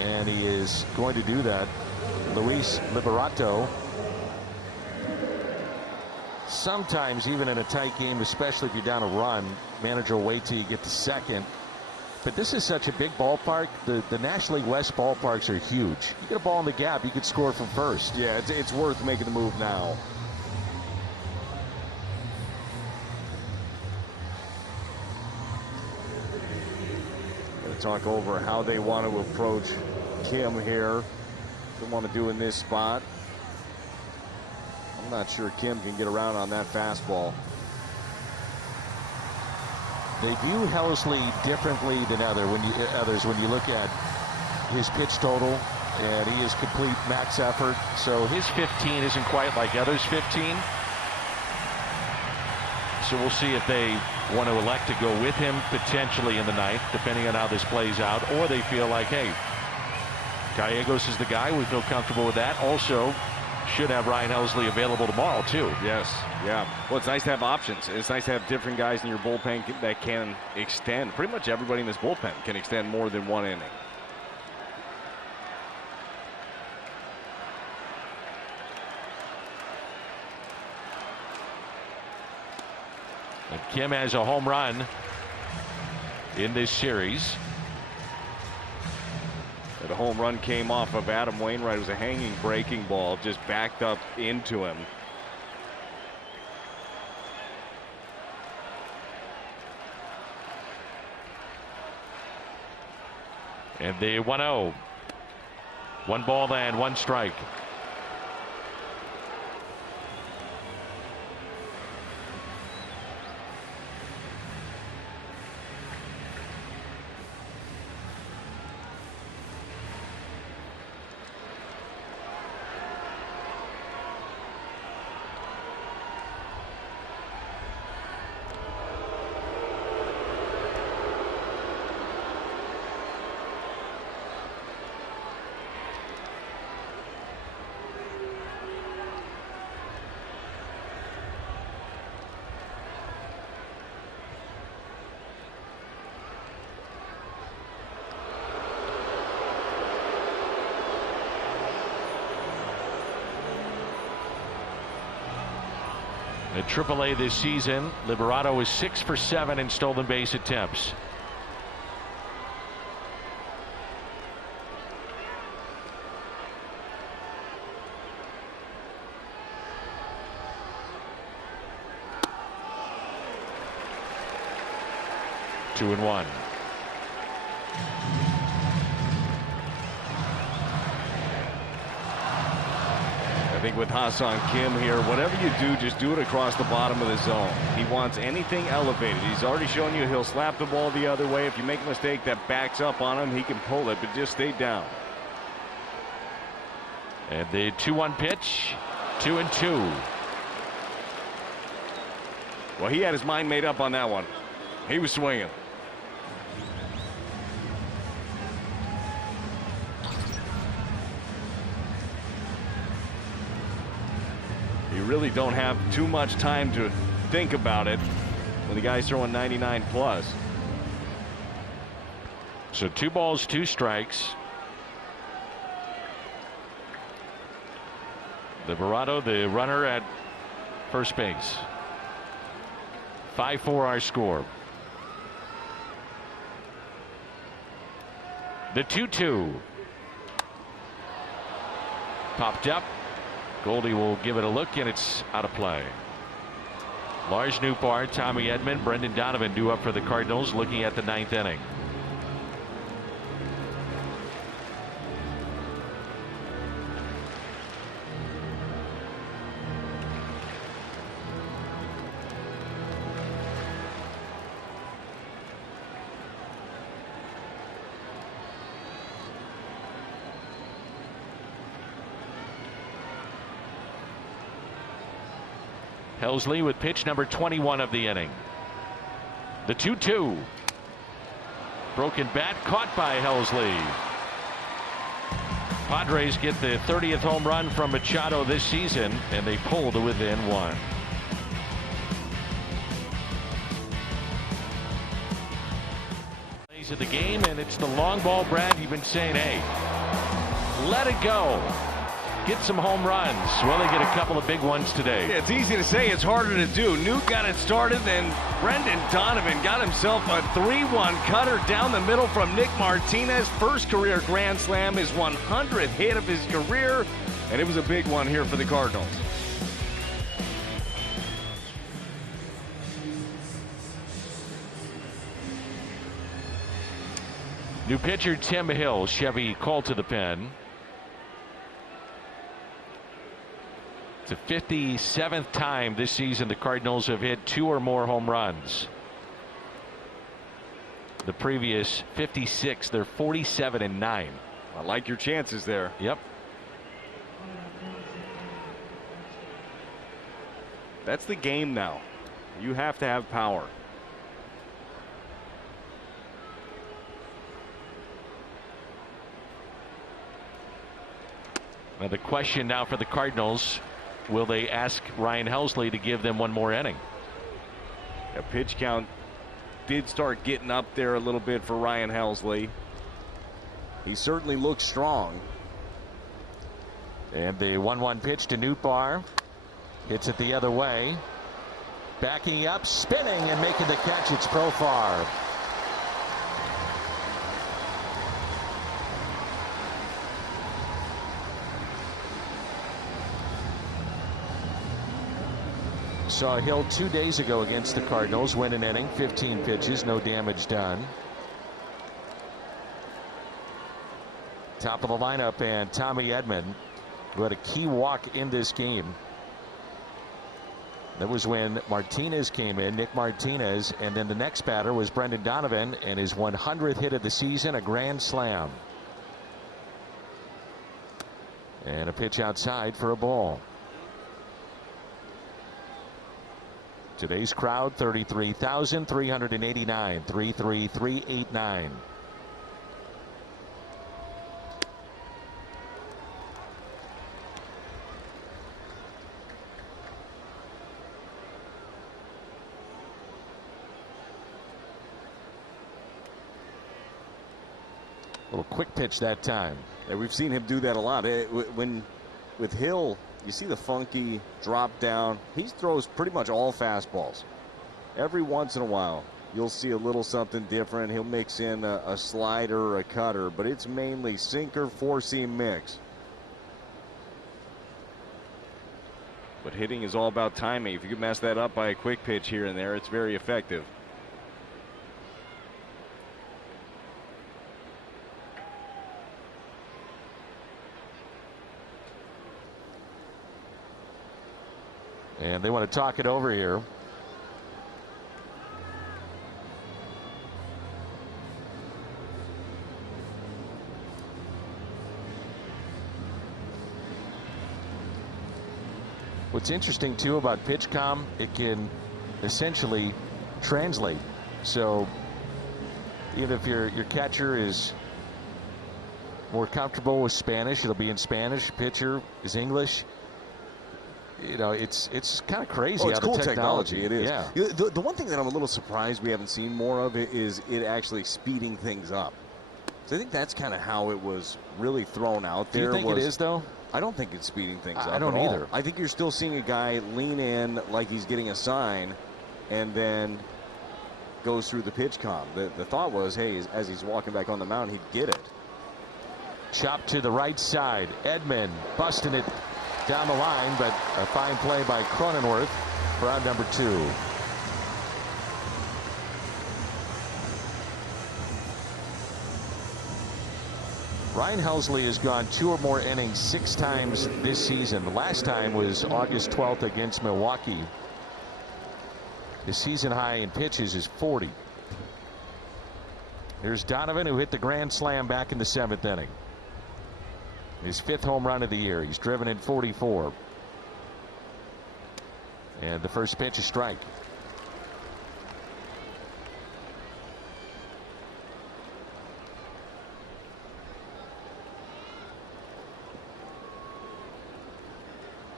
And he is going to do that. Luis Liberato. Sometimes, even in a tight game, especially if you're down a run, manager will wait till you get to second. But this is such a big ballpark. The National League West ballparks are huge. You get a ball in the gap, you could score from first. Yeah, it's worth making the move now. Going to talk over how they want to approach Kim here. Don't want to do in this spot. I'm not sure Kim can get around on that fastball. They view Helsley differently than others when you look at his pitch total, and he is complete max effort. So his 15 isn't quite like others' 15. So we'll see if they want to elect to go with him potentially in the ninth, depending on how this plays out, or they feel like, hey, Gallegos is the guy. We feel comfortable with that. Also, should have Ryan Helsley available tomorrow too. Yes, yeah. Well, it's nice to have options. It's nice to have different guys in your bullpen that can extend. Pretty much everybody in this bullpen can extend more than one inning. And Kim has a home run in this series. The home run came off of Adam Wainwright. It was a hanging breaking ball, just backed up into him. And the 1-0. 1 ball and 1 strike. At AAA this season, Liberato is 6 for 7 in stolen base attempts. Two and one. I think with Hassan Kim here, whatever you do, just do it across the bottom of the zone. He wants anything elevated. He's already shown you he'll slap the ball the other way. If you make a mistake that backs up on him, he can pull it, but just stay down. And the 2-1 pitch, 2-2. Well, he had his mind made up on that one. He was swinging. You really don't have too much time to think about it when the guy's throwing 99 plus. So 2 balls, 2 strikes. Liberato, the runner at first base. 5-4 our score. The 2-2. Popped up. Goldie will give it a look, and it's out of play. Lars Nootbaar, Tommy Edman, Brendan Donovan due up for the Cardinals, looking at the 9th inning. Helsley with pitch number 21 of the inning. The 2-2. Broken bat caught by Helsley. Padres get the 30th home run from Machado this season, and they pull to within 1. Plays of the game, and it's the long ball. Brad, you've been saying, hey, let it go. Get some home runs. Well, they get a couple of big ones today. Yeah, it's easy to say, it's harder to do. Newt got it started, then Brendan Donovan got himself a 3-1 cutter down the middle from Nick Martinez. First career grand slam, his 100th hit of his career, and it was a big one here for the Cardinals. New pitcher Tim Hill. Chevy called to the pen. It's the 57th time this season the Cardinals have hit 2 or more home runs. The previous 56, they're 47-9. I like your chances there. Yep. That's the game now. You have to have power. Now the question now for the Cardinals, will they ask Ryan Helsley to give them one more inning? A pitch count did start getting up there a little bit for Ryan Helsley. He certainly looks strong. And the 1-1 pitch to Nootbaar. Hits it the other way. Backing up, spinning, and making the catch. It's Profar. Saw Hill 2 days ago against the Cardinals. Win an inning, 15 pitches, no damage done. Top of the lineup, and Tommy Edman, who had a key walk in this game. That was when Martinez came in, Nick Martinez, and then the next batter was Brendan Donovan, and his 100th hit of the season, a grand slam. And a pitch outside for a ball. Today's crowd, 33,389, 33389. Little quick pitch that time. Yeah, we've seen him do that a lot. When with Hill, You see the funky drop down. He throws pretty much all fastballs. Every once in a while, you'll see a little something different. He'll mix in a slider or a cutter, but it's mainly sinker, four-seam mix. But hitting is all about timing. If you can mess that up by a quick pitch here and there, it's very effective. And they want to talk it over here. What's interesting too about PitchCom, it can essentially translate. So even if your catcher is more comfortable with Spanish, it'll be in Spanish. Pitcher is English. You know, it's kind of crazy. Oh, it's how cool the technology. It is. Yeah. The one thing that I'm a little surprised we haven't seen more of is it actually speeding things up. So I think that's kind of how it was really thrown out there. Do you think it is, though? I don't think it's speeding things up. I don't at either. All. I think you're still seeing a guy lean in like he's getting a sign and then goes through the PitchCom. The thought was, hey, as he's walking back on the mound, he'd get it. Chop to the right side. Edman busting it down the line, but a fine play by Cronenworth for out number 2. Ryan Helsley has gone 2 or more innings 6 times this season. The last time was August 12th against Milwaukee. His season high in pitches is 40. Here's Donovan, who hit the grand slam back in the 7th inning. His 5th home run of the year. He's driven in 44. And the first pitch, a strike.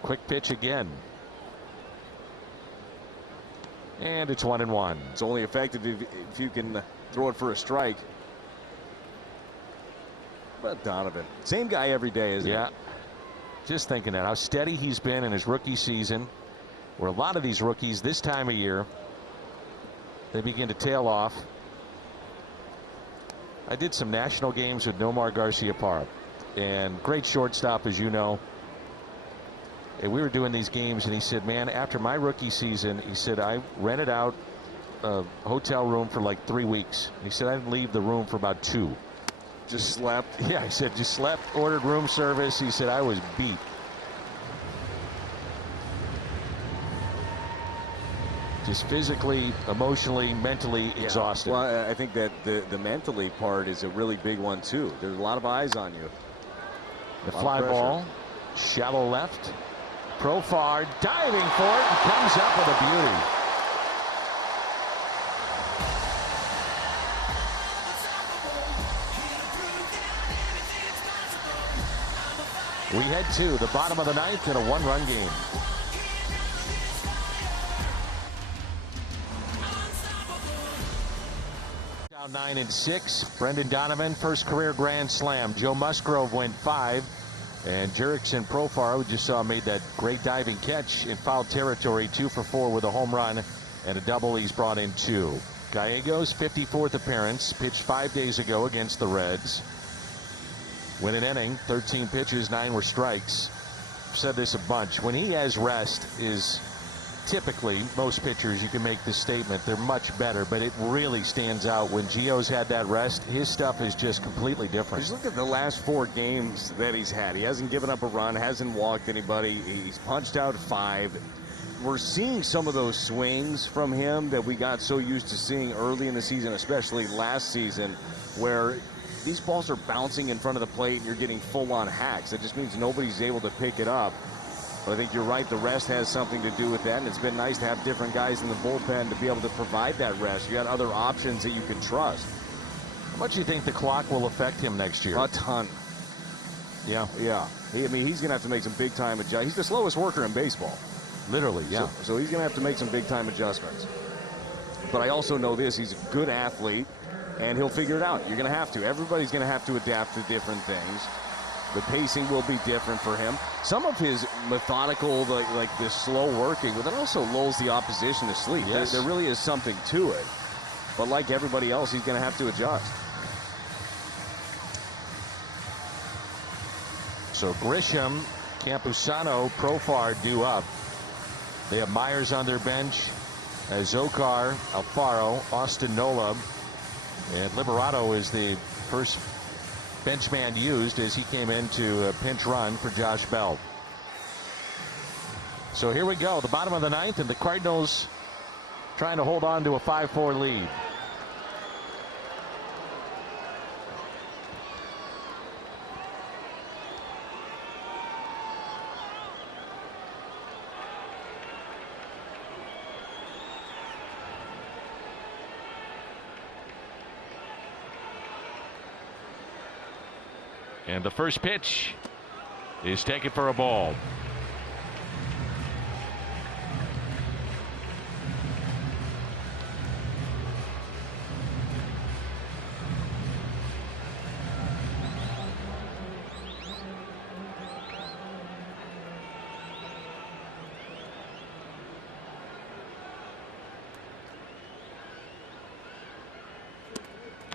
Quick pitch again. And it's 1-1. It's only effective if you can throw it for a strike. But Donovan, same guy every day, isn't he? Yeah. Just thinking that how steady he's been in his rookie season, where a lot of these rookies this time of year, they begin to tail off. I did some national games with Nomar Garciaparra, and great shortstop, as you know. And we were doing these games, and he said, man, after my rookie season, he said, I rented out a hotel room for like 3 weeks. He said, I didn't leave the room for about 2. Just slept? Yeah, he said, just slept, ordered room service. He said, I was beat. Just physically, emotionally, mentally exhausted. Well, I think that the mentally part is a really big one, too. There's a lot of eyes on you. The fly ball, shallow left. Profar diving for it and comes up with a beauty. We head to the bottom of the 9th in a 1-run game. Down 9-6. Brendan Donovan, first career grand slam. Joe Musgrove went 5. And Jurickson Profar, who just saw, made that great diving catch in foul territory, 2 for 4 with a home run and a double. He's brought in 2. Gallegos, 54th appearance, pitched 5 days ago against the Reds. Win an inning, 13 pitches, 9 were strikes. I've said this a bunch. When he has rest, is typically, most pitchers, you can make this statement, they're much better, but it really stands out. When Gio's had that rest, his stuff is just completely different. Just look at the last 4 games that he's had. He hasn't given up a run, hasn't walked anybody. He's punched out 5. We're seeing some of those swings from him that we got so used to seeing early in the season, especially last season, where these balls are bouncing in front of the plate and you're getting full-on hacks. That just means nobody's able to pick it up. But I think you're right, the rest has something to do with that, and it's been nice to have different guys in the bullpen to be able to provide that rest. You got other options that you can trust. How much do you think the clock will affect him next year? A ton. Yeah. Yeah. I mean, he's going to have to make some big-time adjustments. He's the slowest worker in baseball. Literally, yeah. So he's going to have to make some big-time adjustments. But I also know this, he's a good athlete, and he'll figure it out. You're going to have to. Everybody's going to have to adapt to different things. The pacing will be different for him. Some of his methodical, like this slow working, but that also lulls the opposition to sleep. Yes. There really is something to it. But like everybody else, he's going to have to adjust. So Grisham, Campusano, Profar due up. They have Myers on their bench, Zokar, Alfaro, Austin Nola, and Liberato is the first benchman used as he came in to pinch run for Josh Bell. So here we go, the bottom of the ninth, and the Cardinals trying to hold on to a 5-4 lead. And the first pitch is taken for a ball.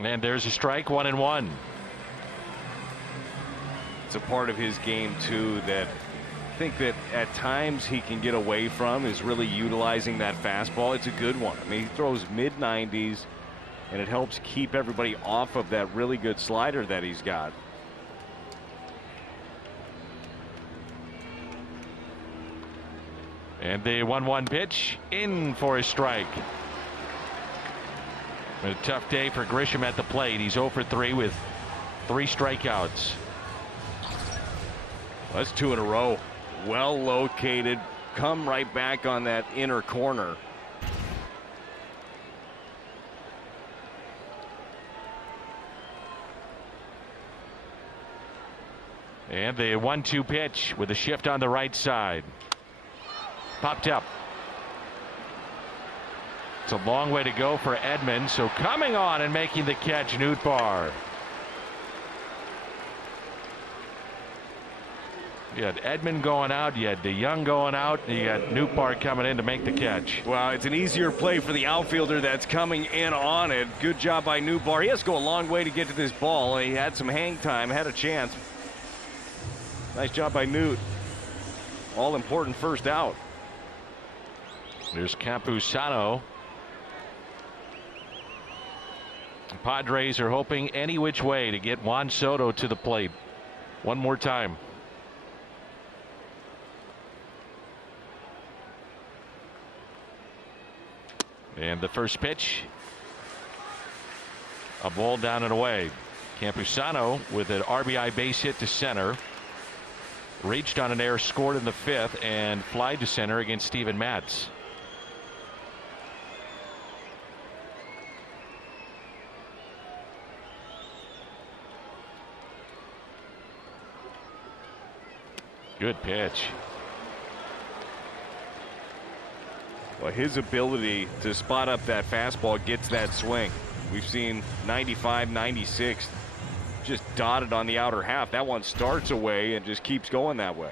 And there's a strike, 1-1. It's a part of his game too that I think that at times he can get away from, is really utilizing that fastball. It's a good one. I mean, he throws mid-90s, and it helps keep everybody off of that really good slider that he's got. And the 1-1 pitch in for a strike. A tough day for Grisham at the plate. He's 0 for 3 with 3 strikeouts. That's 2 in a row. Well located. Come right back on that inner corner. And the 1-2 pitch with a shift on the right side. Popped up. It's a long way to go for Edman. So coming on and making the catch, Nootbaar. You had Edman going out, you had DeYoung going out, and you got Nootbaar coming in to make the catch. Well, it's an easier play for the outfielder that's coming in on it. Good job by Nootbaar. He has to go a long way to get to this ball. He had some hang time, had a chance. Nice job by Newt. All important first out. There's Campusano. The Padres are hoping any which way to get Juan Soto to the plate. One more time. And the first pitch, a ball down and away. Campusano with an RBI base hit to center. Reached on an error, scored in the 5th, and fly to center against Steven Matz. Good pitch. Well, his ability to spot up that fastball gets that swing. We've seen 95, 96 just dotted on the outer half. That one starts away and just keeps going that way.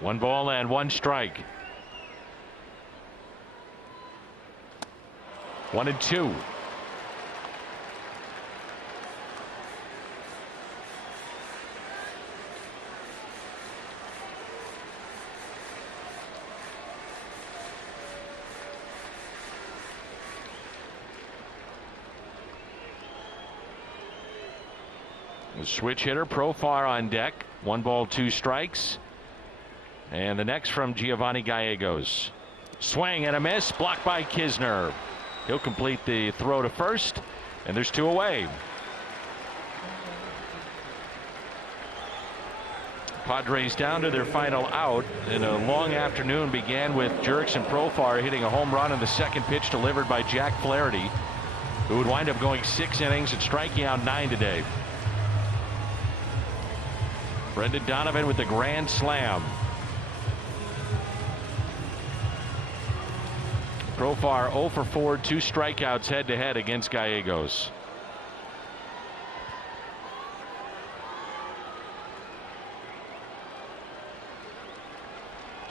1 ball and 1 strike. 1-2. The switch hitter Profar on deck. 1 ball, 2 strikes. And the next from Giovanni Gallegos. Swing and a miss, blocked by Kisner. He'll complete the throw to first, and there's 2 away. Padres down to their final out, and a long afternoon began with Jerks and Profar hitting a home run on the second pitch delivered by Jack Flaherty, who would wind up going 6 innings and striking out 9 today. Brendan Donovan with the grand slam. Profar 0 for 4, 2 strikeouts head-to-head against Gallegos.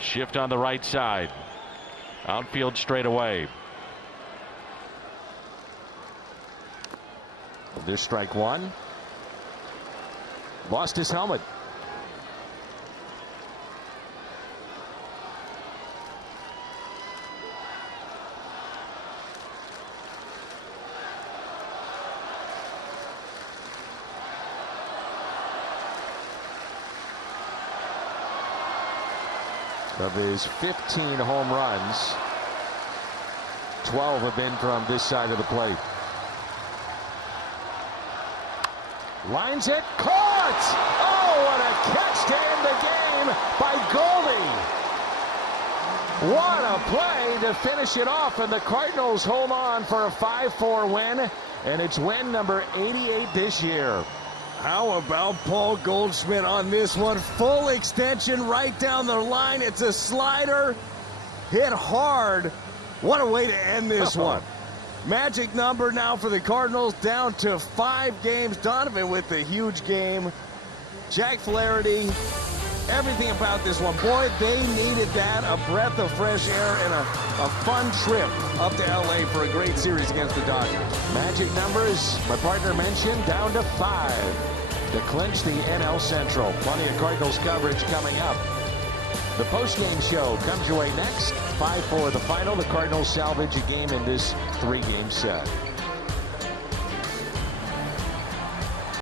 Shift on the right side. Outfield straight away. There's strike one. Lost his helmet. Of his 15 home runs, 12 have been from this side of the plate. Lines it, caught! Oh, what a catch to end the game by Goldie! What a play to finish it off, and the Cardinals hold on for a 5-4 win, and it's win number 88 this year. How about Paul Goldschmidt on this one? Full extension right down the line. It's a slider. Hit hard. What a way to end this one. Magic number now for the Cardinals, down to 5 games. Donovan with the huge game. Jack Flaherty. Everything about this one. Boy, they needed that. A breath of fresh air and a fun trip up to L.A. for a great series against the Dodgers. Magic numbers, my partner mentioned, down to 5 to clinch the NL Central. Plenty of Cardinals coverage coming up. The postgame show comes your way next. 5-4 the final. The Cardinals salvage a game in this 3-game set.